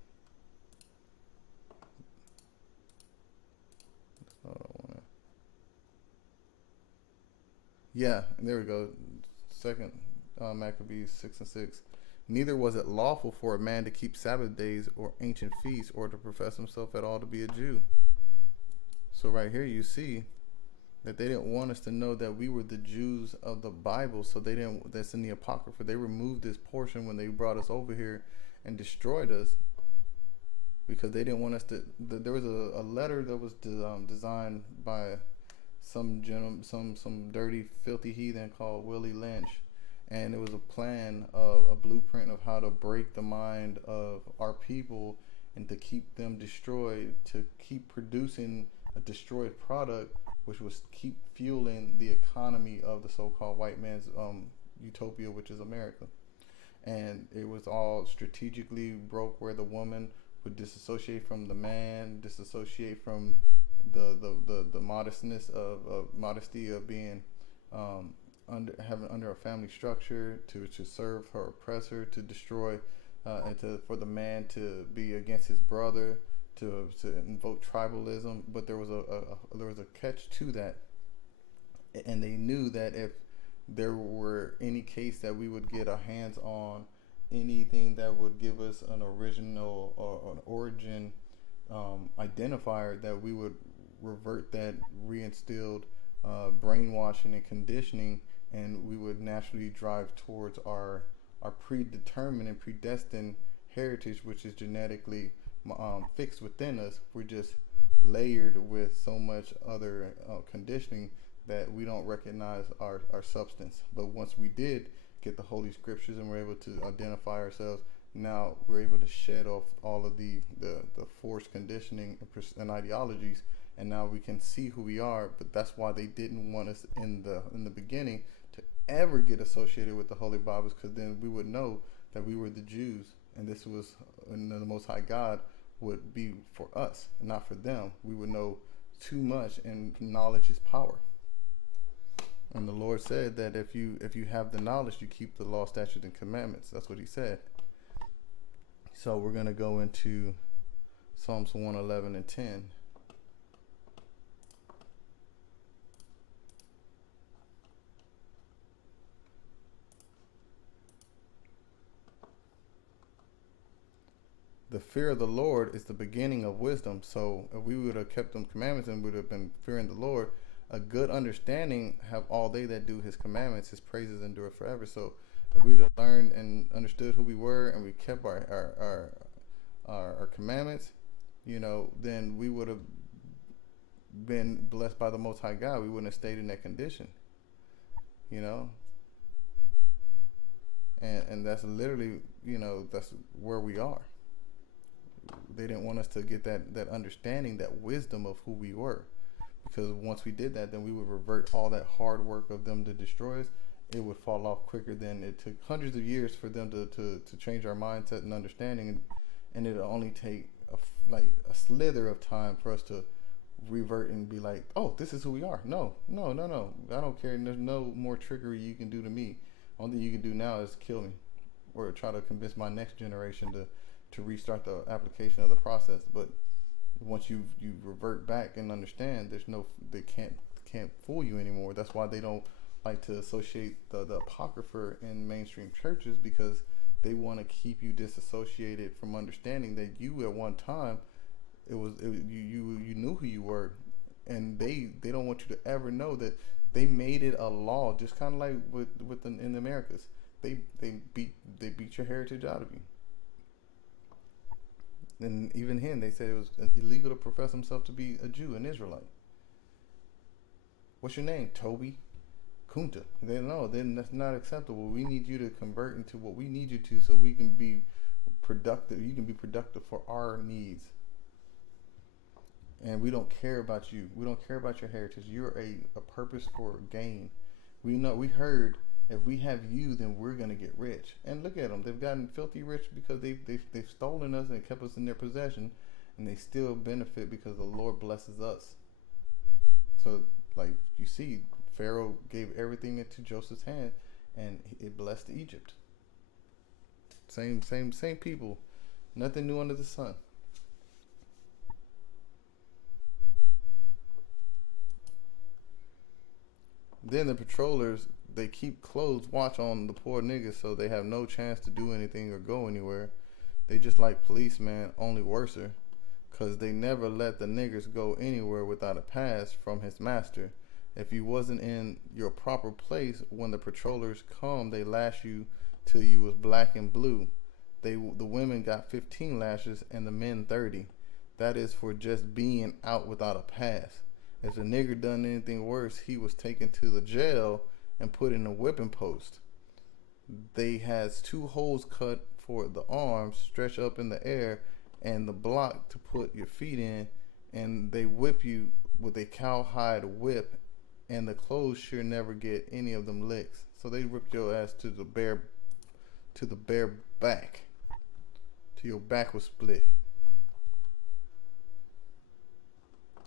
That's not what I wanted. Yeah, there we go. Second Maccabees 6:6. Neither was it lawful for a man to keep Sabbath days or ancient feasts or to profess himself at all to be a Jew. So right here you see that they didn't want us to know that we were the Jews of the Bible. So they didn't. That's in the Apocrypha. They removed this portion when they brought us over here and destroyed us because they didn't want us to. There was a letter that was designed by some dirty, filthy heathen called Willie Lynch, and it was a plan of a blueprint of how to break the mind of our people and to keep them destroyed, to keep producing a destroyed product, which was keep fueling the economy of the so-called white man's utopia, which is America. And it was all strategically broke where the woman would disassociate from the man, disassociate from the modesty of being under a family structure to serve her oppressor, to destroy and for the man to be against his brother, to invoke tribalism. But there was a catch to that, and they knew that if there were any case that we would get our hands on anything that would give us an original or an origin identifier, that we would revert that reinstilled brainwashing and conditioning, and we would naturally drive towards our predetermined and predestined heritage, which is genetically fixed within us. We're just layered with so much other conditioning that we don't recognize our substance. But once we did get the Holy Scriptures and we're able to identify ourselves, now we're able to shed off all of the forced conditioning and ideologies, and now we can see who we are. But that's why they didn't want us in the beginning to ever get associated with the Holy Bibles, because then we would know that we were the Jews, and this was, and the Most High God would be for us and not for them. We would know too much, and knowledge is power. And the Lord said that if you have the knowledge, you keep the law, statutes, and commandments. That's what He said. So we're going to go into Psalms 111 and 10. The fear of the Lord is the beginning of wisdom. So if we would have kept them commandments and would have been fearing the Lord, a good understanding have all they that do His commandments. His praises endure forever. So if we'd have learned and understood who we were, and we kept our commandments, then we would have been blessed by the Most High God. We wouldn't have stayed in that condition, and that's literally, that's where we are. They didn't want us to get that understanding, that wisdom of who we were, because once we did that, then we would revert all that hard work of them to destroy us. It would fall off quicker than it took hundreds of years for them to change our mindset and understanding, and it'll only take a slither of time for us to revert and be like, oh, this is who we are. No. I don't care. And there's no more trickery you can do to me. Only thing you can do now is kill me, or try to convince my next generation to restart the application of the process. But once you revert back and understand, they can't fool you anymore. That's why they don't like to associate the apocrypha in mainstream churches, because they want to keep you disassociated from understanding that you at one time you knew who you were, and they don't want you to ever know that they made it a law, just kind of like in the Americas. They beat your heritage out of you. And even then, they said it was illegal to profess himself to be a Jew, an Israelite. What's your name? Toby? Kunta. Then that's not acceptable. We need you to convert into what we need you to, so we can be productive. You can be productive for our needs. And we don't care about you. We don't care about your heritage. You're a purpose for gain. We heard if we have you, then we're gonna get rich. And look at them; they've gotten filthy rich because they've stolen us and kept us in their possession, and they still benefit because the Lord blesses us. So, like you see, Pharaoh gave everything into Joseph's hand, and it blessed Egypt. Same people, nothing new under the sun. Then the patrollers, they keep close watch on the poor niggas, so they have no chance to do anything or go anywhere. They just like policemen, only worser, because they never let the niggers go anywhere without a pass from his master. If you wasn't in your proper place when the patrollers come, they lash you till you was black and blue. The women got 15 lashes and the men 30. That is for just being out without a pass. If the nigger done anything worse, he was taken to the jail and put in a whipping post. They has 2 holes cut for the arms, stretched up in the air, and the block to put your feet in, and they whip you with a cowhide whip, and the clothes sure never get any of them licks. So they rip your ass to the bare back, till your back was split.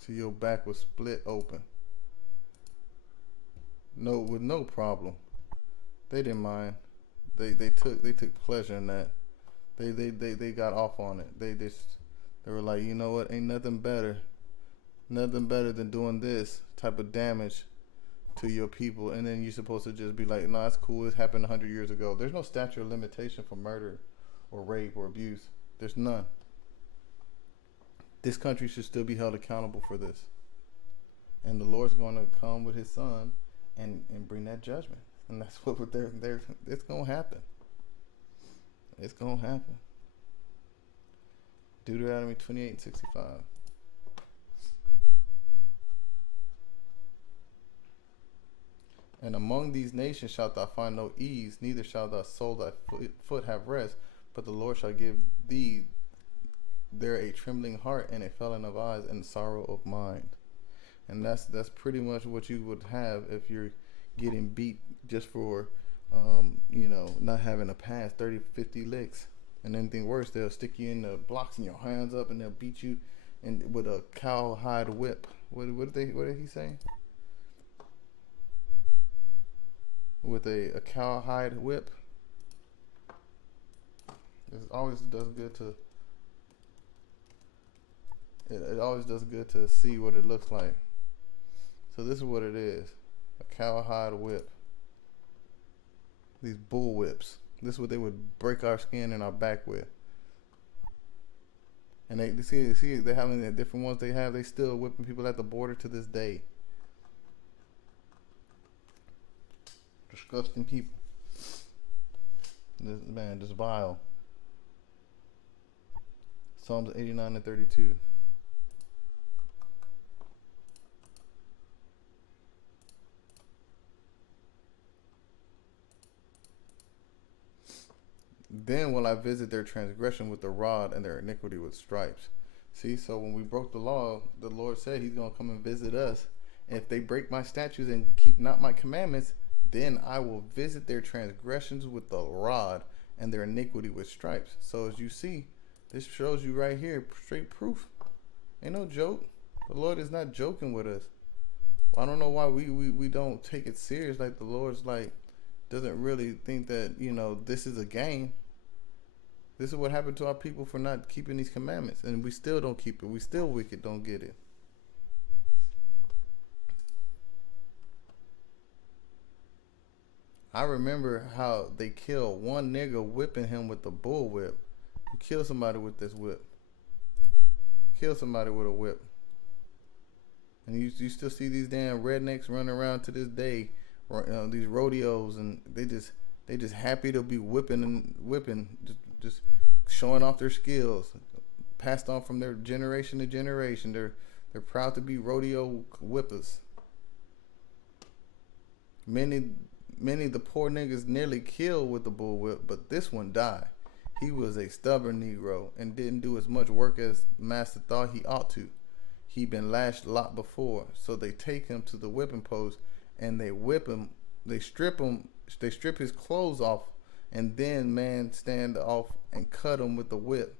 Till your back was split open. With no problem. They didn't mind. They took pleasure in that. They got off on it. They were like, you know what? Ain't nothing better than doing this type of damage to your people. And then you're supposed to just be like, no, that's cool. It happened 100 years ago. There's no statute of limitation for murder or rape or abuse. There's none. This country should still be held accountable for this. And the Lord's going to come with his son and bring that judgment. And that's what it's going to happen. It's going to happen. Deuteronomy 28:65. And among these nations shalt thou find no ease, neither shall thy soul thy foot have rest, but the Lord shall give thee there a trembling heart and a failing of eyes and sorrow of mind. And that's pretty much what you would have if you're getting beat just for not having a pass, 30, 50 licks. And anything worse, they'll stick you in the blocks and your hands up, and they'll beat you with a cowhide whip. What did he say? With a cowhide whip. It always does good to It always does good to see what it looks like. So this is what it is. A cowhide whip. These bull whips. This is what they would break our skin and our back with. And they see they're having the different ones they have. They still whipping people at the border to this day. Disgusting people. This vile. Psalms 89:32. Then will I visit their transgression with the rod and their iniquity with stripes. See, so when we broke the law, the Lord said he's going to come and visit us. And if they break my statutes and keep not my commandments, then I will visit their transgressions with the rod and their iniquity with stripes. So as you see, this shows you right here, straight proof. Ain't no joke. The Lord is not joking with us. I don't know why we don't take it serious. Like the Lord's like doesn't really think that, you know, this is a game. This is what happened to our people for not keeping these commandments, and we still don't keep it. We still wicked, don't get it. I remember how they killed one nigga whipping him with a bull whip. You kill somebody with this whip. Kill somebody with a whip. And you still see these damn rednecks running around to this day, these rodeos, and they just happy to be whipping, just showing off their skills, passed on from their generation to generation. They're proud to be rodeo whippers. Many of the poor niggas nearly killed with the bullwhip, but this one died. He was a stubborn Negro and didn't do as much work as Master thought he ought to. He'd been lashed a lot before, so they take him to the whipping post and they whip him. They strip his clothes off, and then man stand off and cut him with the whip.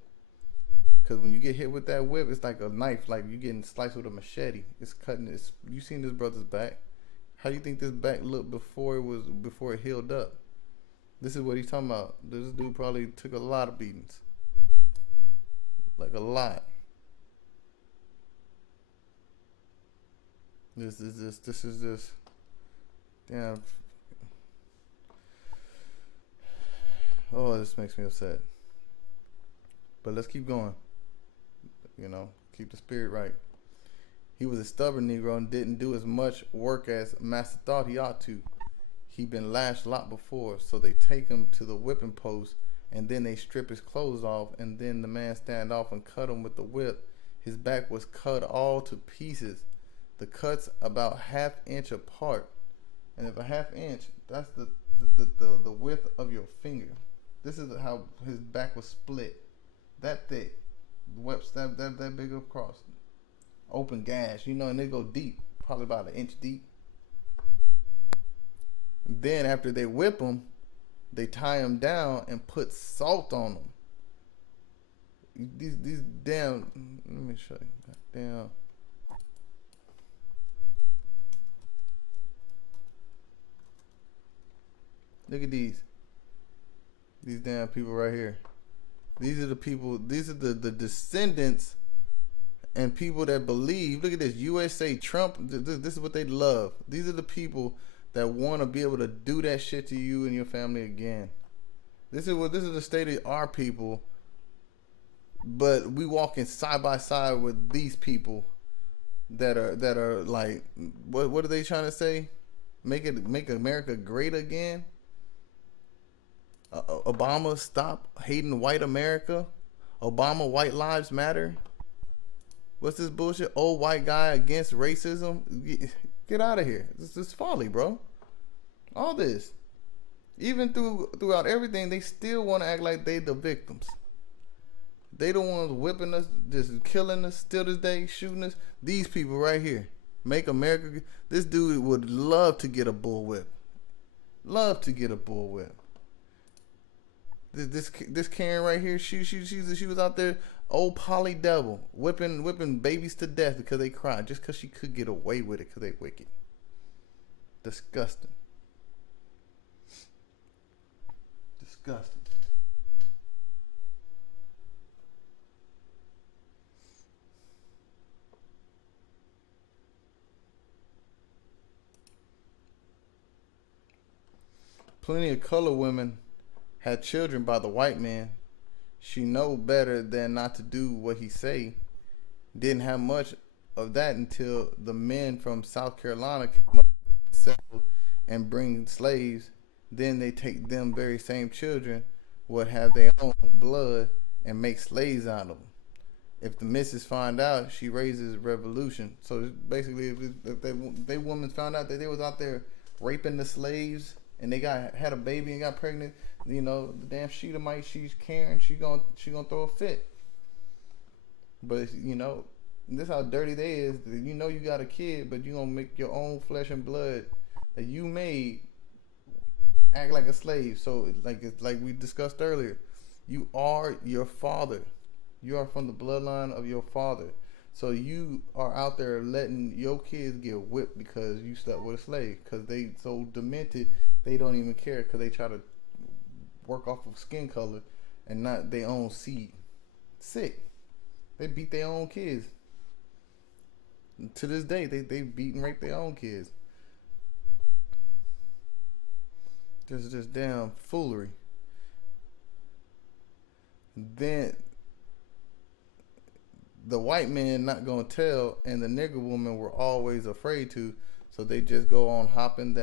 Because when you get hit with that whip, it's like a knife, like you getting sliced with a machete. It's cutting. You seen this brother's back? How do you think this back looked before it healed up? This is what he's talking about. This dude probably took a lot of beatings, like a lot. This is just damn. Oh, this makes me upset. But let's keep going. You know, keep the spirit right. He was a stubborn Negro and didn't do as much work as Master thought he ought to. He'd been lashed a lot before, so they take him to the whipping post, and then they strip his clothes off, and then the man stand off and cut him with the whip. His back was cut all to pieces. The cuts about ½ inch apart, and if a ½ inch, that's the width of your finger. This is how his back was split, that thick, whips that big across, open gash, you know, and they go deep, probably about 1 inch deep. Then after they whip him, they tie him down and put salt on him. These damn, let me show you, damn. Look at these damn people right here. These are the people, these are the descendants and people that believe. Look at this, USA, Trump, this is what they love. These are the people that want to be able to do that shit to you and your family again. This is the state of our people, but we walking side by side with these people that are like, what are they trying to say? Make America great again? Obama, stop hating white America. Obama, white lives matter. What's this bullshit? Old white guy against racism. Get out of here. This is folly, bro. All this, even throughout everything, they still want to act like they the victims. They the ones whipping us, just killing us, still this day, shooting us. These people right here, make America. This dude would love to get a bullwhip. Love to get a bullwhip. This Karen right here, she was out there, old Polly Devil, whipping babies to death because they cried, just because she could get away with it because they wicked. Disgusting. Disgusting. Plenty of color women had children by the white man. She know better than not to do what he say. Didn't have much of that until the men from South Carolina came up and settled and bring slaves. Then they take them very same children, would have their own blood, and make slaves out of them. If the missus find out, she raises revolution. So basically, if they women found out that they was out there raping the slaves and they had a baby and got pregnant, you know, the damn Sheetamite, she's Karen, she gonna throw a fit. But you know, this how dirty they is. You know you got a kid, but you gonna make your own flesh and blood that you made act like a slave. So it's like we discussed earlier, you are your father. You are from the bloodline of your father. So you are out there letting your kids get whipped because you slept with a slave, because they so demented they don't even care, because they try to work off of skin color and not their own seed. Sick. They beat their own kids. To this day, they beat and rape their own kids. Just damn foolery. Then the white man not gonna tell, and the nigger woman were always afraid to, so they just go on hoping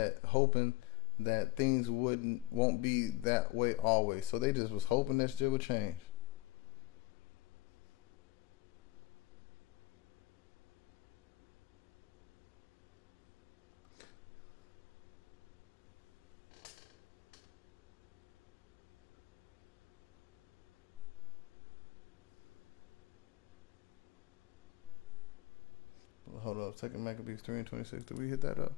that things won't be that way always. So they just was hoping that shit would change. Hold up, second Maccabees 3 and 26. Did we hit that up?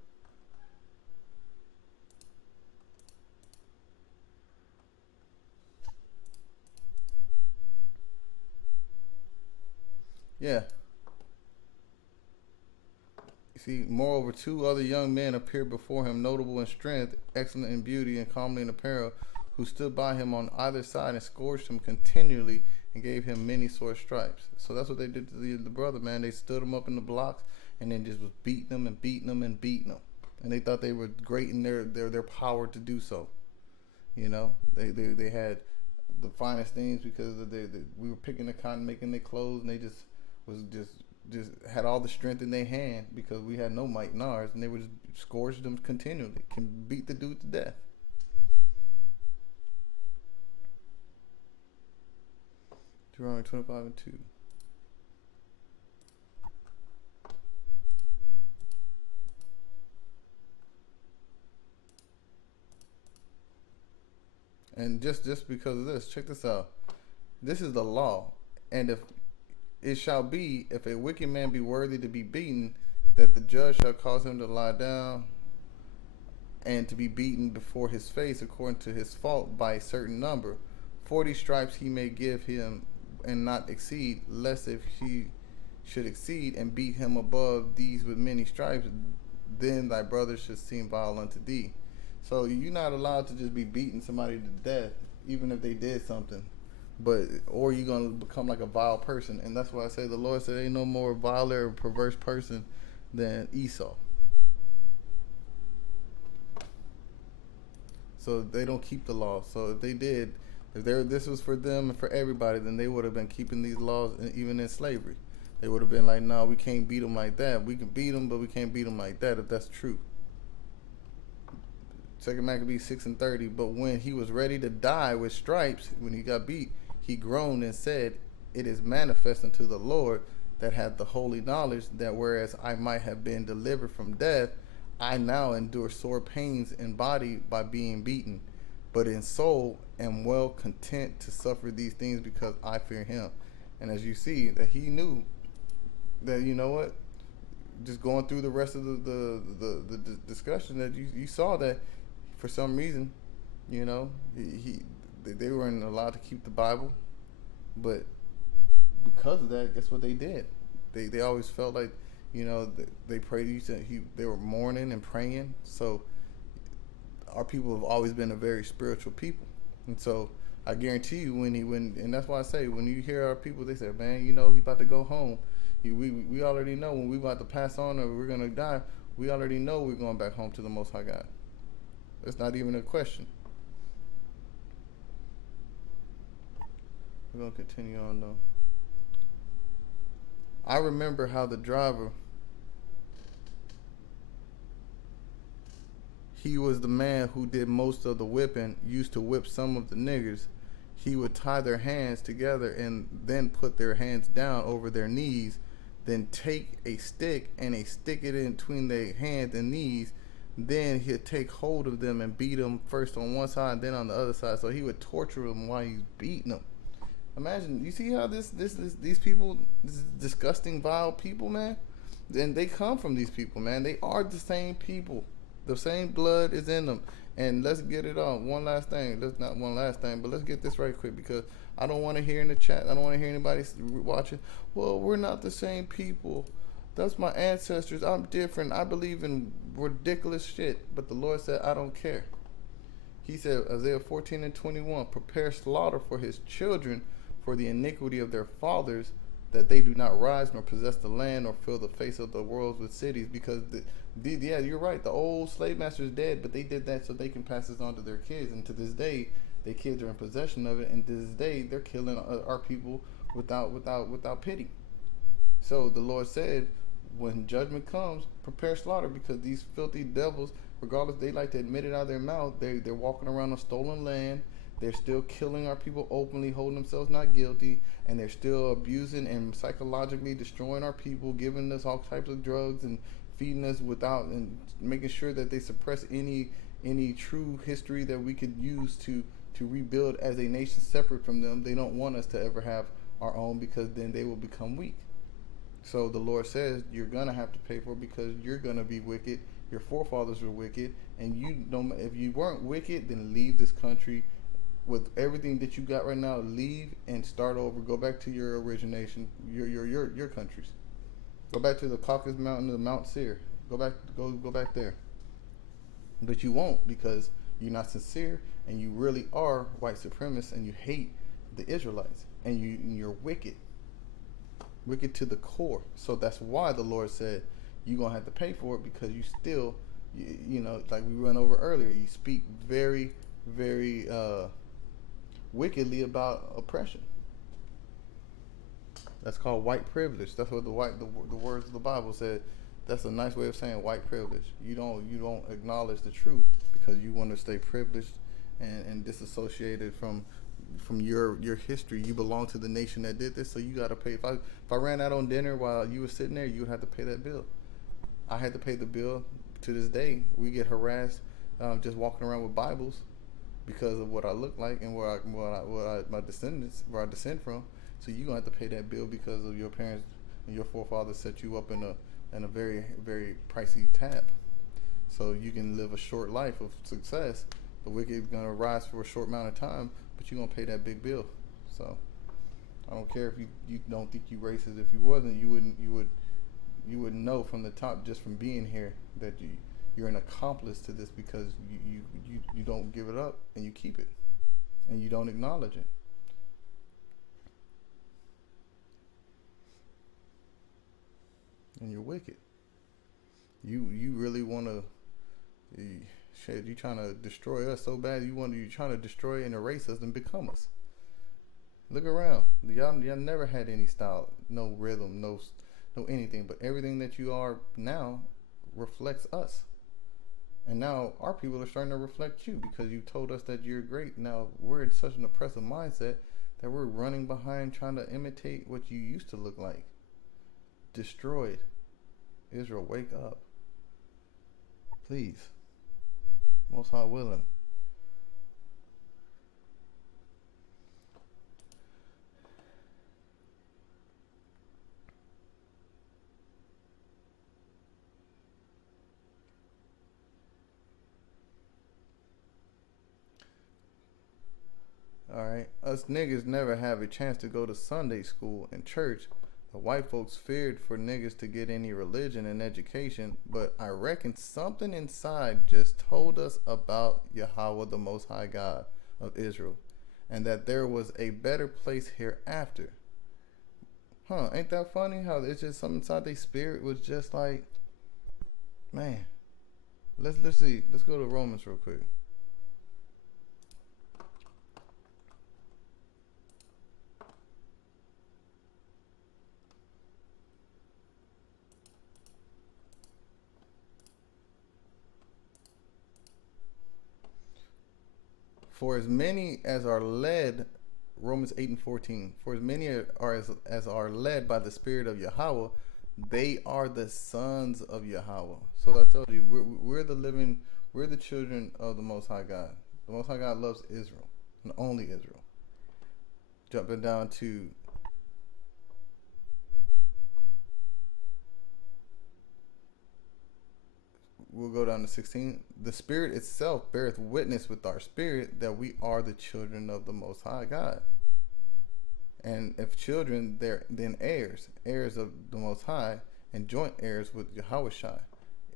Yeah. You see, moreover, 2 other young men appeared before him, notable in strength, excellent in beauty, and comely in apparel, who stood by him on either side and scourged him continually and gave him many sore stripes. So that's what they did to the brother, man. They stood him up in the blocks and then just was beating him and beating him and beating him. And they thought they were great in their power to do so. You know, they had the finest things because we were picking the cotton, making their clothes, and they just had all the strength in their hand because we had no might in ours, and they would just scourge them continually, can beat the dude to death. Deuteronomy 25 and 2. And just because of this, check this out. This is the law. And if it shall be, if a wicked man be worthy to be beaten, that the judge shall cause him to lie down and to be beaten before his face according to his fault by a certain number. 40 stripes he may give him and not exceed, lest if he should exceed and beat him above these with many stripes, then thy brother should seem vile unto thee. So you're not allowed to just be beating somebody to death, even if they did something. Or you're going to become like a vile person. And that's why I say the Lord said ain't no more vile or perverse person than Esau. So they don't keep the law. So if they did, this was for them and for everybody, then they would have been keeping these laws even in slavery. They would have been like, no, we can't beat them like that. We can beat them, but we can't beat them like that, if that's true. 2 Maccabees 6 and 30. But when he was ready to die with stripes, when he got beat, he groaned and said, it is manifest unto the Lord that hath the holy knowledge, that whereas I might have been delivered from death, I now endure sore pains in body by being beaten, but in soul am well content to suffer these things because I fear him. And as you see, that he knew that, you know what, just going through the rest of the discussion, that you saw that for some reason, you know, they weren't allowed to keep the Bible, but because of that, guess what they did? They always felt like, you know, they prayed. They were mourning and praying. So our people have always been a very spiritual people, and so I guarantee you, and that's why I say, when you hear our people, they say, man, you know, he about to go home. We already know when we about to pass on or we're gonna die. We already know we're going back home to the Most High God. It's not even a question. We're going to continue on, though. I remember how the driver, he was the man who did most of the whipping, used to whip some of the niggers. He would tie their hands together and then put their hands down over their knees, then take a stick and stick it in between their hands and knees. Then he'd take hold of them and beat them first on one side, then on the other side. So he would torture them while he's beating them. Imagine, you see how these people, this disgusting, vile people, man. And they come from these people, man. They are the same people. The same blood is in them. And let's get it on. One last thing. Let's not one last thing, but let's get this right quick because I don't want to hear in the chat. I don't want to hear anybody watching. Well, we're not the same people. That's my ancestors. I'm different. I believe in ridiculous shit. But the Lord said, I don't care. He said, Isaiah 14:21, prepare slaughter for his children for the iniquity of their fathers, that they do not rise nor possess the land nor fill the face of the world with cities. Because, yeah, you're right. The old slave master is dead, but they did that so they can pass this on to their kids. And to this day, their kids are in possession of it. And to this day, they're killing our people without pity. So the Lord said, when judgment comes, prepare slaughter, because these filthy devils, regardless, they like to admit it out of their mouth. They're walking around on stolen land. They're still killing our people openly, holding themselves not guilty, and they're still abusing and psychologically destroying our people, giving us all types of drugs and feeding us without, and making sure that they suppress any true history that we could use to rebuild as a nation separate from them. They don't want us to ever have our own, because then they will become weak. So the Lord says you're gonna have to pay for it, because you're gonna be wicked. Your forefathers were wicked, and you don't. If you weren't wicked, then leave this country with everything that you got right now. Leave and start over. Go back to your origination, your countries. Go back to the Caucasus Mountain, the Mount Seir. Go back there. But you won't, because you're not sincere, and you really are white supremacists, and you hate the Israelites, and you're wicked to the core. So that's why the Lord said you're gonna have to pay for it, because you still, you know, like we went over earlier, you speak very, very wickedly about oppression. That's called white privilege. That's what the words of the Bible said. That's a nice way of saying white privilege. You don't acknowledge the truth, because you want to stay privileged and disassociated from your history. You belong to the nation that did this, so you got to pay. If I ran out on dinner while you were sitting there, you would have to pay that bill. I had to pay the bill. To this day, we get harassed just walking around with Bibles because of what I look like and where I descend from. So you're gonna have to pay that bill because of your parents and your forefathers set you up in a very, very pricey tab. So you can live a short life of success. The wicked is gonna rise for a short amount of time, but you're gonna pay that big bill. So I don't care if you don't think you racist. If you wasn't, you would know from the top, just from being here, that you're an accomplice to this, because you don't give it up, and you keep it, and you don't acknowledge it. And you're wicked. You really want to, shit, you trying to destroy us so bad. You trying to destroy and erase us and become us. Look around. Y'all never had any style, no rhythm, no anything, but everything that you are now reflects us. And now our people are starting to reflect you, because you told us that you're great. Now we're in such an oppressive mindset that we're running behind trying to imitate what you used to look like. Destroyed. Israel, wake up. Please. Most High willing. Alright, us niggas never have a chance to go to Sunday school and church. The white folks feared for niggas to get any religion and education, but I reckon something inside just told us about Yahweh, the Most High God of Israel, and that there was a better place hereafter. Ain't that funny how it's just something inside their spirit was just like, man. Let's see. Let's go to Romans real quick. For as many as are led, Romans 8:14. For as many as are led by the Spirit of Yahweh, they are the sons of Yahweh. So I told you, we're the children of the Most High God. The Most High God loves Israel, and only Israel. Jumping down to we'll go down to 16. The Spirit itself beareth witness with our spirit that we are the children of the Most High God. And if children, they're then heirs, heirs of the Most High, and joint heirs with Yahushua.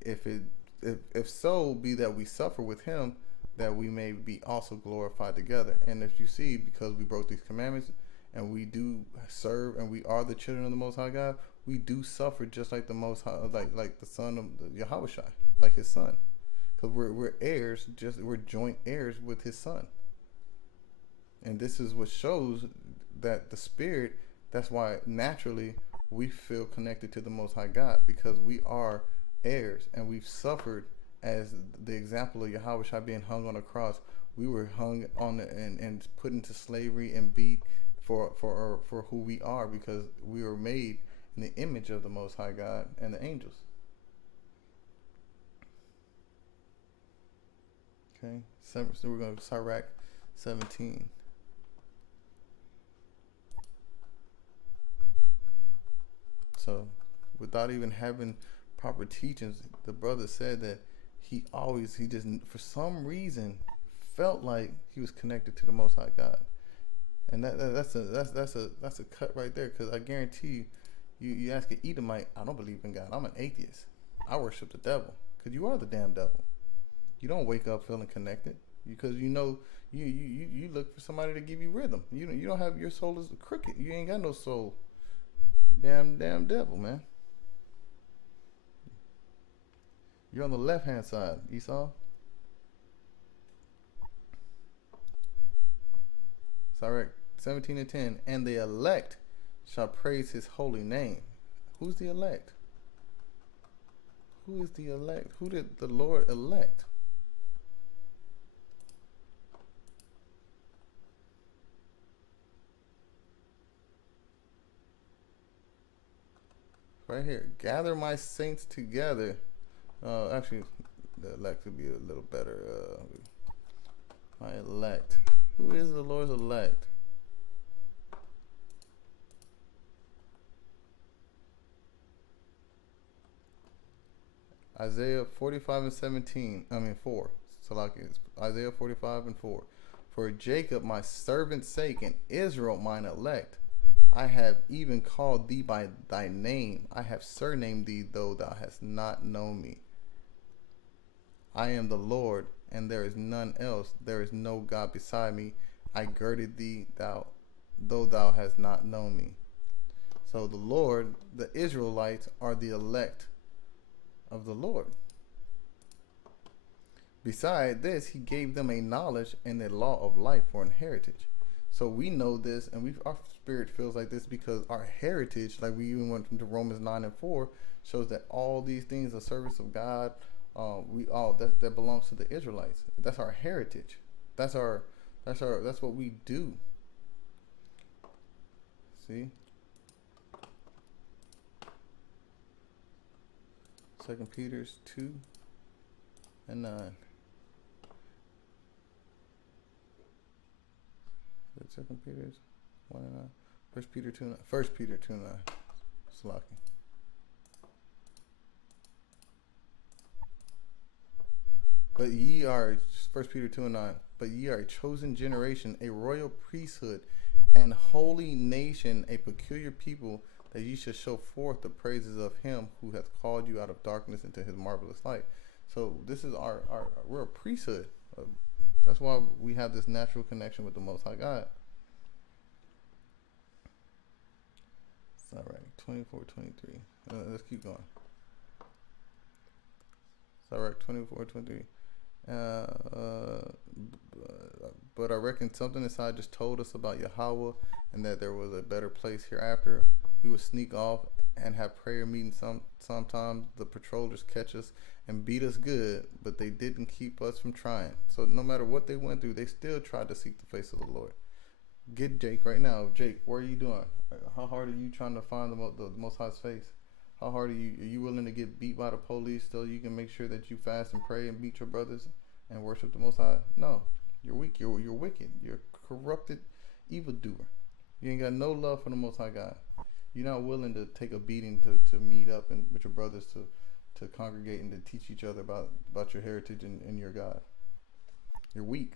If so be that we suffer with him, that we may be also glorified together. And if you see, because we broke these commandments, and we do serve, and we are the children of the Most High God, we do suffer just like the Most High, like the son of the Yahushua, like his son, because we're heirs, we're joint heirs with his son. And this is what shows that the Spirit, that's why naturally we feel connected to the Most High God, because we are heirs and we've suffered as the example of Yahushua being hung on a cross. We were hung on and put into slavery and beat for who we are, because we were made in the image of the Most High God and the angels. Okay, so we're going to Sirach 17. So, without even having proper teachings, the brother said that he just for some reason felt like he was connected to the Most High God, and that's a cut right there. Because I guarantee you ask an Edomite, I don't believe in God. I'm an atheist. I worship the devil. Because you are the damn devil. You don't wake up feeling connected, because you look for somebody to give you rhythm. You don't have, your soul is crooked. You ain't got no soul. Damn devil, man. You're on the left-hand side, Esau. Sirach 17:10. And the elect shall praise his holy name. Who's the elect? Who is the elect? Who did the Lord elect? Right here. Gather my saints together. Actually, the elect would be a little better. My elect. Who is the Lord's elect? Isaiah 4. Isaiah 45:4. For Jacob my servant's sake, and Israel mine elect, I have even called thee by thy name. I have surnamed thee, though thou hast not known me. I am the Lord, and there is none else. There is no God beside me. I girded thee, though thou hast not known me. So the Lord, the Israelites, are the elect of the Lord. Beside this, he gave them a knowledge and a law of life for an heritage. So we know this, and our spirit feels like this, because our heritage, like we even went into Romans 9:4, shows that all these things are service of God. That belongs to the Israelites. That's our heritage. That's what we do. See? 2 Peter 2:9. 2 Peter 1:9. 1 Peter 2:9. 1 Peter 2:9. Slacking. But ye are, 1 Peter 2:9. But ye are a chosen generation, a royal priesthood, and holy nation, a peculiar people, that ye should show forth the praises of him who hath called you out of darkness into his marvelous light. So this is we're a priesthood. That's why we have this natural connection with the Most High God. It's all right. 24:23. Let's keep going. It's all right. 24:23. But I reckon something inside just told us about Yahweh, and that there was a better place hereafter. We would sneak off and have prayer meetings. Sometimes the patrollers catch us and beat us good, but they didn't keep us from trying. So no matter what they went through, they still tried to seek the face of the Lord. Get Jake right now. Jake, what are you doing? How hard are you trying to find the Most High's face? How hard are you willing to get beat by the police so you can make sure that you fast and pray and beat your brothers and worship the Most High? No, you're weak. You're wicked. You're a corrupted evildoer. You ain't got no love for the Most High God. You're not willing to take a beating to meet up and with your brothers to congregate and to teach each other about your heritage and your God. You're weak.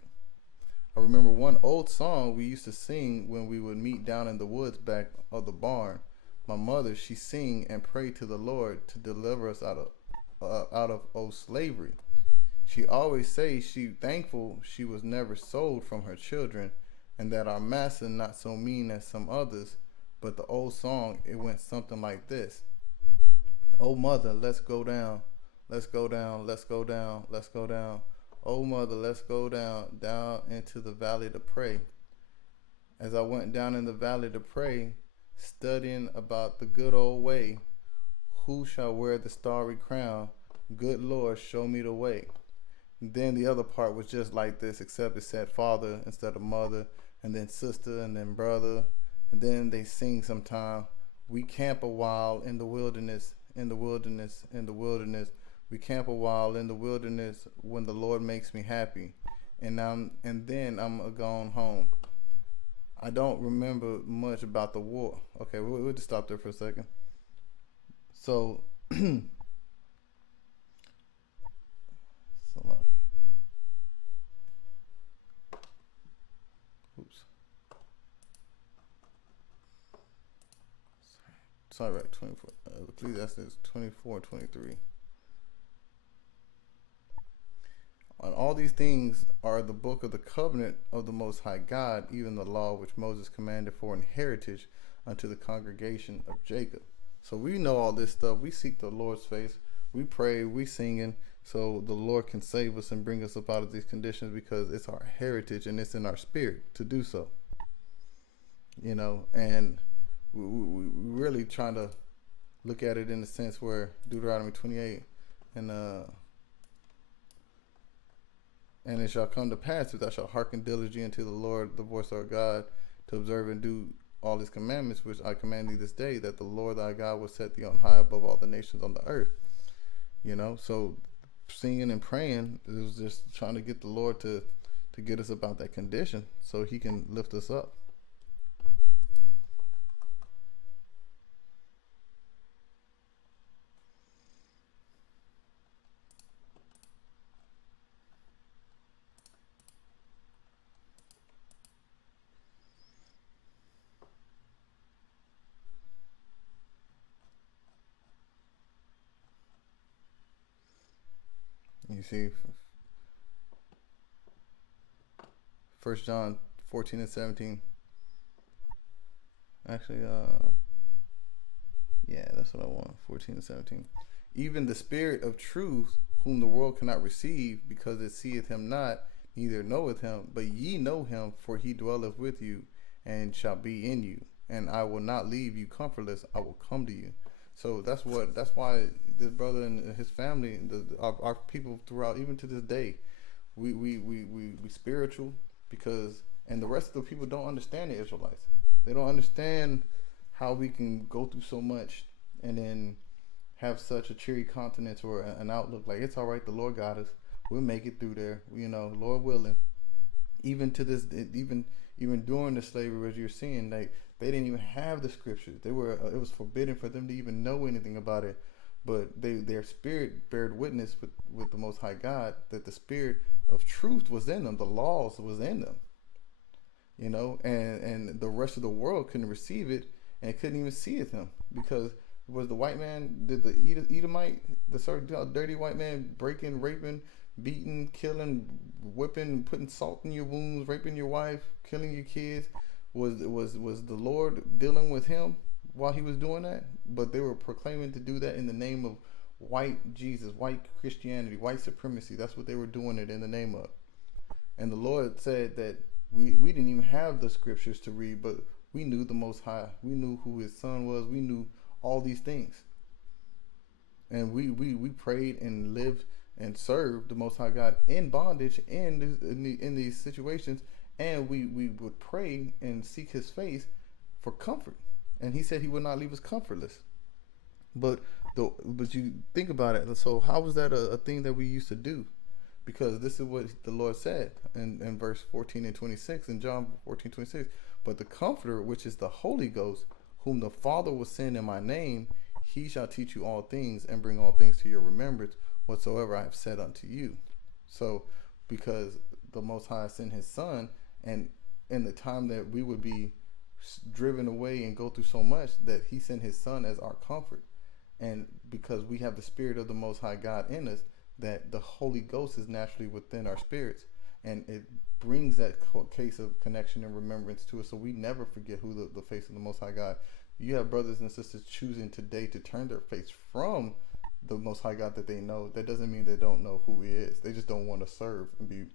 I remember one old song we used to sing when we would meet down in the woods back of the barn. My mother, she sing and pray to the Lord to deliver us out of old slavery. She always say she thankful she was never sold from her children, and that our master not so mean as some others. But the old song, it went something like this: "Oh mother, let's go down, let's go down, let's go down, let's go down. Oh mother, let's go down, down into the valley to pray." As I went down in the valley to pray, studying about the good old way, who shall wear the starry crown? Good Lord, show me the way. And then the other part was just like this, except it said father instead of mother, and then sister, and then brother. And then they sing sometime, "We camp a while in the wilderness, in the wilderness, in the wilderness. We camp a while in the wilderness when the Lord makes me happy. And then I'm gone home." I don't remember much about the war. Okay, we'll just stop there for a second. So, sorry, right, 24. Ecclesiastes 24:23. And all these things are the book of the covenant of the Most High God, even the law which Moses commanded for an heritage unto the congregation of Jacob. So we know all this stuff. We seek the Lord's face. We pray. We singing so the Lord can save us and bring us up out of these conditions, because it's our heritage and it's in our spirit to do so. You know, and we really trying to look at it in the sense where Deuteronomy 28 and it shall come to pass, if thou shalt hearken diligently unto the Lord, the voice of our God, to observe and do all his commandments, which I command thee this day, that the Lord thy God will set thee on high above all the nations on the earth. You know, so singing and praying is just trying to get the Lord to get us about that condition so he can lift us up. You see, 1 John 14:17. Actually, yeah, that's what I want. 14:17. Even the Spirit of truth, whom the world cannot receive, because it seeth him not, neither knoweth him. But ye know him, for he dwelleth with you, and shall be in you. And I will not leave you comfortless; I will come to you. So that's why this brother and his family, our people throughout, even to this day, we spiritual, because, and the rest of the people don't understand the Israelites. They don't understand how we can go through so much and then have such a cheery countenance or an outlook like, it's all right, the Lord got us, we'll make it through there, you know, Lord willing. Even to this, even during the slavery, as you're seeing, like, they didn't even have the scriptures. They were it was forbidden for them to even know anything about it. But their spirit bared witness with the Most High God that the spirit of truth was in them. The laws was in them. You know, and the rest of the world couldn't receive it and couldn't even see it them, because it was the white man, did the Edomite, the certain dirty white man, breaking, raping, beating, killing, whipping, putting salt in your wounds, raping your wife, killing your kids. Was the Lord dealing with him while he was doing that? But they were proclaiming to do that in the name of white Jesus, white Christianity, white supremacy. That's what they were doing it in the name of. And the Lord said that we didn't even have the scriptures to read, but we knew the Most High. We knew who his son was. We knew all these things. And we prayed and lived and served the Most High God in bondage in these situations. And we would pray and seek his face for comfort. And he said he would not leave us comfortless. But you think about it. So how was that a thing that we used to do? Because this is what the Lord said in verse 14 and 26, in John 14:26. But the Comforter, which is the Holy Ghost, whom the Father will send in my name, he shall teach you all things and bring all things to your remembrance whatsoever I have said unto you. So because the Most High sent his son, and in the time that we would be driven away and go through so much, that he sent his son as our comfort. And because we have the spirit of the Most High God in us, that the Holy Ghost is naturally within our spirits, and it brings that case of connection and remembrance to us, so we never forget who the face of the Most High God. You have brothers and sisters choosing today to turn their face from the Most High God that they know. That doesn't mean they don't know who he is. They just don't want to serve and be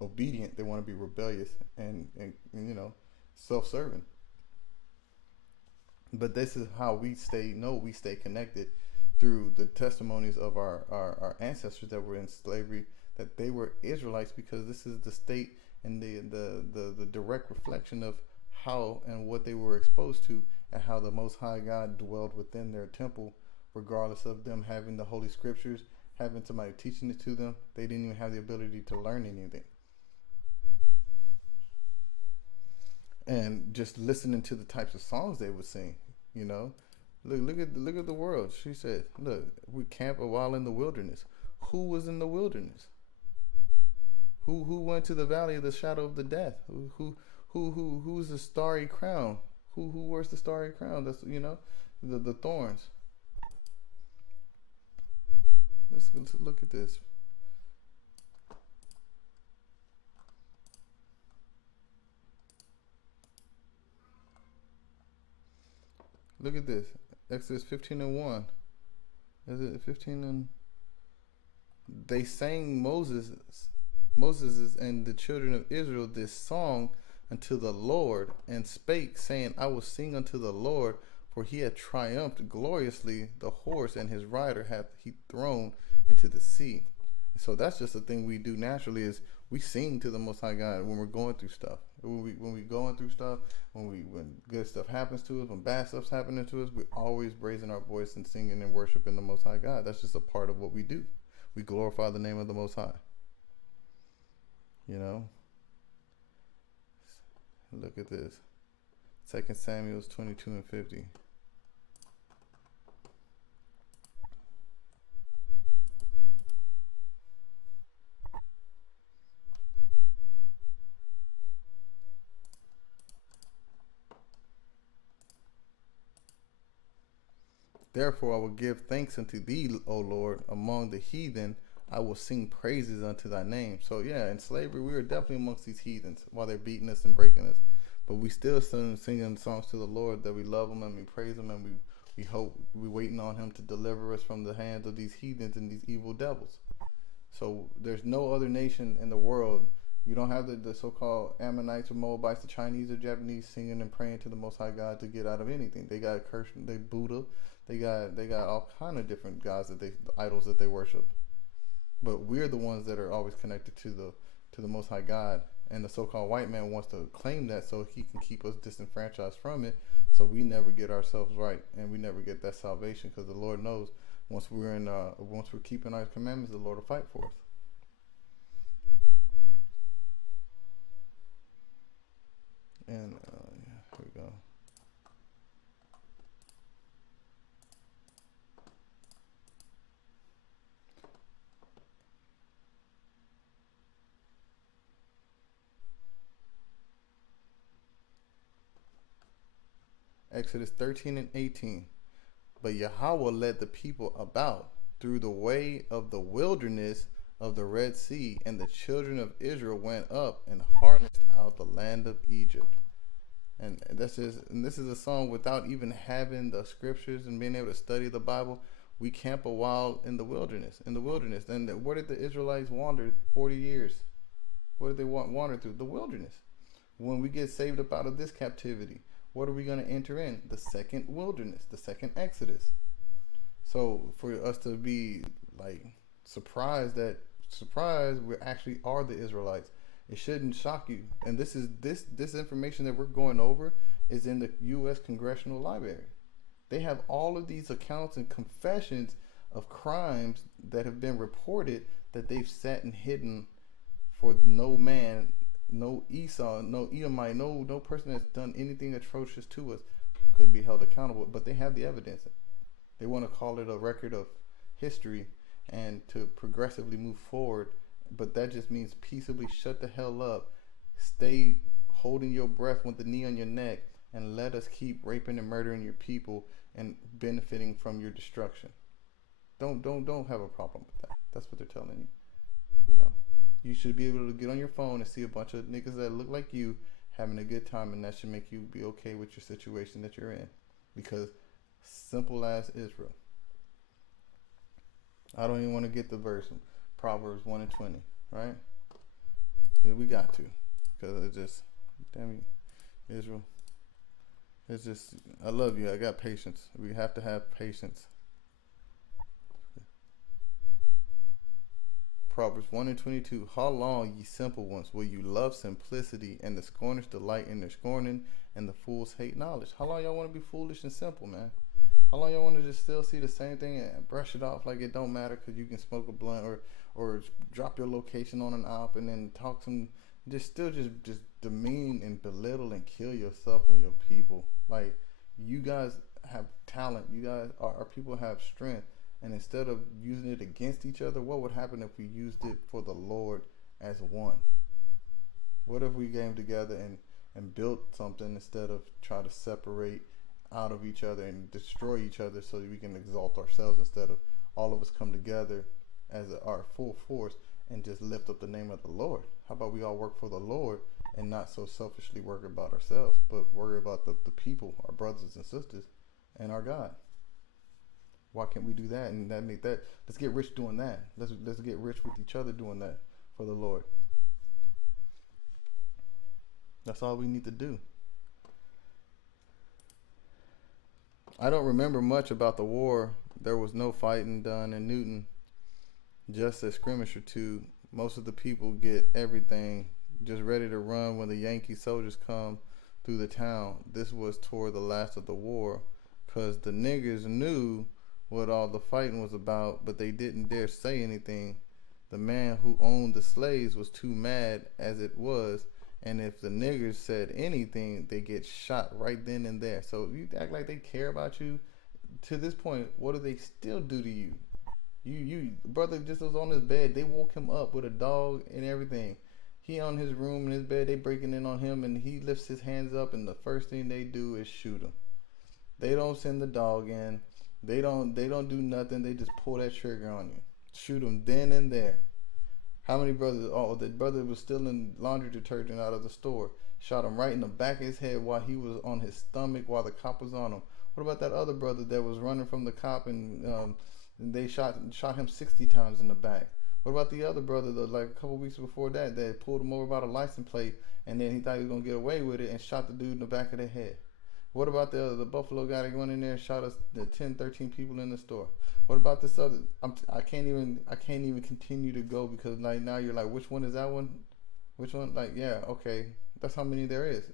obedient. They want to be rebellious and self-serving. But this is how we stay connected through the testimonies of our ancestors that were in slavery, that they were Israelites, because this is the state and the direct reflection of how and what they were exposed to, and how the Most High God dwelled within their temple, regardless of them having the Holy Scriptures, having somebody teaching it to them. They didn't even have the ability to learn anything. And just listening to the types of songs they would sing, look at the world. She said, "Look, we camp a while in the wilderness." Who was in the wilderness? Who went to the valley of the shadow of the death? Who's the starry crown? Who wears the starry crown? That's the thorns. Let's look at this. Look at this. Exodus 15:1. Is it 15 and? They sang Moses and the children of Israel this song unto the Lord, and spake, saying, I will sing unto the Lord, for he hath triumphed gloriously. The horse and his rider hath he thrown into the sea. So that's just a thing we do naturally, is we sing to the Most High God when we're going through stuff. When we going through stuff, when good stuff happens to us, when bad stuff's happening to us, we're always raising our voice and singing and worshiping the Most High God. That's just a part of what we do. We glorify the name of the Most High. Look at this. 2 Samuel 22:50. Therefore I will give thanks unto thee, O Lord, among the heathen. I will sing praises unto thy name. So yeah, in slavery, we were definitely amongst these heathens while they're beating us and breaking us. But we still singing songs to the Lord, that we love him and we praise him, and we hope, we're waiting on him to deliver us from the hands of these heathens and these evil devils. So there's no other nation in the world. You don't have the so-called Ammonites or Moabites, the Chinese or Japanese singing and praying to the Most High God to get out of anything. They got cursed, they Buddha, they got all kind of different gods the idols that they worship. But we're the ones that are always connected to the Most High God, and the so-called white man wants to claim that so he can keep us disenfranchised from it. So we never get ourselves right, and we never get that salvation, because the Lord knows once we're keeping our commandments, the Lord will fight for us. And here we go. Exodus 13:18. But Yahweh led the people about through the way of the wilderness of the Red Sea, and the children of Israel went up and harnessed out the land of Egypt. And this is a song without even having the scriptures and being able to study the Bible. We camp a while in the wilderness. And where did the Israelites wander 40 years? What did they wander through? The wilderness. When we get saved up out of this captivity, what are we going to enter in? The second wilderness, the second Exodus. So for us to be surprised we actually are the Israelites, it shouldn't shock you. And this information that we're going over is in the U.S. Congressional Library. They have all of these accounts and confessions of crimes that have been reported that they've sat and hidden for no man, no Esau, no Edomite, no person that's done anything atrocious to us could be held accountable. But they have the evidence. They want to call it a record of history and to progressively move forward, but that just means peaceably shut the hell up, stay holding your breath with the knee on your neck, and let us keep raping and murdering your people and benefiting from your destruction. Don't have a problem with that. That's what they're telling you. You know, you should be able to get on your phone and see a bunch of niggas that look like you having a good time, and that should make you be okay with your situation that you're in. Because simple as Israel. I don't even want to get the verse, Proverbs 1:20, right? Yeah, we got to, because it's just, damn you, Israel. It's just, I love you. I got patience. We have to have patience. Proverbs 1:22. How long, ye simple ones, will you love simplicity, and the scorners delight in their scorning, and the fools hate knowledge? How long y'all want to be foolish and simple, man? How long y'all want to just still see the same thing and brush it off like it don't matter because you can smoke a blunt or drop your location on an op and then talk some, just demean and belittle and kill yourself and your people. Like, you guys have talent. You guys, our people have strength. And instead of using it against each other, what would happen if we used it for the Lord as one? What if we came together and built something instead of try to separate out of each other and destroy each other so that we can exalt ourselves, instead of all of us come together as our full force and just lift up the name of the Lord? How about we all work for the Lord and not so selfishly worry about ourselves, but worry about the people, our brothers and sisters, and our God? Why can't we do that? And that make that, let's get rich doing that. Let's get rich with each other doing that for the Lord. That's all we need to do. I don't remember much about the war. There was no fighting done in Newton, just a skirmish or two. Most of the people get everything just ready to run when the Yankee soldiers come through the town. This was toward the last of the war, because the niggers knew what all the fighting was about, but they didn't dare say anything. The man who owned the slaves was too mad as it was, and if the niggers said anything, they get shot right then and there. So you act like they care about you. To this point, what do they still do to you? You brother just was on his bed. They woke him up with a dog and everything. He on his room in his bed. They breaking in on him, and he lifts his hands up, and the first thing they do is shoot him. They don't send the dog in. They don't do nothing. They just pull that trigger on you. Shoot him then and there. How many brothers? Oh, the brother was stealing laundry detergent out of the store. Shot him right in the back of his head while he was on his stomach while the cop was on him. What about that other brother that was running from the cop and they shot him 60 times in the back? What about the other brother that, like a couple weeks before that pulled him over about a license plate, and then he thought he was gonna get away with it and shot the dude in the back of the head? What about the Buffalo guy that went in there and shot us, the 10, 13 people in the store? What about this other? I can't even continue to go, because like now you're like, which one is that one? Which one? Like, yeah, okay, that's how many there is.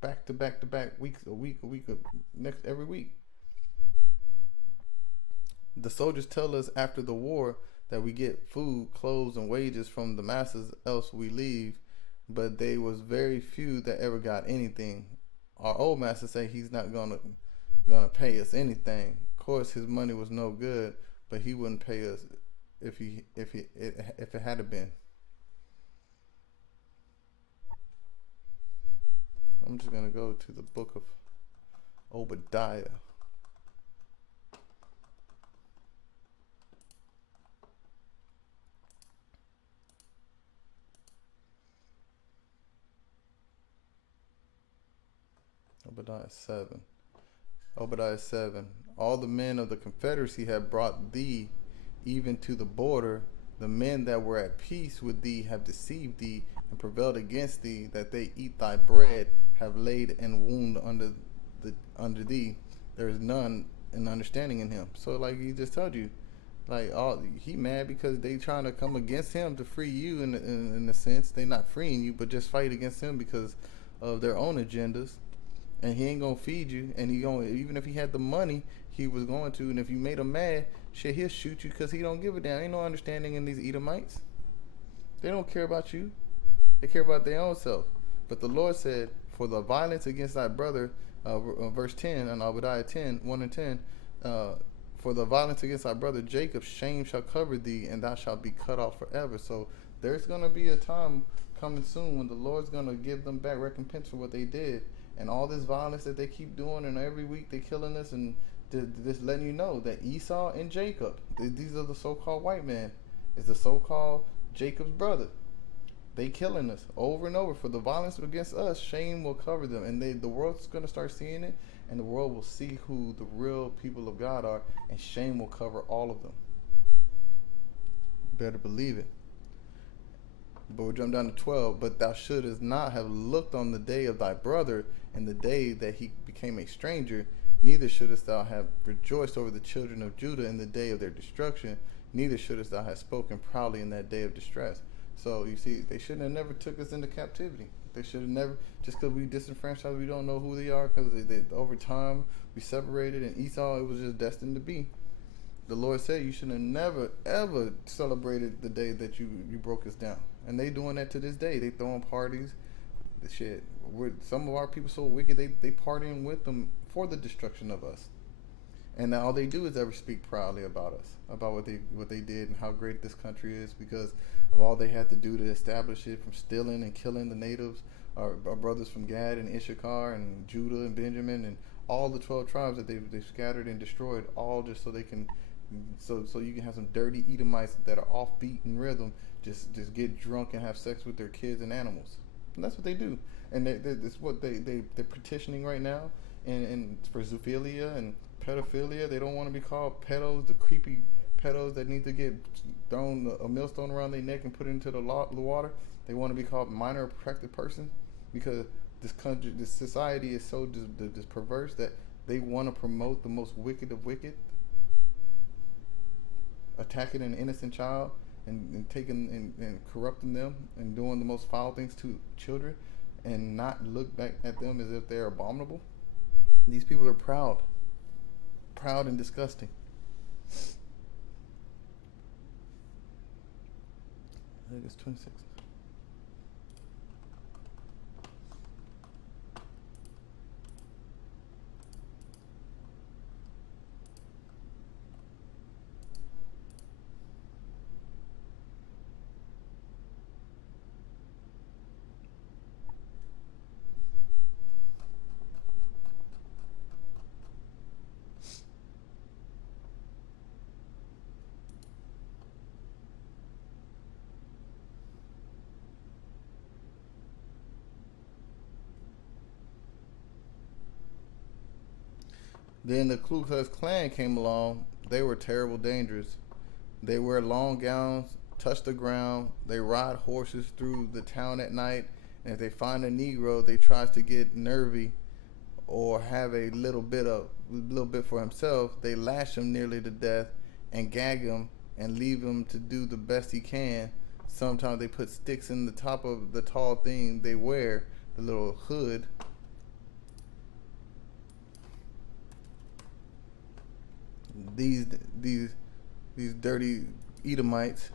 Back to back to back, weeks, a week, next every week. The soldiers tell us after the war that we get food, clothes, and wages from the masses, else we leave. But they was very few that ever got anything. Our old master say he's not gonna pay us anything. Of course, his money was no good, but he wouldn't pay us if it had been. I'm just gonna go to the book of Obadiah. Obadiah 7. All the men of the Confederacy have brought thee even to the border. The men that were at peace with thee have deceived thee and prevailed against thee, that they eat thy bread, have laid and wound under thee. There is none in understanding in him. So like he just told you, like he mad because they trying to come against him to free you in a sense. They not freeing you, but just fight against him because of their own agendas. And he ain't gonna feed you, and even if he had the money, he was going to. And if you made him mad, shit, he'll shoot you because he don't give a damn. Ain't no understanding in these Edomites. They don't care about you. They care about their own self. But the Lord said, for the violence against thy brother, verse 10 on Obadiah 10, 1 and 10, For the violence against our brother Jacob, shame shall cover thee, and thou shalt be cut off forever. So there's going to be a time coming soon when the Lord's going to give them back recompense for what they did. And all this violence that they keep doing, and every week they're killing us, and just letting you know that Esau and Jacob, these are the so-called white men, is the so-called Jacob's brother. They killing us over and over. For the violence against us, shame will cover them. And the world's going to start seeing it, and the world will see who the real people of God are, and shame will cover all of them. Better believe it. But we'll jump down to 12. But thou shouldest not have looked on the day of thy brother, and the day that he became a stranger, neither shouldest thou have rejoiced over the children of Judah in the day of their destruction, neither shouldest thou have spoken proudly in that day of distress. So you see, they shouldn't have never took us into captivity. They should have never, just because we disenfranchised, we don't know who they are, because they over time we separated, and Esau, it was just destined to be. The Lord said you should have never ever celebrated the day that you broke us down, and they doing that to this day. They throwing parties, the shit. Some of our people so wicked, they partying with them for the destruction of us, and all they do is ever speak proudly about us, about what they did and how great this country is, because of all they had to do to establish it, from stealing and killing the natives, our brothers from Gad and Issachar and Judah and Benjamin and all the 12 tribes that they've scattered and destroyed, all just so they can, so you can have some dirty Edomites that are off beat and rhythm, just get drunk and have sex with their kids and animals. And that's what they do. And that's what they're petitioning right now, and for zoophilia and pedophilia. They don't want to be called pedos, the creepy pedos that need to get thrown a millstone around their neck and put into the water. They want to be called minor attracted person, because this country, this society is so just perverse that they want to promote the most wicked of wicked, attacking an innocent child and taking and corrupting them and doing the most foul things to children, and not look back at them as if they're abominable. These people are proud and disgusting. I think it's 26. Then the Ku Klux Klan came along. They were terrible, dangerous. They wear long gowns, touch the ground. They ride horses through the town at night. And if they find a Negro, they try to get nervy or have a little bit for himself. They lash him nearly to death and gag him and leave him to do the best he can. Sometimes they put sticks in the top of the tall thing they wear, the little hood. These dirty Edomites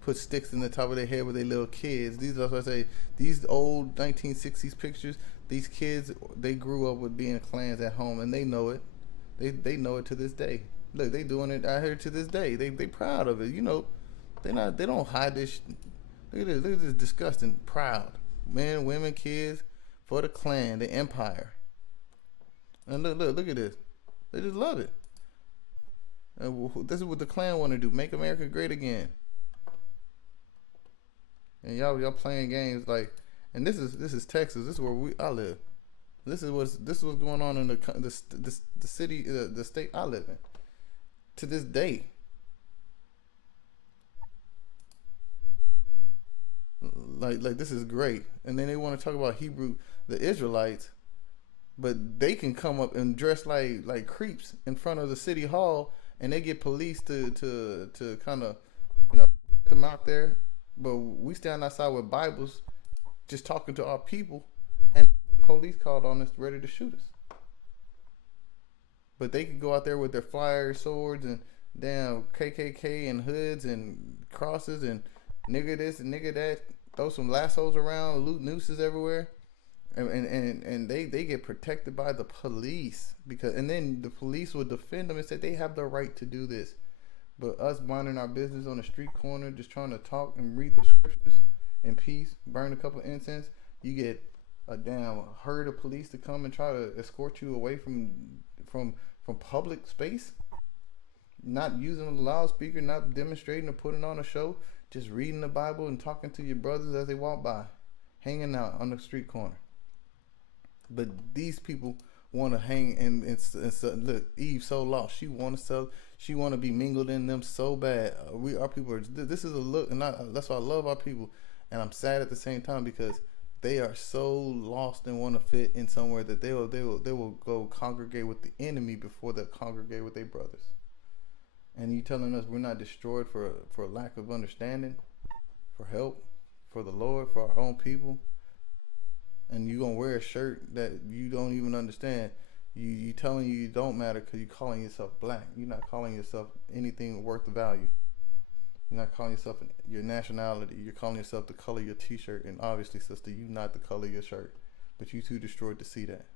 put sticks in the top of their head with their little kids. These are what I say. These old 1960s pictures. These kids, they grew up with being clans at home, and they know it. They know it to this day. Look, they doing it out here to this day. They proud of it. You know, they don't hide this. Look at this disgusting. Proud men, women, kids for the clan, the empire. And look at this. They just love it. And this is what the Klan want to do: make America great again. And y'all playing games like, and this is Texas. This is where I live. This is what's going on in the city, the state I live in, to this day. Like this is great. And then they want to talk about the Israelites, but they can come up and dress like creeps in front of the city hall, and they get police to kind of, get them out there. But we stand outside with Bibles, just talking to our people, and police called on us, ready to shoot us. But they could go out there with their fire swords and damn KKK and hoods and crosses and nigga this and nigga that, throw some lassos around, loot nooses everywhere, And they get protected by the police, because, and then the police will defend them and say they have the right to do this. But us minding our business on a street corner, just trying to talk and read the scriptures in peace, burn a couple incense, you get a damn herd of police to come and try to escort you away from public space. Not using a loudspeaker, not demonstrating or putting on a show, just reading the Bible and talking to your brothers as they walk by, hanging out on the street corner. But these people want to hang and look. Eve so lost. She want to sell. She want to be mingled in them so bad. Our people are. This is a look, and that's why I love our people, and I'm sad at the same time because they are so lost and want to fit in somewhere that they will go congregate with the enemy before they congregate with their brothers. And you telling us we're not destroyed for lack of understanding, for help, for the Lord, for our own people, and you gonna wear a shirt that you don't even understand. You telling you don't matter because you calling yourself black. You're not calling yourself anything worth the value. You're not calling yourself your nationality. You're calling yourself the color of your t-shirt. And obviously, sister, you're not the color of your shirt. But you too destroyed to see that.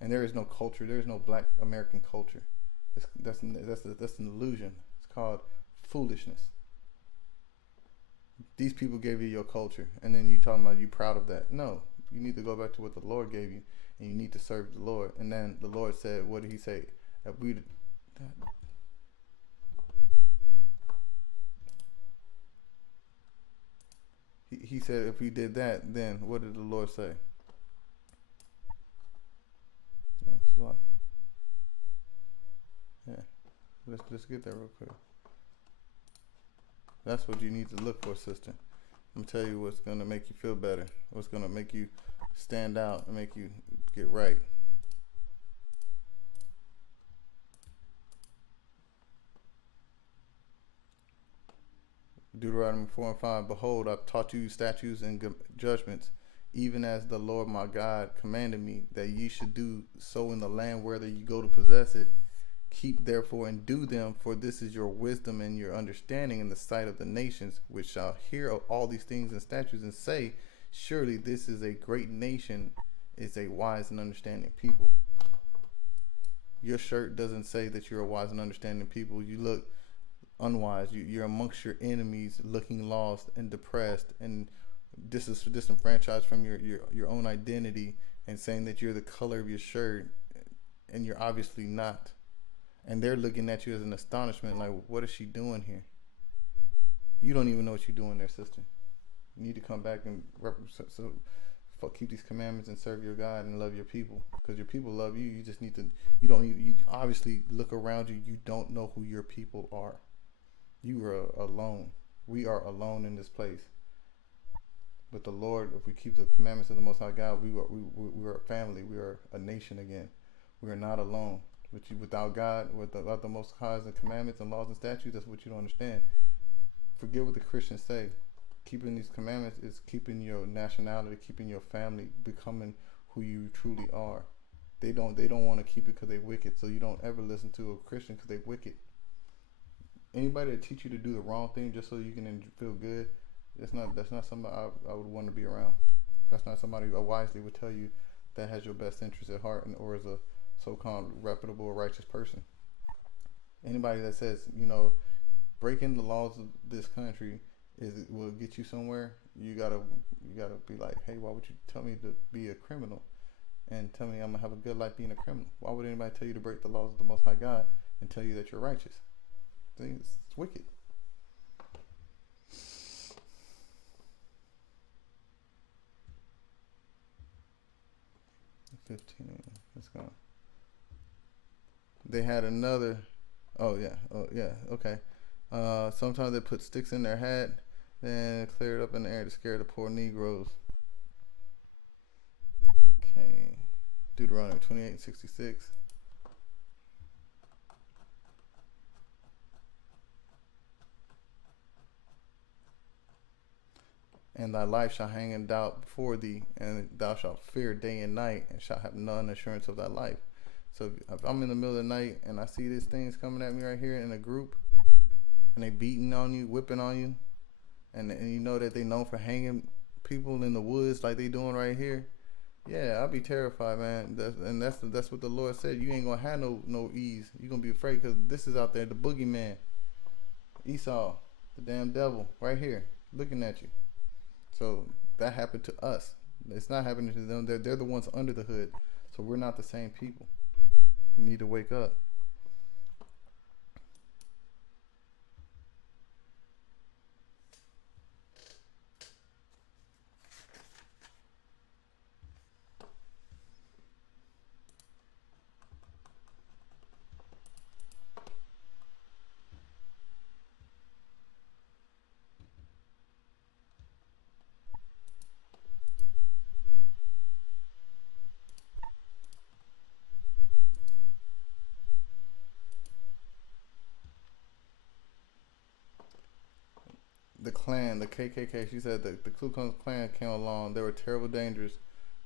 And there is no culture. There is no black American culture. That's an illusion. It's called foolishness. These people gave you your culture, and then you talking about you proud of that. No, you need to go back to what the Lord gave you, and you need to serve the Lord. And then the Lord said, what did he say? That he said if we did that, then what did the Lord say? Oh, it's a lot. Yeah, let's get that real quick. That's what you need to look for, sister. I'm gonna tell you what's gonna make you feel better. What's gonna make you stand out and make you get right. Deuteronomy 4 and 5. Behold, I've taught you statutes and judgments, even as the Lord my God commanded me, that ye should do so in the land whether you go to possess it. Keep therefore and do them, for this is your wisdom and your understanding in the sight of the nations, which shall hear of all these things and statutes and say, surely this is a great nation, it's a wise and understanding people. Your shirt doesn't say that you're a wise and understanding people. You look unwise. You're amongst your enemies, looking lost and depressed and disenfranchised from your own identity, and saying that you're the color of your shirt, and you're obviously not. And they're looking at you as an astonishment, like, what is she doing here? You don't even know what you're doing there, sister. You need to come back and keep these commandments and serve your God and love your people, because your people love you. You just need to. You obviously look around you. You don't know who your people are. You are alone. We are alone in this place. But the Lord, if we keep the commandments of the Most High God, we are a family. We are a nation again. We are not alone. But without God, without the Most High's and commandments and laws and statutes, that's what you don't understand. Forget what the Christians say. Keeping these commandments is keeping your nationality, keeping your family, becoming who you truly are. They don't want to keep it because they're wicked. So you don't ever listen to a Christian because they're wicked. Anybody that teach you to do the wrong thing just so you can feel good, that's not somebody I would want to be around. That's not somebody who wisely would tell you that has your best interest at heart or is a so-called reputable or righteous person. Anybody that says, breaking the laws of this country will get you somewhere, you gotta be like, hey, why would you tell me to be a criminal and tell me I'm gonna have a good life being a criminal? Why would anybody tell you to break the laws of the Most High God and tell you that you're righteous? It's wicked. Let's go. They had another. Oh yeah. Okay. Sometimes they put sticks in their hat, then clear it up in the air to scare the poor Negroes. Okay. Deuteronomy 28:66. And thy life shall hang in doubt before thee, and thou shalt fear day and night, and shalt have none assurance of thy life. So if I'm in the middle of the night and I see these things coming at me right here in a group, and they beating on you, whipping on you, and you know that they known for hanging people in the woods like they doing right here, Yeah, I'll be terrified, man. That's what the Lord said. You ain't gonna have no ease. You gonna be afraid because this is out there, the boogeyman, Esau, the damn devil, right here, looking at you. So that happened to us. It's not happening to them. They're the ones under the hood. So we're not the same people. We need to wake up. The Klan, the KKK. She said the Ku Klux Klan came along. They were terrible, dangerous.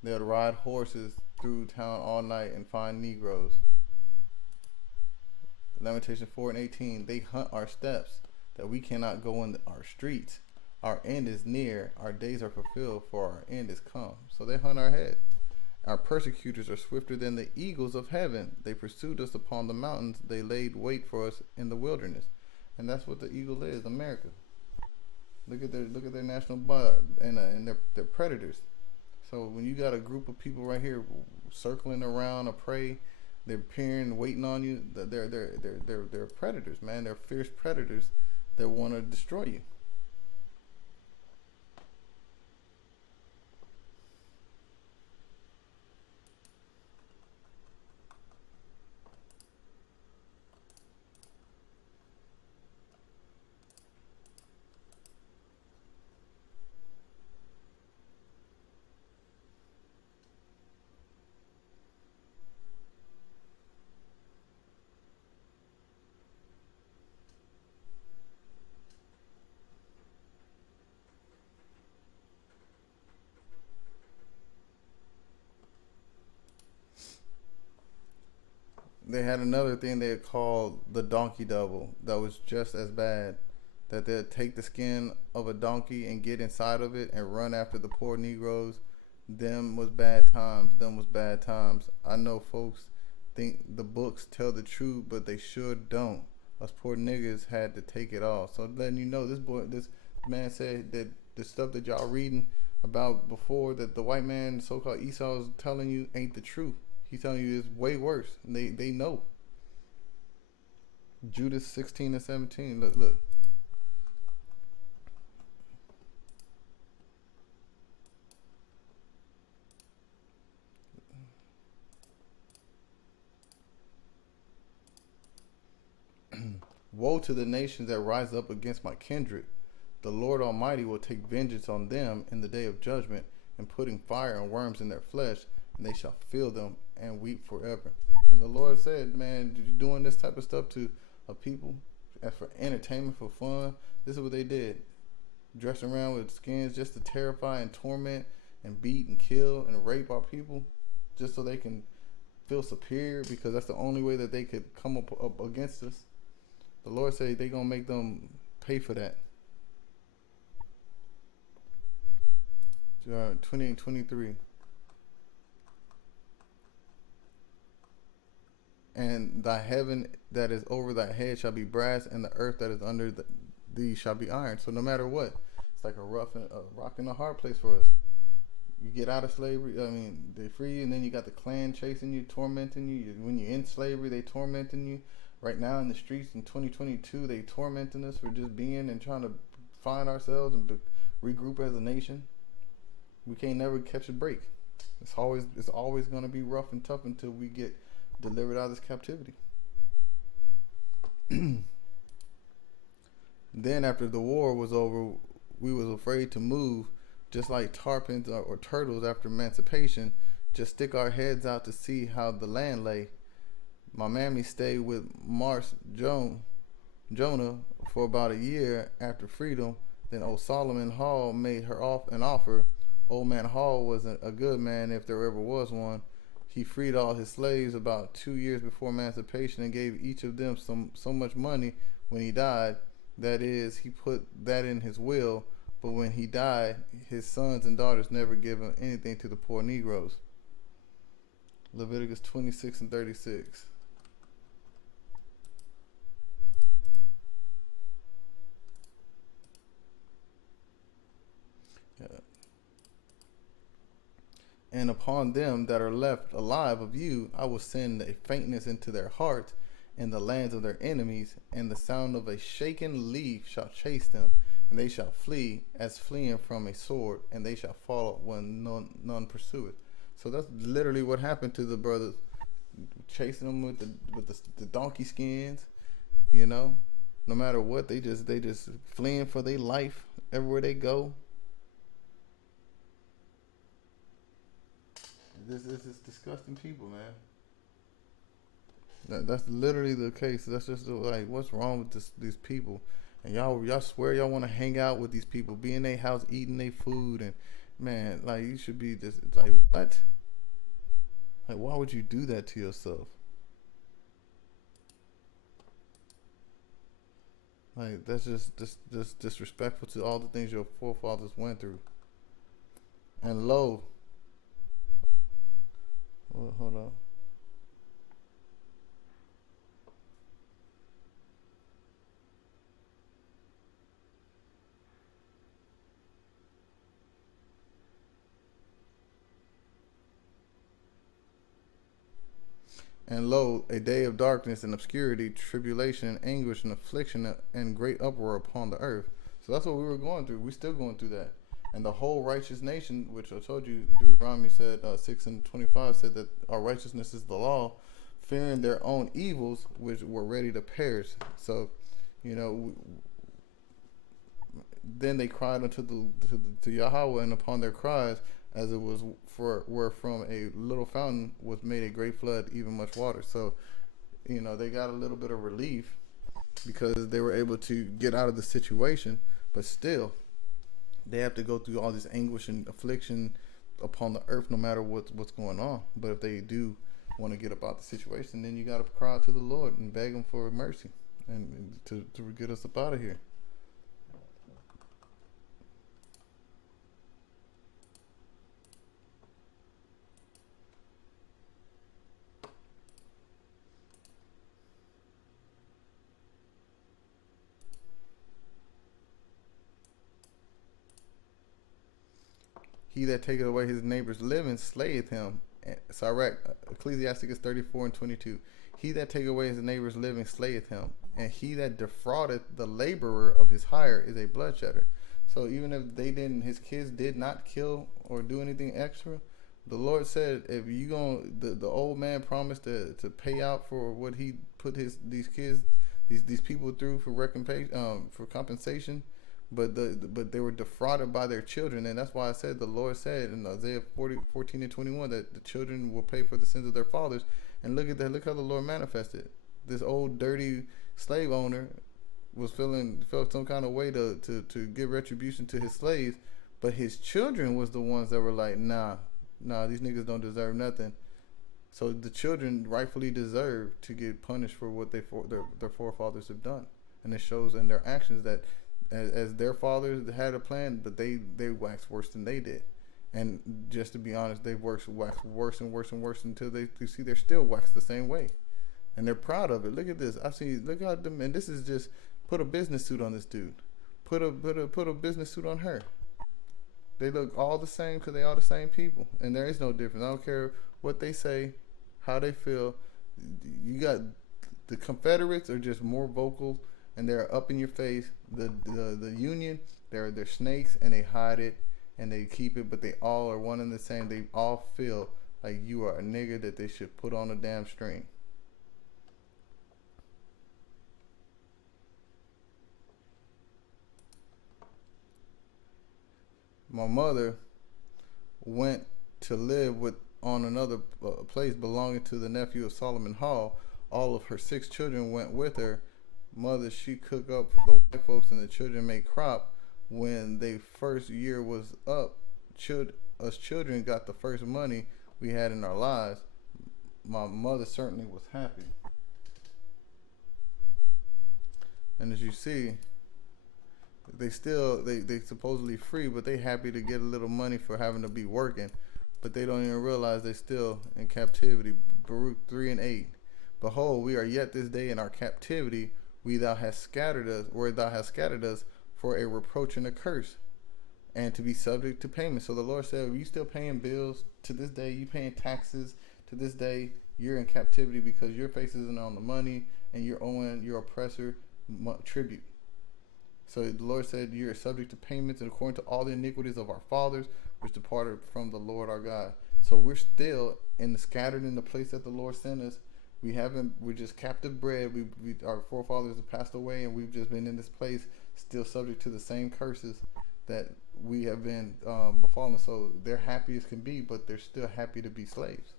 They would ride horses through town all night and find Negroes. Lamentation 4:18. They hunt our steps, that we cannot go in our streets. Our end is near. Our days are fulfilled, for our end is come. So they hunt our head. Our persecutors are swifter than the eagles of heaven. They pursued us upon the mountains. They laid wait for us in the wilderness. And that's what the eagle is, America. Look at their national blood and they're predators. So when you got a group of people right here circling around a prey, they're peering, waiting on you. They're predators, man. They're fierce predators that want to destroy you. They had another thing they called the donkey devil that was just as bad. That they'd take the skin of a donkey and get inside of it and run after the poor Negroes. Them was bad times. Them was bad times. I know folks think the books tell the truth, but they sure don't. Us poor niggas had to take it all. So letting you know, this man said that the stuff that y'all reading about before, that the white man, so-called Esau, is telling you ain't the truth. He's telling you it's way worse. They know. Judas 16-17. Look. Woe to the nations that rise up against my kindred. The Lord Almighty will take vengeance on them in the day of judgment, and putting fire and worms in their flesh, and they shall feel them and weep forever. And the Lord said, man, you're doing this type of stuff to a people for entertainment, for fun. This is what they did. Dress around with skins just to terrify and torment and beat and kill and rape our people just so they can feel superior, because that's the only way that they could come up against us. The Lord said they're going to make them pay for that. 28:23. And thy heaven that is over thy head shall be brass, and the earth that is under thee shall be iron. So no matter what, it's like a rock and a hard place for us. You get out of slavery, I mean, they free you, and then you got the Klan chasing you, tormenting you. When you're in slavery, they tormenting you. Right now in the streets in 2022, they tormenting us for just being and trying to find ourselves and to regroup as a nation. We can't never catch a break. It's always going to be rough and tough until we get delivered out of this captivity. Then after the war was over, we was afraid to move, just like tarpons or turtles after emancipation, just stick our heads out to see how the land lay. My mammy stayed with Marsh Jonah for about a year after freedom. Then old Solomon Hall made her an offer. Old man Hall was a good man if there ever was one. He freed all his slaves about 2 years before emancipation and gave each of them so much money when he died. That is, he put that in his will, but when he died, his sons and daughters never gave him anything to the poor Negroes. Leviticus 26 and 36. Yeah. And upon them that are left alive of you, I will send a faintness into their hearts in the lands of their enemies, and the sound of a shaken leaf shall chase them, and they shall flee as fleeing from a sword, and they shall fall when none pursueth. So that's literally what happened to the brothers, chasing them with the donkey skins, you know. No matter what, they just fleeing for their life everywhere they go. This is disgusting people, man. That's literally the case. That's just like, what's wrong with these people? And y'all swear y'all want to hang out with these people, be in their house, eating their food, and man, like, you should be just like, what? Like, why would you do that to yourself? Like, that's just disrespectful to all the things your forefathers went through. And lo, hold on. And lo, a day of darkness and obscurity, tribulation and anguish and affliction and great uproar upon the earth. So that's what we were going through. We're still going through that. And the whole righteous nation, which I told you, Deuteronomy said 6 and 25 said that our righteousness is the law, fearing their own evils, which were ready to perish. So, you know, then they cried unto to Yahweh, and upon their cries, as it was where from a little fountain was made a great flood, even much water. So, you know, they got a little bit of relief because they were able to get out of the situation, but still, they have to go through all this anguish and affliction upon the earth, no matter what's going on. But if they do want to get about the situation, then you got to cry out to the Lord and beg Him for mercy and to get us up out of here. He that taketh away his neighbor's living slayeth him. Sirach, Ecclesiasticus 34 and 22. He that taketh away his neighbor's living slayeth him, and he that defraudeth the laborer of his hire is a bloodshedder. So even if his kids did not kill or do anything extra, the Lord said, if you the old man promised to pay out for what he put these people through for for compensation. But they were defrauded by their children, and that's why I said the Lord said in Isaiah 14 and 21 that the children will pay for the sins of their fathers. And look at that! Look how the Lord manifested. This old dirty slave owner felt some kind of way to give retribution to his slaves, but his children was the ones that were like, nah, these niggas don't deserve nothing. So the children rightfully deserve to get punished for what their forefathers have done, and it shows in their actions that. As their fathers had a plan, but they waxed worse than they did. And just to be honest, they've waxed worse and worse and worse until they see they're still waxed the same way. And they're proud of it. Look at this. Look how them, and this is just put a business suit on this dude. Put a business suit on her. They look all the same because they all the same people. And there is no difference. I don't care what they say, how they feel. You got the Confederates are just more vocal. And they're up in your face. The Union, they're snakes, and they hide it and they keep it, but they all are one and the same. They all feel like you are a nigga that they should put on a damn string. My mother went to live on another place belonging to the nephew of Solomon Hall. All of her 6 children went with her. Mother, she cook up for the white folks, and the children make crop. When their first year was up, us children got the first money we had in our lives. My mother certainly was happy. And as you see, they supposedly free, but they happy to get a little money for having to be working. but they don't even realize they still in captivity. Baruch 3:8. Behold, we are yet this day in our captivity, where thou hast scattered us for a reproach and a curse, and to be subject to payment. So the Lord said, you still paying bills to this day, you paying taxes to this day, you're in captivity because your face isn't on the money and you're owing your oppressor tribute. So the Lord said, you're subject to payments and according to all the iniquities of our fathers, which departed from the Lord our God. So we're still scattered in the place that the Lord sent us. We're just captive bred. Our forefathers have passed away, and we've just been in this place, still subject to the same curses that we have been befallen. So they're happy as can be, but they're still happy to be slaves.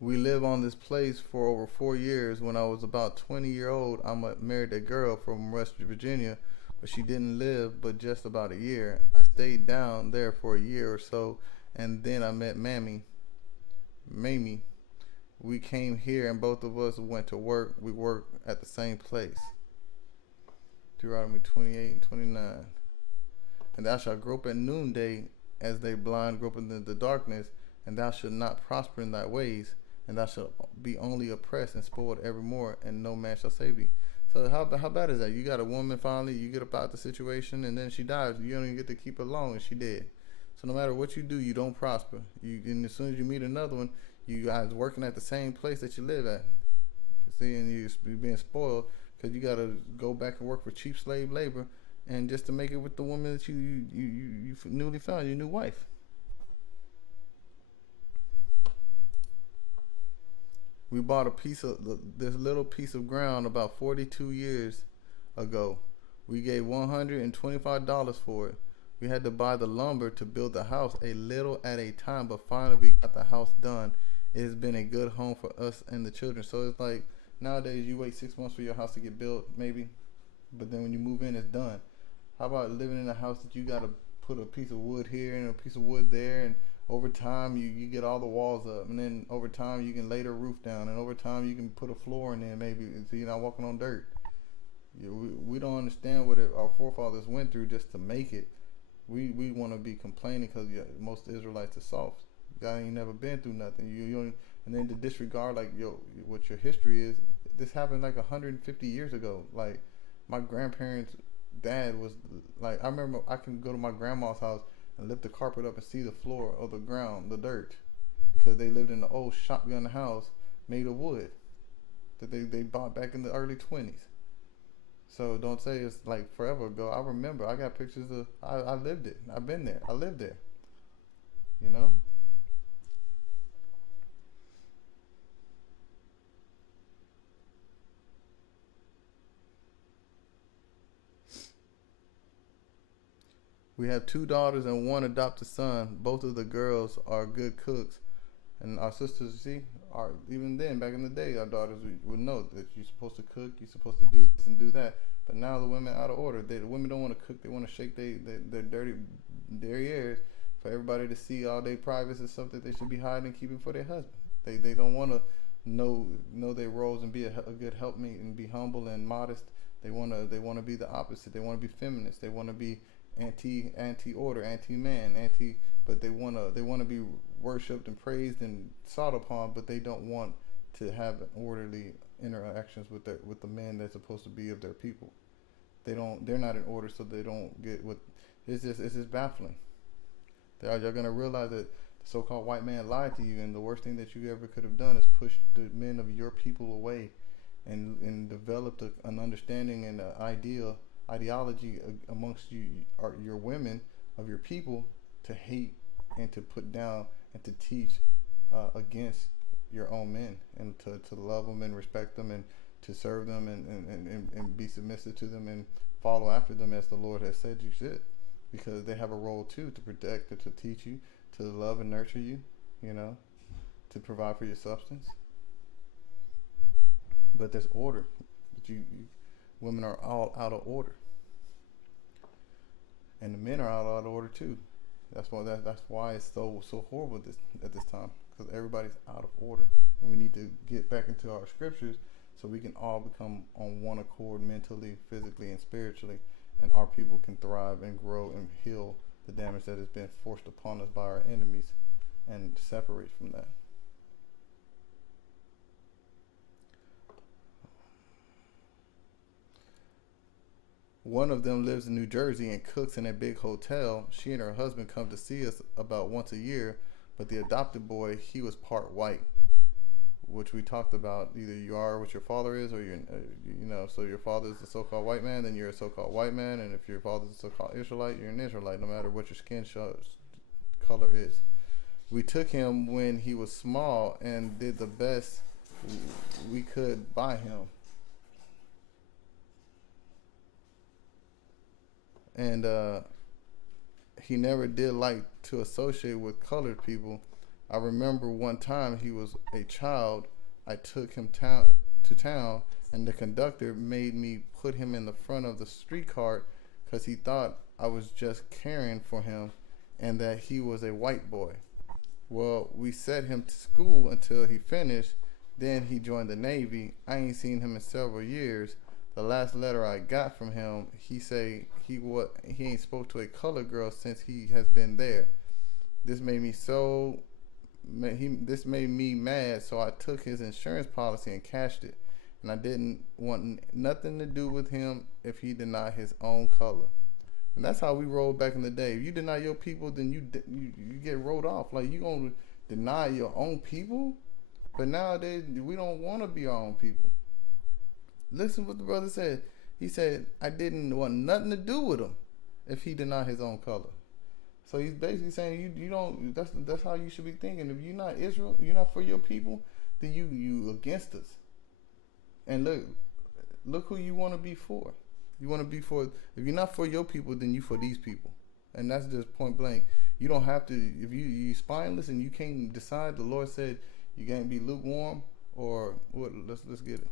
We live on this place for over 4 years. When I was about 20 years old, I married a girl from West Virginia, but she didn't live but just about a year. I stayed down there for a year or so, and then I met Mamie. We came here, and both of us went to work. We worked at the same place. Deuteronomy 28 and 29. And thou shalt grope at noonday, as they blind grope in the darkness, and thou shalt not prosper in thy ways, and thou shalt be only oppressed and spoiled evermore, and no man shall save thee. So how bad is that? You got a woman finally, you get up out the situation, and then she dies. You don't even get to keep her long, and she dead. So no matter what you do, you don't prosper. And as soon as you meet another one, you guys working at the same place that you live at. You see, and you're being spoiled because you got to go back and work for cheap slave labor, and just to make it with the woman that you newly found, your new wife. We bought this little piece of ground about 42 years ago. We gave $125 for it. We had to buy the lumber to build the house a little at a time, but finally we got the house done. It has been a good home for us and the children. So it's like nowadays you wait 6 months for your house to get built, maybe, but then when you move in, it's done. How about living in a house that you got to put a piece of wood here and a piece of wood there, and over time you get all the walls up, and then over time you can lay the roof down, and over time you can put a floor in there maybe so you're not walking on dirt. We don't understand what our forefathers went through just to make it. We want to be complaining because most Israelites are soft. God ain't never been through nothing. You and then to disregard what your history is. This happened like 150 years ago. Like my grandparents' dad was like, I remember I can go to my grandma's house and lift the carpet up and see the floor of the ground, the dirt, because they lived in an old shotgun house made of wood that they bought back in the early 20s. So don't say it's like forever ago. I remember. I got pictures of. I lived it. I've been there. I lived there. You know. We have 2 daughters and 1 adopted son. Both of the girls are good cooks, and our sisters, are even then back in the day, our daughters would know that you're supposed to cook, you're supposed to do this and do that. But now the women out of order. The women don't want to cook. They want to shake their dirty derrieres for everybody to see all their privates and stuff that they should be hiding and keeping for their husband. They don't want to know their roles and be a good helpmeet and be humble and modest. They want to be the opposite. They want to be feminist. They want to be anti-order, anti-man, but they want to be worshipped and praised and sought upon, but they don't want to have orderly interactions with the men that's supposed to be of their people. They're not in order, so they don't get what. It's just baffling. You're gonna realize that the so-called white man lied to you, and the worst thing that you ever could have done is push the men of your people away, and developed an understanding and an ideology amongst your women of your people to hate and to put down and to teach against your own men, and to love them and respect them and to serve them and be submissive to them and follow after them as the Lord has said you should, because they have a role too, to protect and to teach you, to love and nurture you, to provide for your substance. But there's order. But women are all out of order, and the men are all out of order too. That's why it's so horrible at this time, because everybody's out of order, and we need to get back into our scriptures so we can all become on one accord mentally, physically, and spiritually, and our people can thrive and grow and heal the damage that has been forced upon us by our enemies, and separate from that. One of them lives in New Jersey and cooks in a big hotel. She and her husband come to see us about once a year, but the adopted boy, he was part white, which we talked about. Either you are what your father is, or you're, so your father is a so-called white man, then you're a so-called white man, and if your father's a so-called Israelite, you're an Israelite, no matter what your skin color is. We took him when he was small and did the best we could by him. And he never did like to associate with colored people. I remember one time he was a child. I took him to town, and the conductor made me put him in the front of the streetcar because he thought I was just caring for him and that he was a white boy. Well, we sent him to school until he finished. Then he joined the Navy. I ain't seen him in several years. The last letter I got from him, he say he ain't spoke to a colored girl since he has been there. This made me mad, so I took his insurance policy and cashed it. And I didn't want nothing to do with him if he denied his own color. And that's how we rolled back in the day. If you deny your people, then you get rolled off. Like, you gonna deny your own people? But nowadays, we don't want to be our own people. Listen what the brother said. He said, I didn't want nothing to do with him if he denied his own color. So he's basically saying you don't. That's how you should be thinking. If you're not Israel, you're not for your people, then you against us. And look who you want to be for. You want to be for. If you're not for your people, then you for these people. And that's just point blank. You don't have to. If you spineless and you can't decide, the Lord said you can't be lukewarm or what. Let's get it.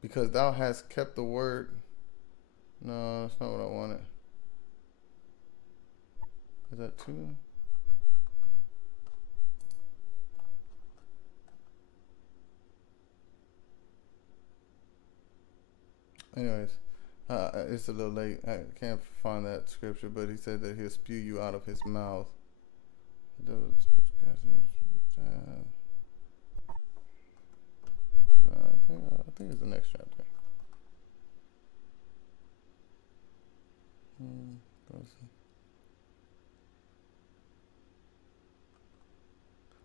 Because thou hast kept the word. No, that's not what I wanted. Is that two? Anyways, it's a little late. I can't find that scripture, but he said that he'll spew you out of his mouth. I think it's the next chapter.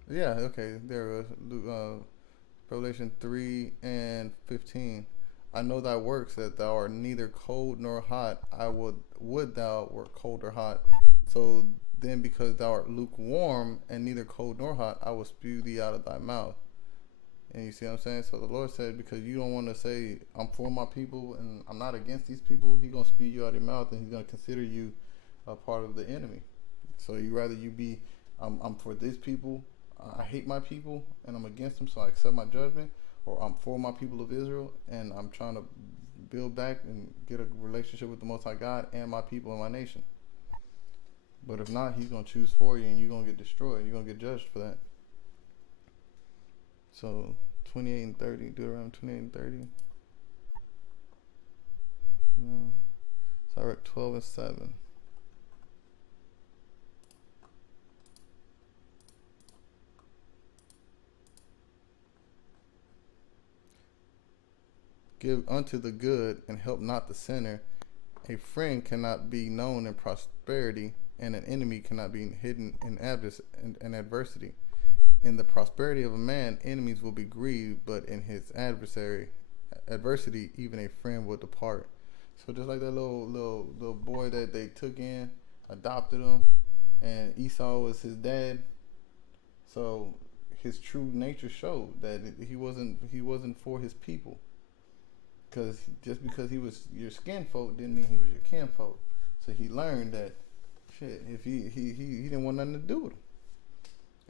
Yeah, okay, there it was. Revelation 3:15. I know thy works, that thou art neither cold nor hot. I would thou wert cold or hot. So then, because thou art lukewarm and neither cold nor hot, I will spew thee out of thy mouth. And you see what I'm saying? So the Lord said, because you don't want to say, I'm for my people and I'm not against these people, he's going to spew you out of your mouth, and he's going to consider you a part of the enemy. So you rather you be, I'm for these people, I hate my people, and I'm against them, so I accept my judgment, or I'm for my people of Israel, and I'm trying to build back and get a relationship with the Most High God and my people and my nation. But if not, he's going to choose for you, and you're going to get destroyed. You're going to get judged for that. So 28 and 30, Deuteronomy 28 and 30. So I read 12 and 7. Give unto the good and help not the sinner. A friend cannot be known in prosperity, and an enemy cannot be hidden in adversity. In the prosperity of a man, enemies will be grieved, but in his adversity, even a friend will depart. So just like that little boy that they took in, adopted him, and Esau was his dad. So his true nature showed that he wasn't for his people. Because just because he was your skin folk didn't mean he was your kinfolk. So he learned that if he didn't want nothing to do with him.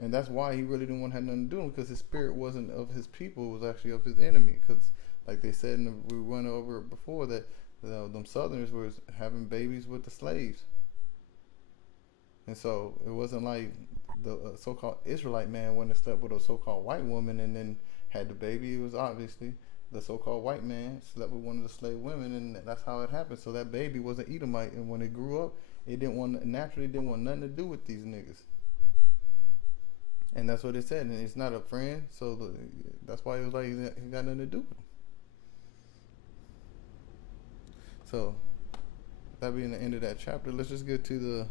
And that's why he really didn't want to have nothing to do with him, because his spirit wasn't of his people, it was actually of his enemy. Because like they said, we went over before, that them Southerners was having babies with the slaves. And so it wasn't like the so-called Israelite man went and slept with a so-called white woman and then had the baby. It was obviously the so-called white man slept with one of the slave women, and that's how it happened. So that baby was an Edomite, and when it grew up, it didn't want nothing to do with these niggas. And that's what it said. And it's not a friend, so that's why it was like he got nothing to do with him. So that being the end of that chapter, let's just get to the.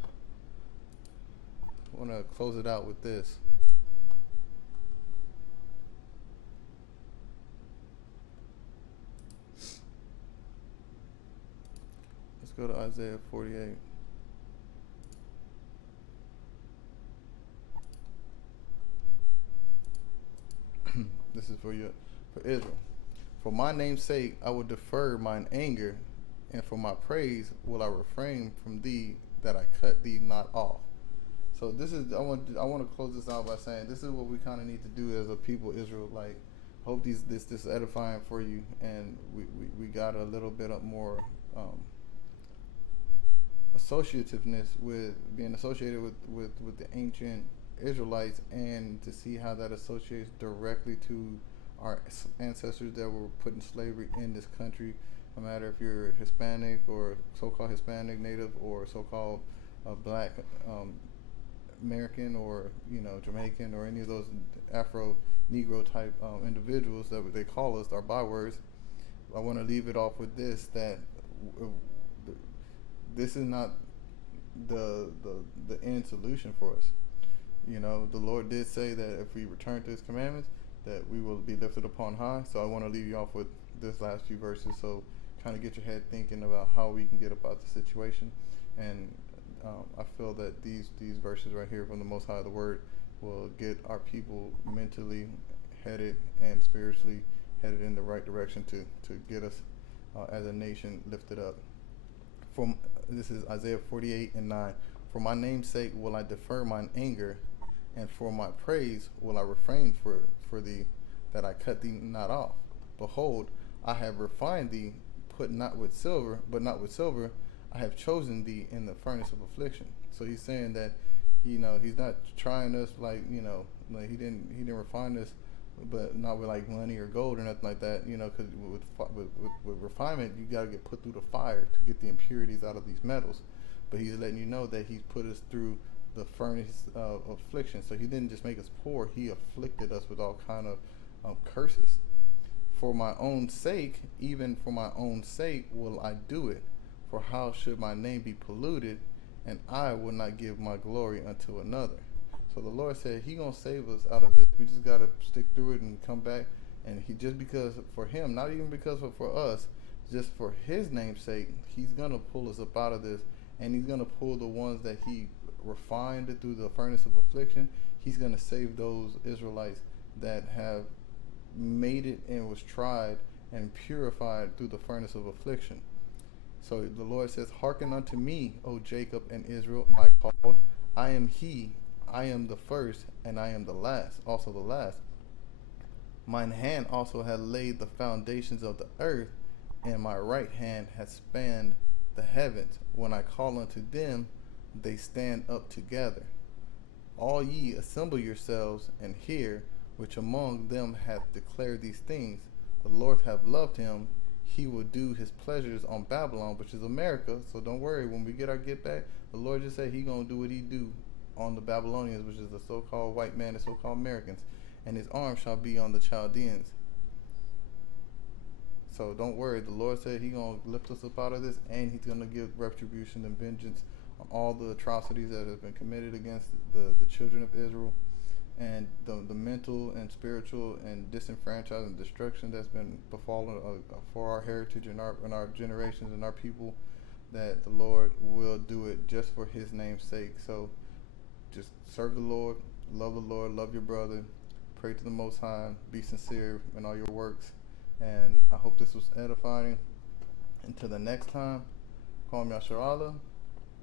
I want to close it out with this. Let's go to Isaiah 48. This is for Israel. For my name's sake, I will defer mine anger, and for my praise will I refrain from thee, that I cut thee not off. So this is I want to close this out by saying this is what we kind of need to do as a people, Israel. Like, hope this is edifying for you, and we got a little bit of more associativeness with being associated with the ancient Israelites, and to see how that associates directly to our ancestors that were put in slavery in this country. No matter if you're Hispanic or so-called Hispanic native, or so-called black American, or Jamaican, or any of those Afro Negro type individuals that they call us, our bywords. I want to leave it off with this: that this is not the end solution for us. The Lord did say that if we return to His commandments, that we will be lifted upon high. So I want to leave you off with this last few verses, so kind of get your head thinking about how we can get about the situation. And I feel that these verses right here from the Most High of the Word will get our people mentally headed and spiritually headed in the right direction to get us as a nation lifted up. This is Isaiah 48:9. For my name's sake will I defer mine anger, and for my praise will I refrain for thee, that I cut thee not off. Behold, I have refined thee, but not with silver. I have chosen thee in the furnace of affliction. So he's saying that, he's not trying us like he didn't refine us, but not with like money or gold or nothing like that. Because with refinement, you gotta get put through the fire to get the impurities out of these metals. But he's letting you know that He's put us through the furnace of affliction. So He didn't just make us poor; He afflicted us with all kind of curses. For my own sake, even for my own sake, will I do it. For how should my name be polluted, and I will not give my glory unto another? So the Lord said He gonna save us out of this. We just gotta stick through it and come back. And He, just because for Him, not even because for us, just for His name's sake, He's gonna pull us up out of this, and He's gonna pull the ones that He refined through the furnace of affliction. He's gonna save those Israelites that have made it and was tried and purified through the furnace of affliction. So the Lord says, hearken unto me, O Jacob and Israel, my called. I am He, I am the first, and I am the last, also the last. Mine hand also had laid the foundations of the earth, and my right hand hath spanned the heavens. When I call unto them, they stand up together. All ye assemble yourselves, and hear, which among them hath declared these things. The Lord hath loved him. He will do His pleasures on Babylon, which is America. So don't worry, when we get our get back, the Lord just said He gonna do what He do on the Babylonians, which is the so-called white man, the so-called Americans, and His arm shall be on the Chaldeans. So don't worry, the Lord said He gonna lift us up out of this, and He's gonna give retribution and vengeance on all the atrocities that have been committed against the children of Israel, and the mental and spiritual and disenfranchised and destruction that's been befallen for our heritage and our generations and our people. That the Lord will do it just for His name's sake. So just serve the Lord, love your brother, pray to the Most High, be sincere in all your works. And I hope this was edifying. Until the next time, call me Yasher Allah.